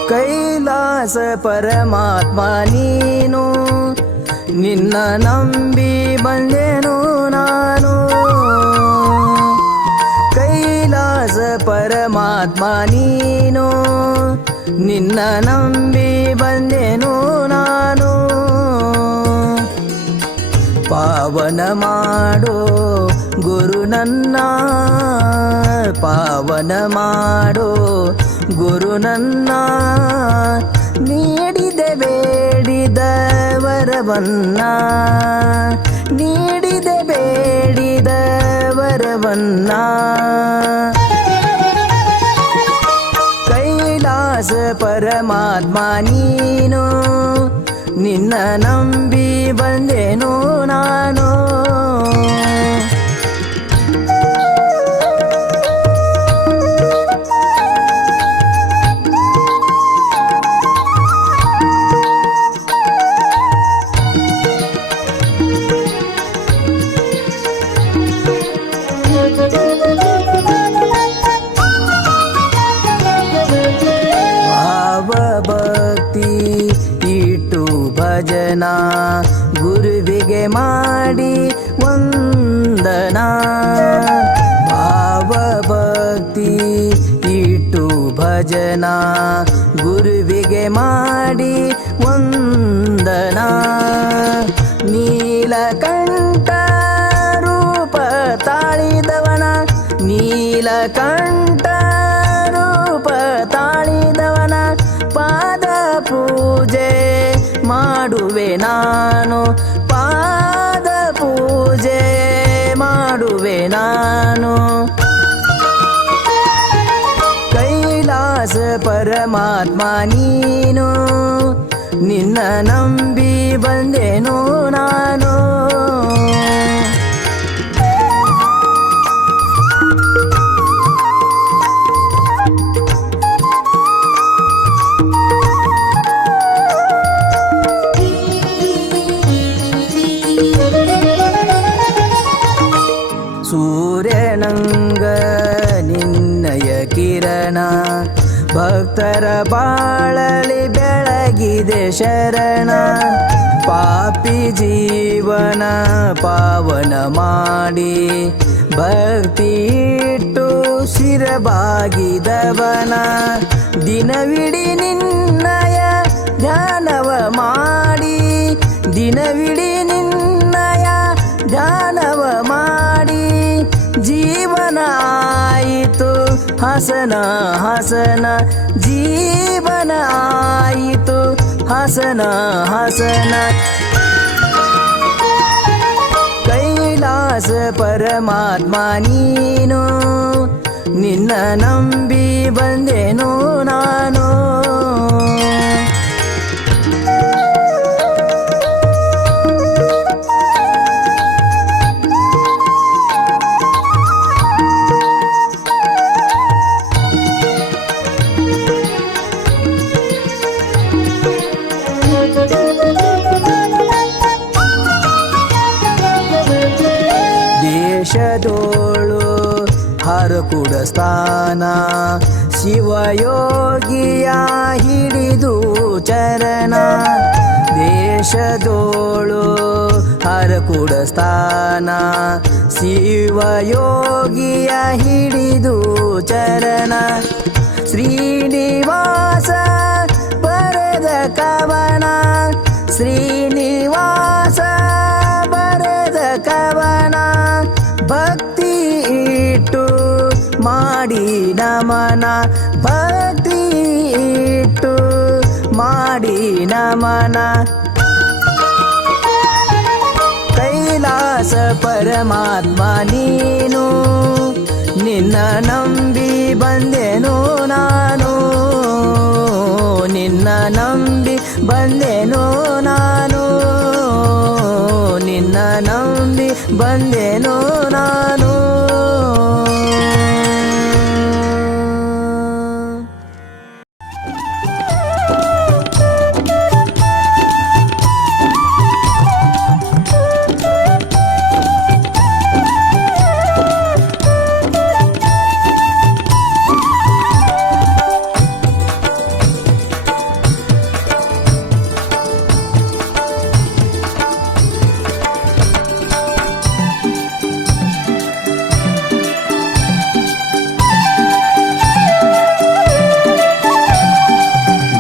ಕೈಲಾಸ ಪರಮಾತ್ಮ ನೀನು, ನಿನ್ನ ನಂಬಿ ಬಂದೆನು ನಾನು. ಕೈಲಾಸ ಪರಮಾತ್ಮ ನೀನು, ನಿನ್ನ ನಂಬಿ ಬಂದೆನು ನಾನು. ಪಾವನ ಮಾಡೋ ಗುರು ನನ್ನ, ಪಾವನ ಮಾಡೋ ಗುರು ನನ್ನ. ನೀಡಿದೆ ಬೇಡಿದ ವರವನ್ನ, ನೀಡಿದೆ ಬೇಡಿದ ವರವನ್ನ. ಕೈಲಾಸ ಪರಮಾತ್ಮ ನೀನು, ನಿನ್ನ ನಂಬಿ ಬಂದೆನು ನಾನು. ಭಕ್ತಿ ಇಟ್ಟು ಭಜನ, ಗುರುವಿಗೆ ಮಾಡಿ ವಂದನ. ಭಾವ ಭಕ್ತಿ ಇಟ್ಟು ಭಜನ, ಗುರುವಿಗೆ ಮಾಡಿ ವಂದನ. ನೀಲಕಂಠ ರೂಪ ತಾಳಿದವನ, ನೀಲಕಂಠ ರೂಪ ತಾಳಿದವನ ಪಾದ ಪೂಜೆ ಮಾಡುವೆ ನಾನು, ಪಾದ ಪೂಜೆ ಮಾಡುವೆ ನಾನು. ಕೈಲಾಸ ಪರಮಾತ್ಮ ನೀನು, ನಿನ್ನ ನಂಬಿ ಬಂದೆನು ನಾನು. ಸೂರ್ಯನಂಗ ನಿನ್ನಯ ಕಿರಣ, ಭಕ್ತರ ಬಾಳಲಿ ಬೆಳಗಿದೆ ಶರಣ. ಪಾಪಿ ಜೀವನ ಪಾವನ ಮಾಡಿ, ಭಕ್ತಿ ಇಟ್ಟು ಶಿರಬಾಗಿದವನ. ದಿನವಿಡೀ ನಿನ್ನಯ ಧ್ಯಾನವ ಮಾಡಿ, ದಿನವಿಡೀ ನಿನ್ನಯ ಧ್ಯಾನವ ಮಾಡಿ. ಜೀವನ ಆಯಿತು ಹಸನ ಹಸನ, ಜೀವನ ಆಯಿತು ಹಸನ ಹಸನ. ಕೈಲಾಸ ಪರಮಾತ್ಮ ನೀನು, ನಿನ್ನ ನಂಬಿ ಬಂದೆನು ನಾನು. ದೇಶದೋಳು ಹರಕುಡ ಸ್ಥಾನ, ಶಿವಯೋಗಿಯ ಹಿಡಿದು ಚರಣ. ದೇಶದೋಳು ಹರಕುಡ ಸ್ಥಾನ, ಶಿವಯೋಗಿಯ ಹಿಡಿದು ಚರಣ. ಶ್ರೀನಿವಾಸ ಬರೆದ ಕವನ, ಶ್ರೀನಿವಾಸ ಬರೆದ ಕವನ. ಮಾಡಿ ನಮನ ಭಕ್ತಿ ಇಟ್ಟು ಮಾಡಿ ನಮನ ಕೈಲಾಸ ಪರಮಾತ್ಮ ನೀನು ನಿನ್ನ ನಂಬಿ ಬಂದೆನು ನಾನು ನಿನ್ನ ನಂಬಿ ಬಂದೆನು ನಾನು ನಿನ್ನ ನಂಬಿ ಬಂದೆನು ನಾನು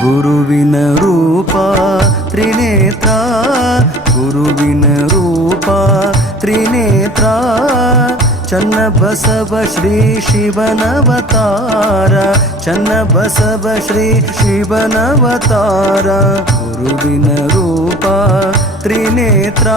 ಗುರುವಿನ ರೂಪ ತ್ರಿನೇತ್ರ ಗುರುವಿನ ರೂಪ ತ್ರಿನೇತ್ರ ಚನ್ನಬಸವ ಶ್ರೀ ಶಿವನವತಾರ ಚನ್ನಬಸವ ಶ್ರೀ ಶಿವನವತಾರ ಗುರುವಿನ ರೂಪ ತ್ರಿನೇತ್ರ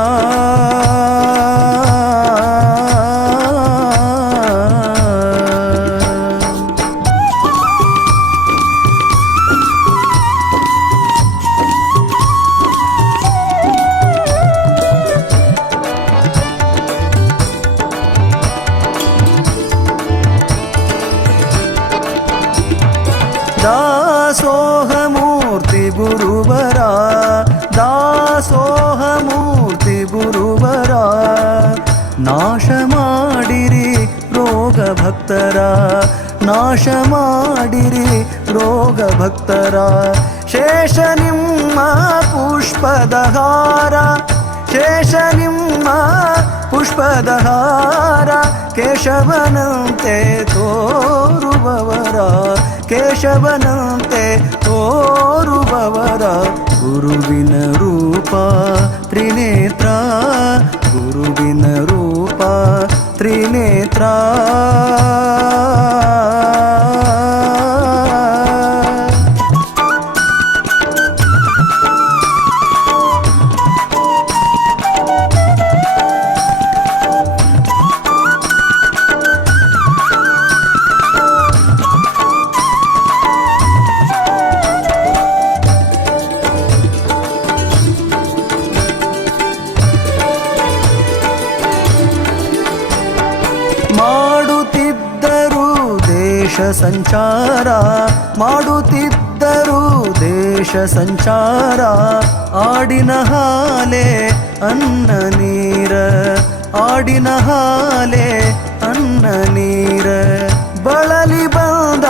ದಾಸೋಹಮೂರ್ತಿ ಗುರುವರ ದಾಸೋಹಮೂರ್ತಿ ಗುರುವರ ನಾಶ ಮಾಡಿರಿ ರೋಗ ಭಕ್ತರ ನಾಶ ಮಾಡಿರಿ ರೋಗ ಭಕ್ತರ ಶೇಷ ನಿಮ್ಮ ಪುಷ್ಪದ ಹಾರ ಶೇಷ ನಿಮ್ಮ ಪುಷ್ಪದ ಹಾರ ಕೇಶವನಂತೆ ತೋರುವವರ ಕೇಶವನಂತೆ ತೋರುವವರ ಗುರುವಿನ ರೂಪ ತ್ರಿನೇತ್ರ ಗುರುವಿನ ರೂಪ ತ್ರಿನೇತ್ರ ಸಂಚಾರ ಮಾಡುತ್ತಿದ್ದರು ದೇಶ ಸಂಚಾರ ಆಡಿನ ಹಾಲೆ ಅನ್ನ ನೀರ ಆಡಿನ ಹಾಲೆ ಅನ್ನ ನೀರ ಬಳಲಿ ಬಂದ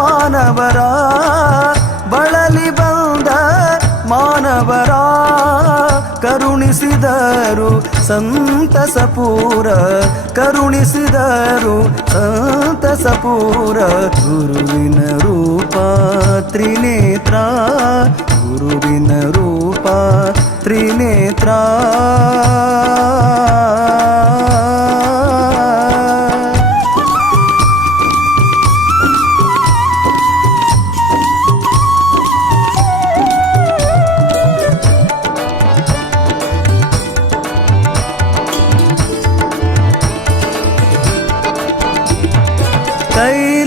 ಮಾನವರ ಬಳಲಿ ಬಂದ ಮಾನವರ ಕರುಣಿಸಿದರು ಸಂತಸಪೂರ ಕರುಣಿಸಿದರು ಸಂತಸಪೂರ ಗುರುವಿನ ರೂಪ ತ್ರಿನೇತ್ರ ಗುರುವಿನ ರೂಪ ತ್ರಿನೇತ್ರ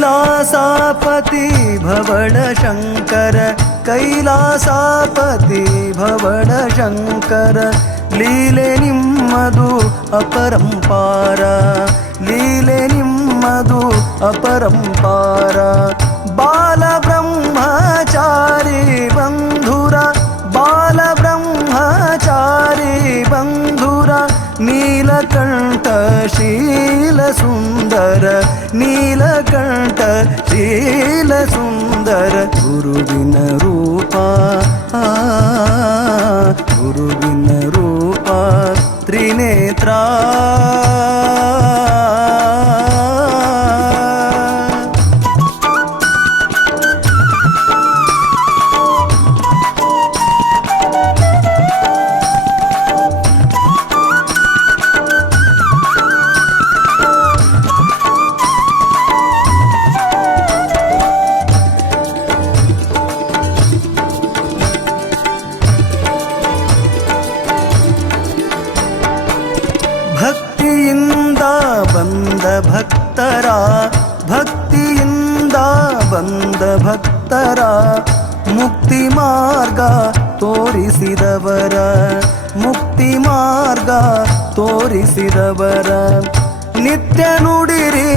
कैलासापति भवड़ शंकर कैलासापति भवड़ शंकर लीले निम्मदु अपरंपार लीले निम्मदु अपरंपार बाल ब्रह्मचारी बंधुर बाल ब्रह्मचारी बंधुर नीलकंठ शील सुंदर नीलकंठ शील सुंदर गुरुविन रूप गुरुविन रूप त्रिनेत्र ಬಂದ ಭಕ್ತರ ಮುಕ್ತಿ ಮಾರ್ಗ ತೋರಿಸಿದವರ ಮುಕ್ತಿ ಮಾರ್ಗ ತೋರಿಸಿದವರ ನಿತ್ಯ ನುಡಿರಿ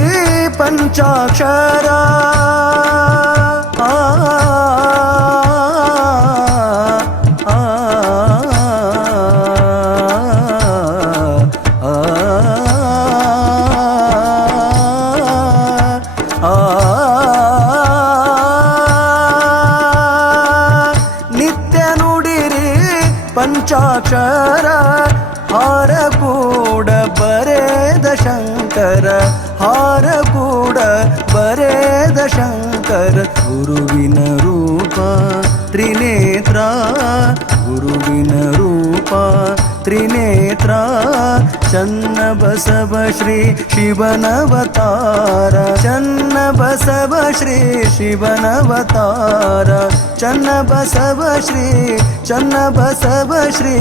ಪಂಚಾಕ್ಷರ ಆ ನಿತ್ಯ ನುಡಿರಿ ಪಂಚಾಕ್ಷರ ಹಾರ ಕೂಡ ಬರೆದ ಶಂಕರ ಹಾರ ಕೂಡ ಬರೆದ ಶಂಕರ ಗುರುವಿನ ರೂಪ ತ್ರಿನೇತ್ರ ಗುರುವಿನ ರೂಪ ತ್ರಿನೇತ್ರ ಚನ್ನ ಬಸವ ಶ್ರೀ ಶಿವನವತಾರ ಚನ್ನ ಬಸವ ಶ್ರೀ ಶಿವನವತಾರ ಚನ್ನ ಬಸವ ಶ್ರೀ ಚನ್ನ ಬಸವ ಶ್ರೀ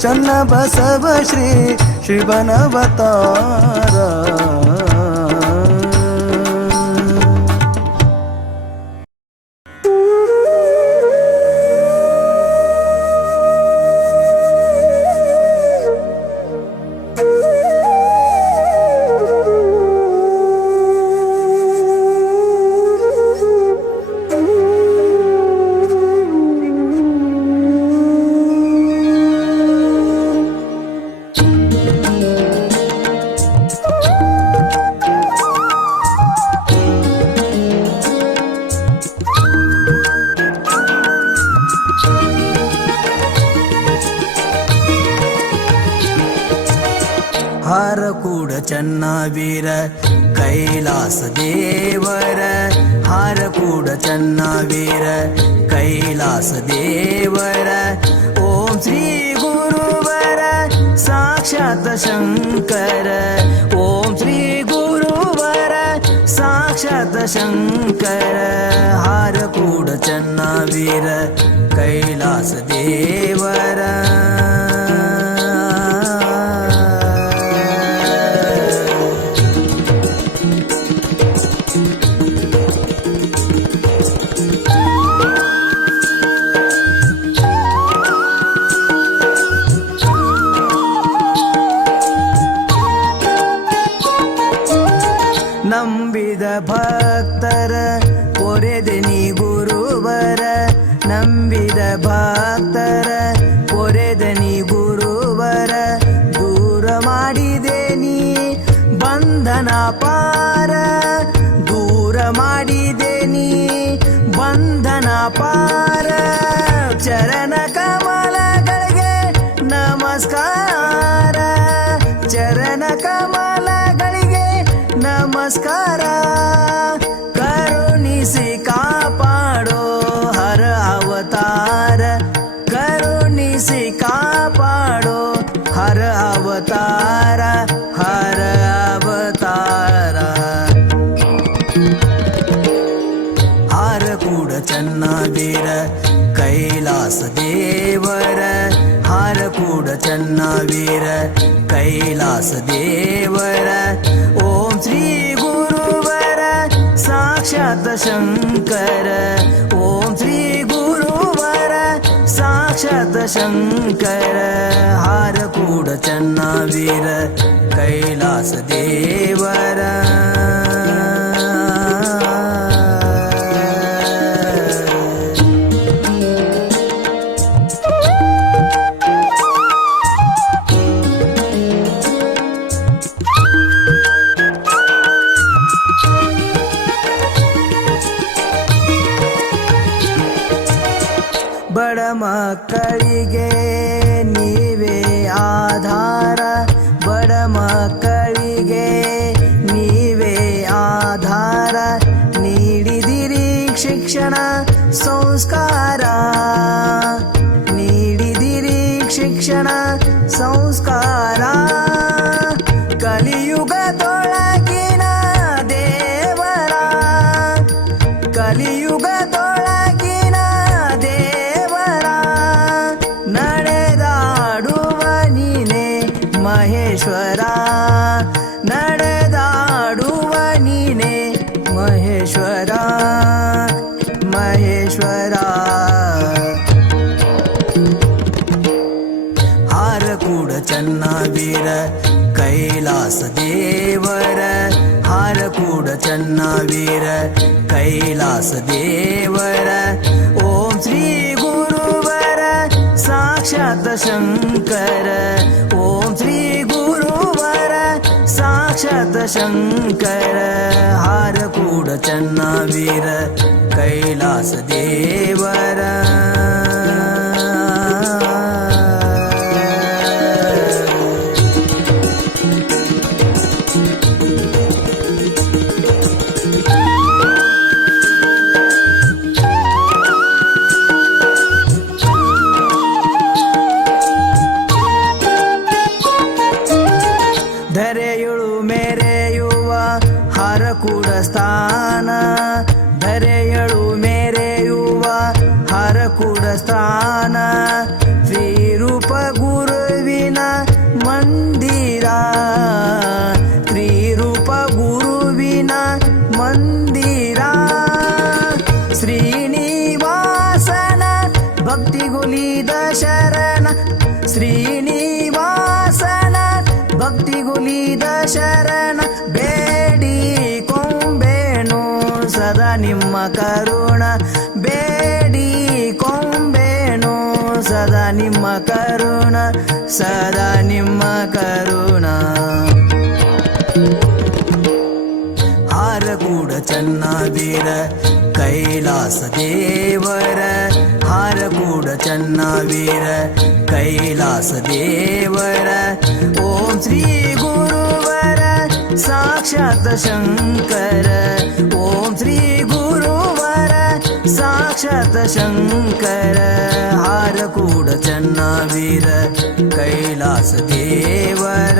ಚನ್ನ ಬಸವ ಶ್ರೀ ಶಿವನವತಾರ ಹಾರ ಕೂಡ ಚನ್ನವೀರ ಕೈಲಾಸ ದೇವರ ಹಾರ ಕೂಡ ಚನ್ನವೀರ ಕೈಲಾಸ ದೇವರ ಓಂ ಶ್ರೀ ಗುರುವರ ಸಾಕ್ಷಾತ್ ಶಂಕರ ಓಂ ಶ್ರೀ ಗುರುವರ ಸಾಕ್ಷಾತ್ ಶಂಕರ ಹಾರ ಕೂಡ ಚನ್ನವೀರ ಕೈಲಾಸ ದೇವರ ನಂಬಿದ ಭಕ್ತರ ಪೊರೆದೆನಿ ಗುರುವರ ನಂಬಿದ ಭಕ್ತರ ಪೊರೆದನಿ ಗುರುವರ ದೂರ ಮಾಡಿದೆ ನೀ ಬಂಧನ ಪಾರ ದೂರ ಮಾಡಿದೆ ನೀ ಬಂಧನ ಪಾರ ಚರಣ ಕಮಲಗಳಿಗೆ ನಮಸ್ಕಾರ ಚರಣ ಕಮಲಗಳಿಗೆ ನಮಸ್ಕಾರ ಕರುಣಿಸಿ ಕಾಪಾಡೋ ಹರ ಅವತಾರ ಕರುಣಿಸಿ ಕಾಪಾಡೋ ಹರ ಅವತಾರ ಹರ ಅವತಾರ ಹಾರ ಕೂಡ ಚನ್ನವೀರ ಕೈಲಾಸ ದೇವರ ಹಾರ ಕೂಡ ಚನ್ನವೀರ ಕೈಲಾಸ ದೇವರ ಓಂ ಶ್ರೀ ಗುರುವರ ಸಾಕ್ಷಾತ್ ಶಂಕರ ಓಂ ಶ್ರೀ ಗುರುವರ ಸಾಕ್ಷಾತ್ ಶಂಕರ ಹಾರ ಕೂಡ ಚನ್ನವೀರ ಕೈಲಾಸ ದೇವರ ಬಡ ಮಕ್ಕಳಿಗೆ ನೀವೇ ಆಧಾರ ಬಡ ಮಕ್ಕಳಿಗೆ ನೀವೇ ಆಧಾರ ನೀಡಿದಿರಿ ಶಿಕ್ಷಣ ಸಂಸ್ಕಾರ ನೀಡಿದಿರಿ ಶಿಕ್ಷಣ ಸಂಸ್ಕಾರ ಕಲಿಯುಗದೊಳಗಿನ ದೇವರ ಕಲಿಯುಗದೊಳಗಿನ ದೇವರ ನಡೆದಾಡುವ ನೀನೆ ಮಹೇಶ್ವರ ನಡೆದಾಡುವ ನೀನೆ ಮಹೇಶ್ವರ ಕೈಲಾಸ ದೇವರ ಹಾರಕೂಡ ಚನ್ನವೀರ ಕೈಲಾಸ ದೇವರ ಓಂ ಶ್ರೀ ಗುರುವರ ಸಾಕ್ಷಾತ್ ಶಂಕರ ಓಂ ಶ್ರೀ ಗುರುವರ ಸಾಕ್ಷಾತ್ ಶಂಕರ ಹಾರಕೂಡ ಚನ್ನವೀರ ಕೈಲಾಸ ದೇವರ ಧರೆಯುಳು ಮೆರೆಯುವ ಹರಕೂಡ ಸ್ಥಾನ ಧರೆಯಳು ಮೆರೆಯುವ ಹರಕೂಡ ಸ್ಥಾನ ಶ್ರೀರೂಪ ಗುರುವಿನ ಮಂದಿರ ಶ್ರೀರೂಪ ಗುರುವಿನ ಮಂದಿರ ಶ್ರೀನಿವಾಸನ ಭಕ್ತಿಗುಲಿದ ಶರಣ ಶ್ರೀನಿವಾಸನ ಭಕ್ತಿಗುಲಿದ ಶರಣ ಬೇಡಿ ಕೊಂಬೇನು ಸದಾ ನಿಮ್ಮ ಕರುಣ ಬೇಡಿ ಕೊಂಬೇನು ಸದಾ ನಿಮ್ಮ ಕರುಣ ಸದಾ ನಿಮ್ಮ ಕರುಣ ಹಾರಕೂಡ ಚನ್ನವೀರ ಕೈಲಾಸ ದೇವರ ಹಾರಕೂಡ ಚನ್ನವೀರ ಕೈಲಾಸ ದೇವರ ಓಂ ಶ್ರೀ ಗುರುವರ ಸಾಕ್ಷಾತ್ ಶಂಕರ ಓಂ ಶ್ರೀ ಗುರುವರ ಸಾಕ್ಷಾತ್ ಶಂಕರ ಹಾರಕೂಡ ಚನ್ನವೀರ ಕೈಲಾಸ ದೇವರ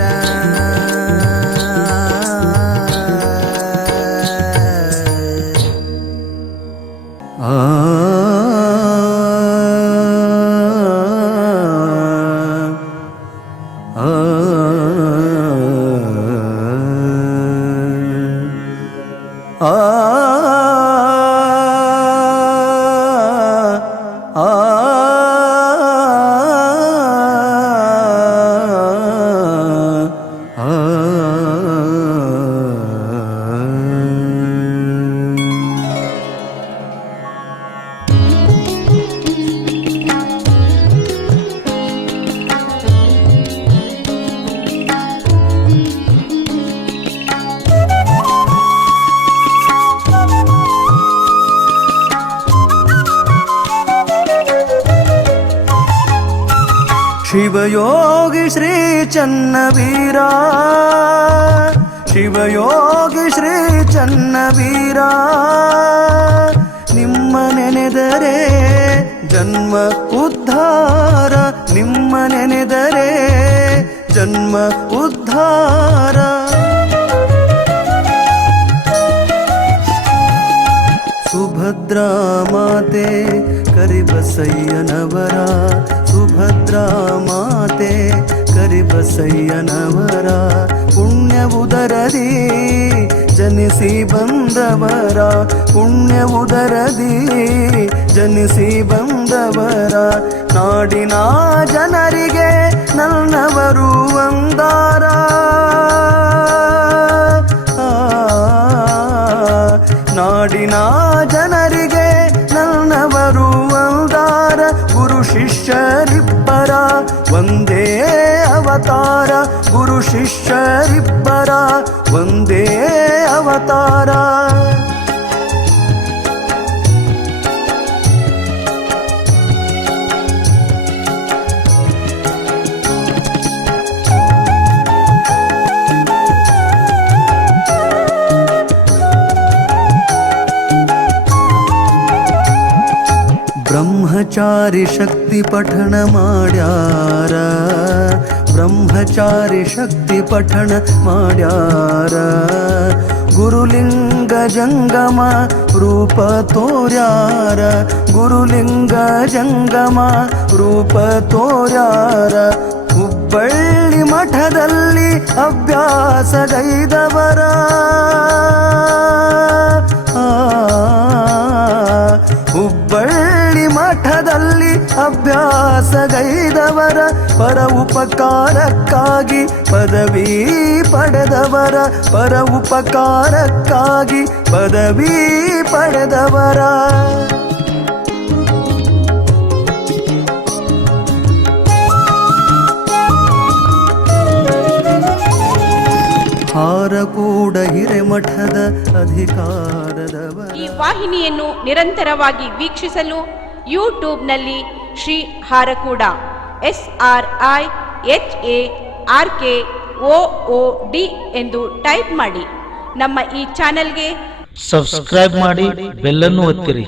ಶಿವಯೋಗಿ ಶ್ರೀ ಚನ್ನವೀರ ಶಿವಯೋಗಿ ಶ್ರೀ ಚನ್ನವೀರ ನಿಮ್ಮ ನೆನೆದರೆ ಜನ್ಮ ಉದ್ಧಾರ ನಿಮ್ಮ ನೆನೆದರೆ ಜನ್ಮ ಉದ್ಧಾರ ಸುಭದ್ರಾ ಮಾತೆ ಕರಿಬಸಯ್ಯನವರ ಸುಭದ್ರಾ ಮಾತೆ ಕರಿಬಸಯ್ಯನವರ ಪುಣ್ಯ ಉದರದಿ ಜನಿಸಿ ಬಂದವರ ಪುಣ್ಯ ಉದರದಿ ಜನಿಸಿ ಬಂದವರ ನಾಡಿನ ಜನರಿಗೆ ನನ್ನವರು ಅಂದಾರ ನಾಡಿನ ಜನರಿಗೆ ನನ್ನವರು ಅಂದಾರ ಗುರು ಶಿಷ್ಯರಿಬ್ಬರ ಒಂದೇ ಅವತಾರ ಗುರು ಶಿಷ್ಯರಿಬ್ಬರ ಒಂದೇ ಅವತಾರ ಬ್ರಹ್ಮಚಾರಿ ಶಕ್ತಿ ಪಠಣ ಮಾಡ್ಯಾರ ಬ್ರಹ್ಮಚಾರಿ ಶಕ್ತಿ ಪಠಣ ಮಾಡ್ಯಾರ ಗುರುಲಿಂಗ ಜಂಗಮ ರೂಪ ತೋರ್ಯಾರ ಗುರುಲಿಂಗ ಜಂಗಮ ರೂಪ ತೋರ್ಯಾರ ಹುಬ್ಬಳ್ಳಿ ಮಠದಲ್ಲಿ ಅಭ್ಯಾಸಗೈದವರ ಹುಬ್ಬಳ್ಳಿ ಮಠದಲ್ಲಿ ಅಭ್ಯಾಸಗೈದವರ ಪರ ಉಪಕಾರಕ್ಕಾಗಿ ಪದವಿ ಪಡೆದವರ ಪರ ಉಪಕಾರಕ್ಕಾಗಿ ಪದವಿ ಪಡೆದವರ ಹಾರಕೂಡ ಹಿರೇಮಠದ ಅಧಿಕಾರದವರ. ಈ ವಾಹಿನಿಯನ್ನು ನಿರಂತರವಾಗಿ ವೀಕ್ಷಿಸಲು ಯೂಟ್ಯೂಬ್ನಲ್ಲಿ ಶ್ರೀ ಹಾರಕೂಡ SRIHARKOOD ಎಂದು ಟೈಪ್ ಮಾಡಿ. ನಮ್ಮ ಈ ಚಾನೆಲ್ಗೆ ಸಬ್ಸ್ಕ್ರೈಬ್ ಮಾಡಿ, ಬೆಲ್ ಅನ್ನು ಒತ್ತಿರಿ.